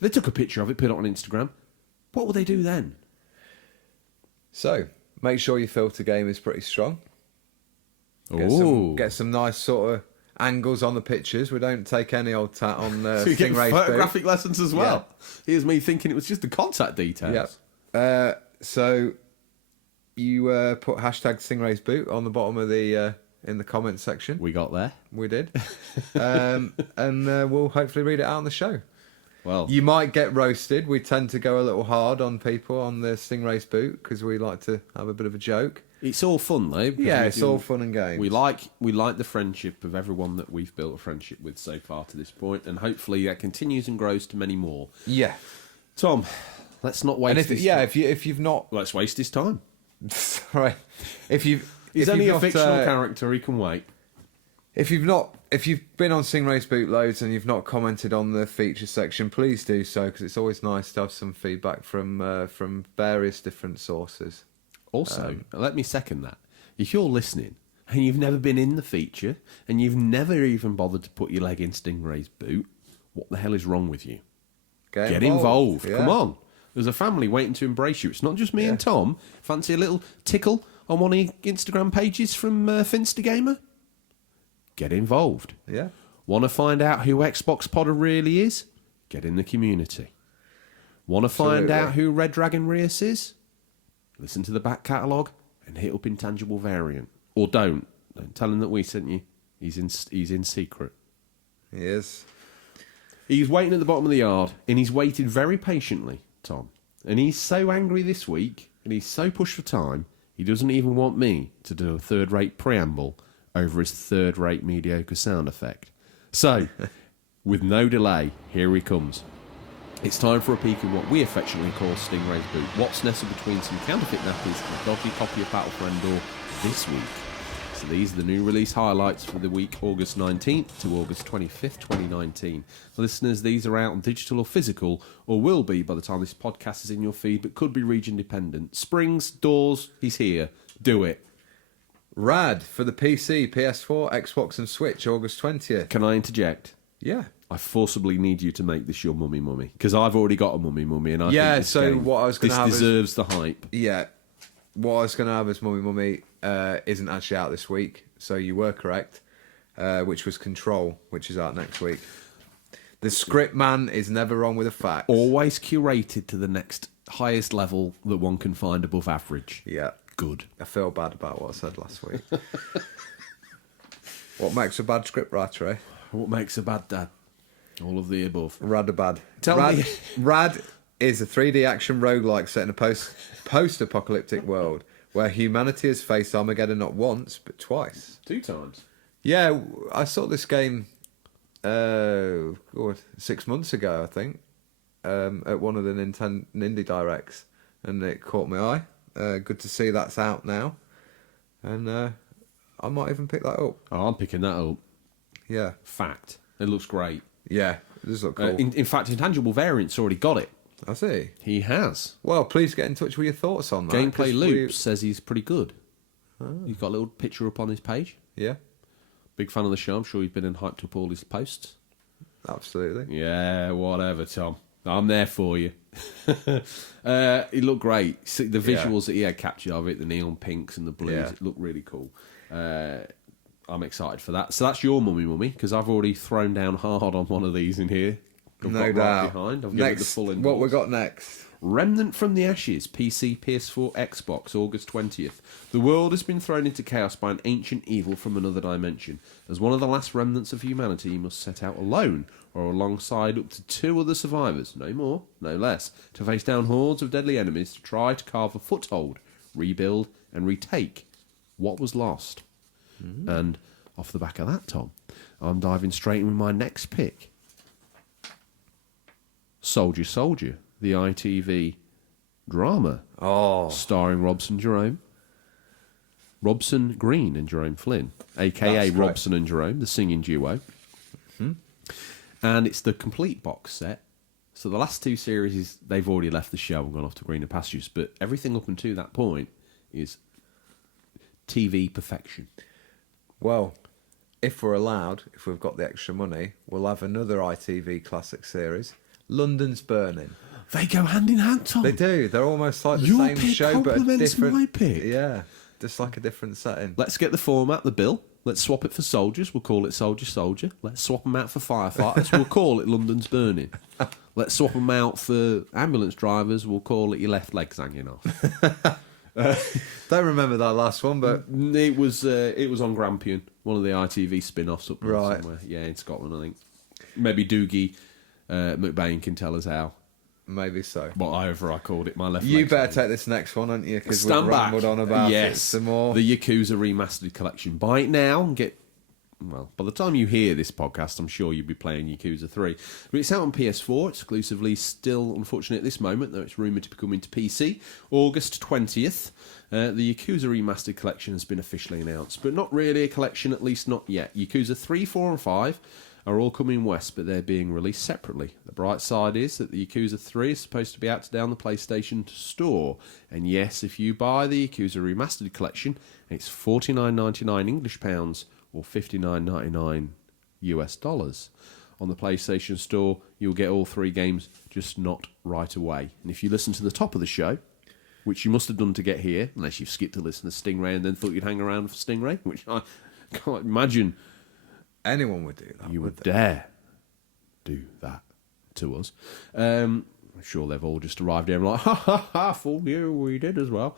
they took a picture of it, put it on Instagram, what would they do then? So, make sure your filter game is pretty strong. Get some nice sort of angles on the pictures. We don't take any old tat on so you get Stingray's photographic lessons as well. Yeah. Here's me thinking it was just the contact details. Yeah. So you put hashtag Stingray's boot on the bottom of the in the comments section. We got there. We did. And we'll hopefully read it out on the show. Well, you might get roasted. We tend to go a little hard on people on the Stingray's boot because we like to have a bit of a joke. It's all fun though. Yeah, it's all fun and games. We like the friendship of everyone that we've built a friendship with so far to this point, and hopefully that continues and grows to many more. Yeah, Tom, let's not waste. If you've not, let's waste his time. Sorry, he's only a fictional character. He can wait. If you've been on Stingray's boot loads and you've not commented on the feature section, please do so because it's always nice to have some feedback from various different sources. Also, let me second that. If you're listening and you've never been in the feature and you've never even bothered to put your leg in Stingray's boot, what the hell is wrong with you? Get involved. Yeah. Come on. There's a family waiting to embrace you. It's not just me and Tom. Fancy a little tickle on one of your Instagram pages from Finster Gamer? Get involved. Yeah. Want to find out who Xbox Podder really is? Get in the community. Want to find out who Red Dragon Reus is? Listen to the back catalogue and hit up Intangible Variant. Or don't. Don't tell him that we sent you. He's in secret. He is. He's waiting at the bottom of the yard, and he's waited very patiently, Tom. And he's so angry this week, and he's so pushed for time, he doesn't even want me to do a third-rate preamble over his third-rate mediocre sound effect. So, with no delay, here he comes. It's time for a peek in what we affectionately call Stingray's boot. What's nestled between some counterfeit nappies and a dodgy copy of Battle for Endor this week. So these are the new release highlights for the week August 19th to August 25th, 2019. Listeners, these are out on digital or physical, or will be by the time this podcast is in your feed, but could be region dependent. Springs, doors, he's here. Do it. Rad for the PC, PS4, Xbox and Switch, August 20th. Can I interject? Yeah. I forcibly need you to make this your mummy because I've already got a mummy, and I think this deserves the hype. Yeah, what I was going to have as mummy isn't actually out this week, so you were correct, which was Control, which is out next week. The script man is never wrong with the facts. Always curated to the next highest level that one can find above average. Yeah. Good. I feel bad about what I said last week. What makes a bad script writer, eh? What makes a bad dad? All of the above. Radabad. Tell me. Rad is a 3D action roguelike set in a post-apocalyptic world where humanity has faced Armageddon not once, but twice. 2 times. Yeah, I saw this game 6 months ago, I think, at one of the Indie Directs, and it caught my eye. Good to see that's out now. And I might even pick that up. Oh, I'm picking that up. Yeah. Fact. It looks great. Yeah, it does look cool. In fact, Intangible Variant's already got it. Has he? He has. Well, please get in touch with your thoughts on that. Gameplay Loops says he's pretty good. Oh. He's got a little picture up on his page. Yeah. Big fan of the show. I'm sure he's been and hyped up all his posts. Absolutely. Yeah, whatever, Tom. I'm there for you. It looked great. See, the visuals that he had captured of it, the neon pinks and the blues, it looked really cool. I'm excited for that. So that's your mummy, because I've already thrown down hard on one of these in here. No doubt. Behind. I've given it the full endorse. What we got next? Remnant from the Ashes, PC, PS4, Xbox, August 20th. The world has been thrown into chaos by an ancient evil from another dimension. As one of the last remnants of humanity, you must set out alone or alongside up to 2 other survivors, no more, no less, to face down hordes of deadly enemies to try to carve a foothold, rebuild and retake what was lost. And off the back of that, Tom, I'm diving straight in with my next pick. Soldier, Soldier, the ITV drama. Oh. Starring Robson Green and Jerome Flynn, a.k.a. Robson and Jerome, the singing duo. And it's the complete box set So the last two series, they've already left the show and gone off to greener pastures. But everything up until that point is TV perfection. Well, if we're allowed, if we've got the extra money, we'll have another ITV classic series, London's Burning. They go hand in hand, Tom. They do. They're almost like the Your same pick show, but a complements different. my pick. Yeah, just like a different setting. Let's get the format, the bill. Let's swap it for soldiers. We'll call it Soldier Soldier. Let's swap them out for firefighters. We'll call it London's Burning. Let's swap them out for ambulance drivers. We'll call it Your Left Leg's Hanging Off. Don't remember that last one, but It was on Grampian, one of the ITV spin-offs up there Right. somewhere. Yeah, in Scotland, I think. Maybe Doogie McBain can tell us how. maybe so. Whatever I called it, my left You leg's better hanging. take this next one, aren't you? Because we've Stand back. rambled on about yes, it some more. The Yakuza Remastered Collection. Buy it now and get... Well, by the time you hear this podcast, I'm sure you'll be playing Yakuza 3. But it's out on PS4 exclusively, still unfortunate at this moment, though it's rumoured to be coming to PC. August 20th. The Yakuza Remastered Collection has been officially announced, but not really a collection, at least not yet. Yakuza 3, 4 and 5 are all coming west, but they're being released separately. The bright side is that the Yakuza 3 is supposed to be out to down the PlayStation Store. And yes, if you buy the Yakuza Remastered Collection, it's £49.99 English pounds or $59.99 US dollars. On the PlayStation Store, you'll get all three games, just not right away. And if you listen to the top of the show, which you must have done to get here, unless you've skipped to listen to Stingray and then thought you'd hang around for Stingray, which I can't imagine Anyone would do that. you would dare do that to us. I'm sure they've all just arrived here and like, ha ha ha, fool you, we did as well.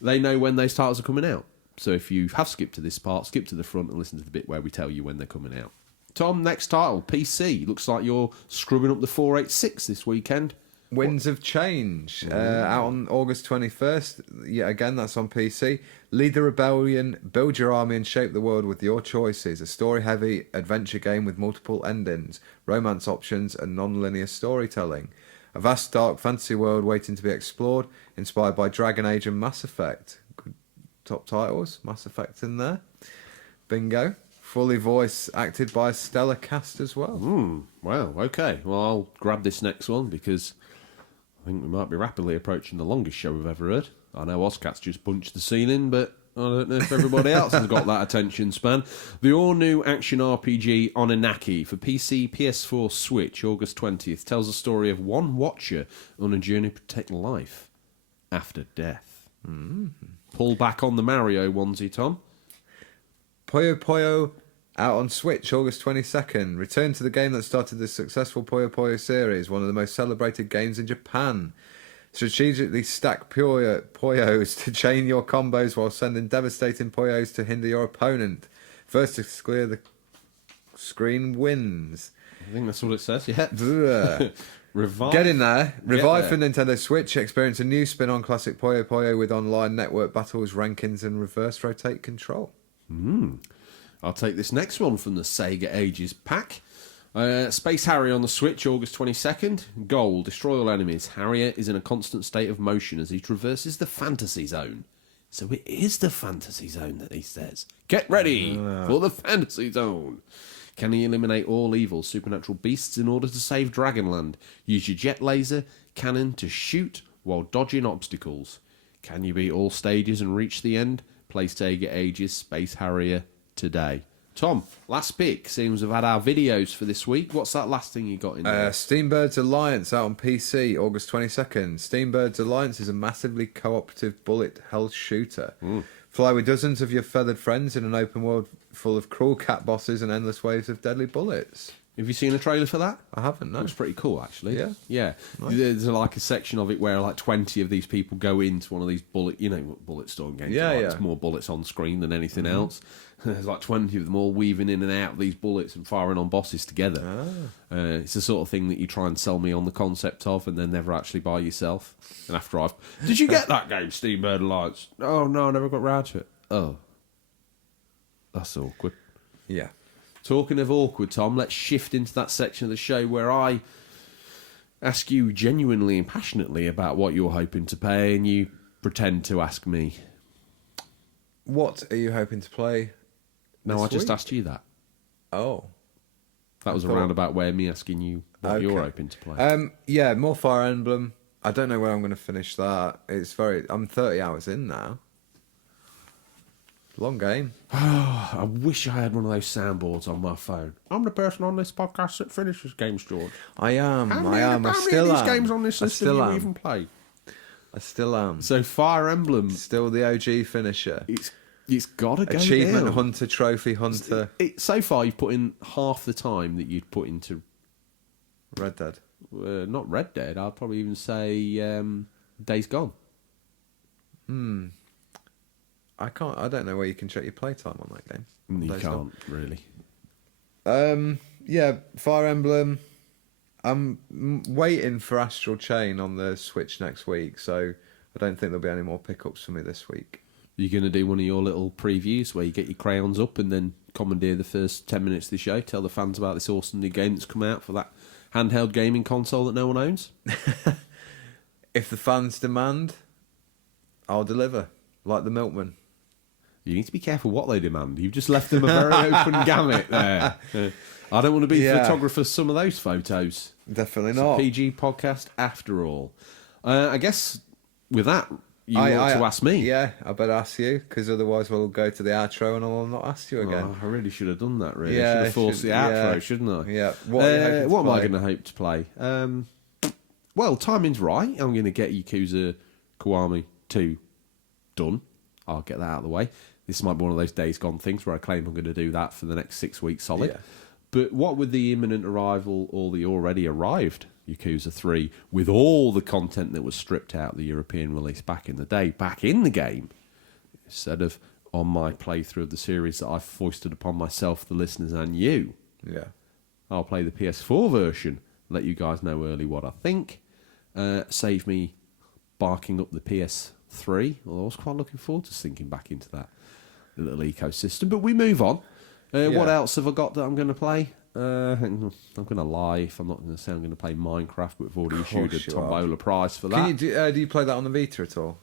They know when those titles are coming out. So if you have skipped to this part, skip to the front and listen to the bit where we tell you when they're coming out. Tom, next title, PC. Looks like you're scrubbing up the 486 this weekend. Winds of Change, out on August 21st. Yeah, again, that's on PC. Lead the rebellion, build your army and shape the world with your choices. A story-heavy adventure game with multiple endings, romance options and non-linear storytelling. A vast dark fantasy world waiting to be explored, inspired by Dragon Age and Mass Effect. Good top titles, Mass Effect in there. Bingo. Fully voice acted by a stellar cast as well. Wow, okay. Well, I'll grab this next one because I think we might be rapidly approaching the longest show we've ever heard. I know Ozcat's just punched the ceiling, but I don't know if everybody else has got that attention span. The all-new action RPG Onanaki for PC, PS4, Switch, August 20th, tells the story of one watcher on a journey to protect life after death. Pull back on the Mario onesie, Tom. Puyo Puyo out on Switch August 22nd. Return to the game that started the successful Puyo Puyo series, one of the most celebrated games in Japan. Strategically stack Puyos to chain your combos while sending devastating Puyos to hinder your opponent. First to clear the screen wins. I think that's what it says, yeah. Revive. Get in there. Revive there. for Nintendo Switch. Experience a new spin on classic Puyo Puyo with online network battles, rankings, and reverse rotate control. I'll take this next one from the Sega Ages pack. Space Harrier on the Switch, August 22nd. Goal, destroy all enemies. Harrier is in a constant state of motion as he traverses the fantasy zone. So it is the fantasy zone that he says. Get ready for the fantasy zone. Can he eliminate all evil supernatural beasts in order to save Dragonland? Use your jet laser cannon to shoot while dodging obstacles. Can you beat all stages and reach the end? Play Sega Ages Space Harrier today. Tom, last pick. Seems we've had our videos for this week. What's that last thing you got in there? Steambirds Alliance out on PC August 22nd. Steambirds Alliance is a massively cooperative bullet hell shooter. Fly with dozens of your feathered friends in an open world full of cruel cat bosses and endless waves of deadly bullets. Have you seen a trailer for that? I haven't, no. It was pretty cool, actually. Yeah? Yeah. Nice. There's like a section of it where like 20 of these people go into one of these bullet, you know what bullet storm games Yeah, are like. yeah. There's more bullets on screen than anything else. There's like 20 of them all weaving in and out of these bullets and firing on bosses together. It's the sort of thing that you try and sell me on the concept of and then never actually buy yourself. And after I've... Did you get that game, Steambird Alliance? Oh, no, I never got round to it. Oh. That's awkward. Yeah. Talking of awkward, Tom, let's shift into that section of the show where I ask you genuinely and passionately about what you're hoping to pay and you pretend to ask me. What are you hoping to play No, I this just week? asked you that. Oh. That was a roundabout way of me asking you what you're hoping to play. Yeah, more Fire Emblem. I don't know when I'm going to finish that. I'm 30 hours in now. Long game. I wish I had one of those soundboards on my phone. I'm the person on this podcast that finishes games, George. I am. How many of these games on this list have you even played? I still am. So Fire Emblem, still the OG finisher. It's got to go Achievement down. hunter, trophy hunter. So far, you've put in half the time that you'd put into Red Dead. Not Red Dead. I'd probably even say Days Gone. I don't know where you can check your playtime on that game. You can't really. Yeah, Fire Emblem. I'm waiting for Astral Chain on the Switch next week, so I don't think there'll be any more pickups for me this week. You're going to do one of your little previews where you get your crayons up and then commandeer the first 10 minutes of the show, tell the fans about this awesome new game that's come out for that handheld gaming console that no one owns? If the fans demand, I'll deliver, like the milkman. You need to be careful what they demand. You've just left them a very open gamut there. I don't want to be the photographer for some of those photos. Definitely It's not. a PG podcast after all. I guess with that, you want to ask me. Yeah, I better ask you, because otherwise we'll go to the outro and I'll not ask you again. I really should have done that, really. Yeah, I should have forced the outro, shouldn't I? Yeah. What am I going to hope to play? Well, timing's right. I'm going to get Yakuza Kiwami 2 done. I'll get that out of the way. This might be one of those Days Gone things where I claim I'm going to do that for the next 6 weeks solid. Yeah. But what with the imminent arrival or the already arrived Yakuza 3, with all the content that was stripped out of the European release back in the day, back in the game, instead of on my playthrough of the series that I've foisted upon myself, the listeners, and you, I'll play the PS4 version, let you guys know early what I think, save me barking up the PS3, although I was quite looking forward to sinking back into that little ecosystem. But we move on. What else have I got that I'm going to play? I'm going to lie if I'm not going to say I'm going to play Minecraft, but we've already issued a tombola prize for that. Do you play that on the Vita at all?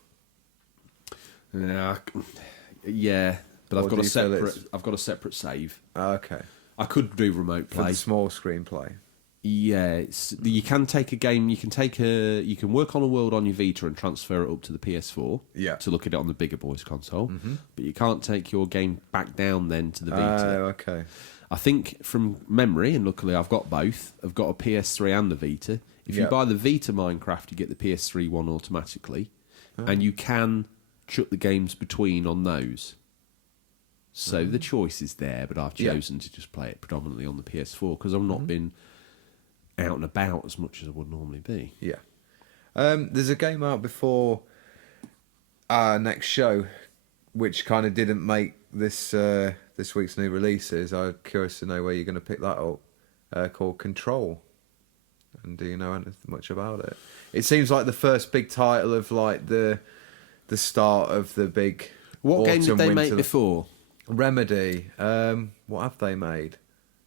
Yeah, but I've got a separate save. Okay. I could do remote play. For the small screen play. Yeah, you can take a game. You can work on a world on your Vita and transfer it up to the PS4. Yeah. To look at it on the bigger boys console. Mm-hmm. But you can't take your game back down then to the Vita. Oh, okay. I think from memory, and luckily I've got both. I've got a PS3 and a Vita. If you buy the Vita Minecraft, you get the PS3 one automatically, and you can chuck the games between on those. So the choice is there, but I've chosen to just play it predominantly on the PS4 because I've not been out and about as much as I would normally be. Yeah. There's a game out before our next show, which kind of didn't make this week's new releases. I'm curious to know where you're going to pick that up. Called Control. And do you know anything much about it? It seems like the first big title of like the start of the big. What game did they winter make before? Remedy. What have they made?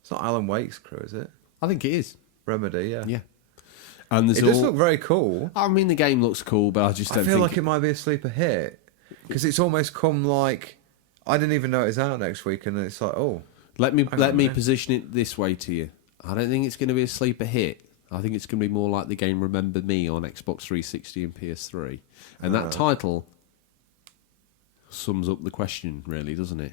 It's not Alan Wake's crew, is it? I think it is. Remedy, yeah. Yeah. And it does look very cool. I mean, the game looks cool, but I just don't feel like it might be a sleeper hit. Because it's almost come like... I didn't even know it was out next week, and it's like, oh... Let me position it this way to you. I don't think it's going to be a sleeper hit. I think it's going to be more like the game Remember Me on Xbox 360 and PS3. And that title sums up the question, really, doesn't it?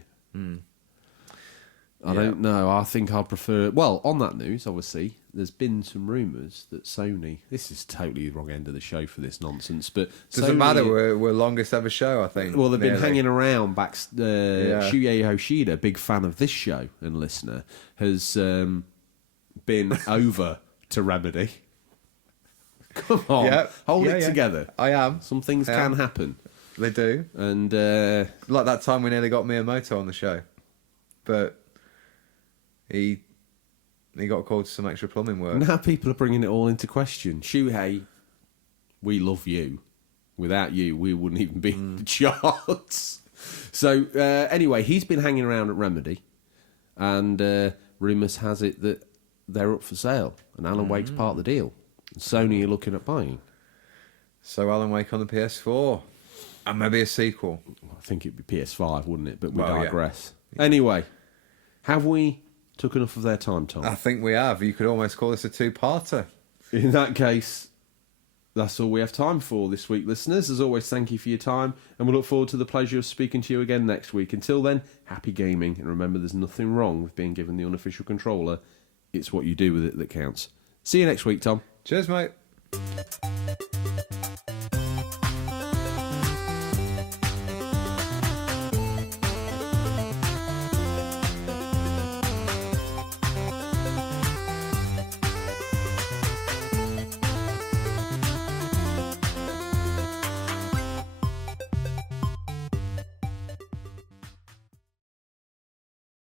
I don't know. I think I'd prefer... Well, on that news, obviously, there's been some rumours that Sony... This is totally the wrong end of the show for this nonsense, but... Doesn't matter, we're longest ever show, I think. Well, they've been hanging around back... Shuei Hoshida, big fan of this show and listener, has been over to Remedy. Come on, hold it together. I am. Some things can happen. They do. And... like that time we nearly got Miyamoto on the show. But... He got called to some extra plumbing work. Now people are bringing it all into question. Shuhei, we love you. Without you, we wouldn't even be in the charts. So, anyway, he's been hanging around at Remedy, and rumours has it that they're up for sale, and Alan Wake's part of the deal. And Sony are looking at buying. So Alan Wake on the PS4, and maybe a sequel. I think it'd be PS5, wouldn't it? But we digress. Yeah. Anyway, have we Took enough of their time, Tom. I think we have. You could almost call this a two-parter. In that case, that's all we have time for this week, listeners. As always, thank you for your time, and we look forward to the pleasure of speaking to you again next week. Until then, happy gaming, and remember, there's nothing wrong with being given the unofficial controller. It's what you do with it that counts. See you next week, Tom. Cheers, mate.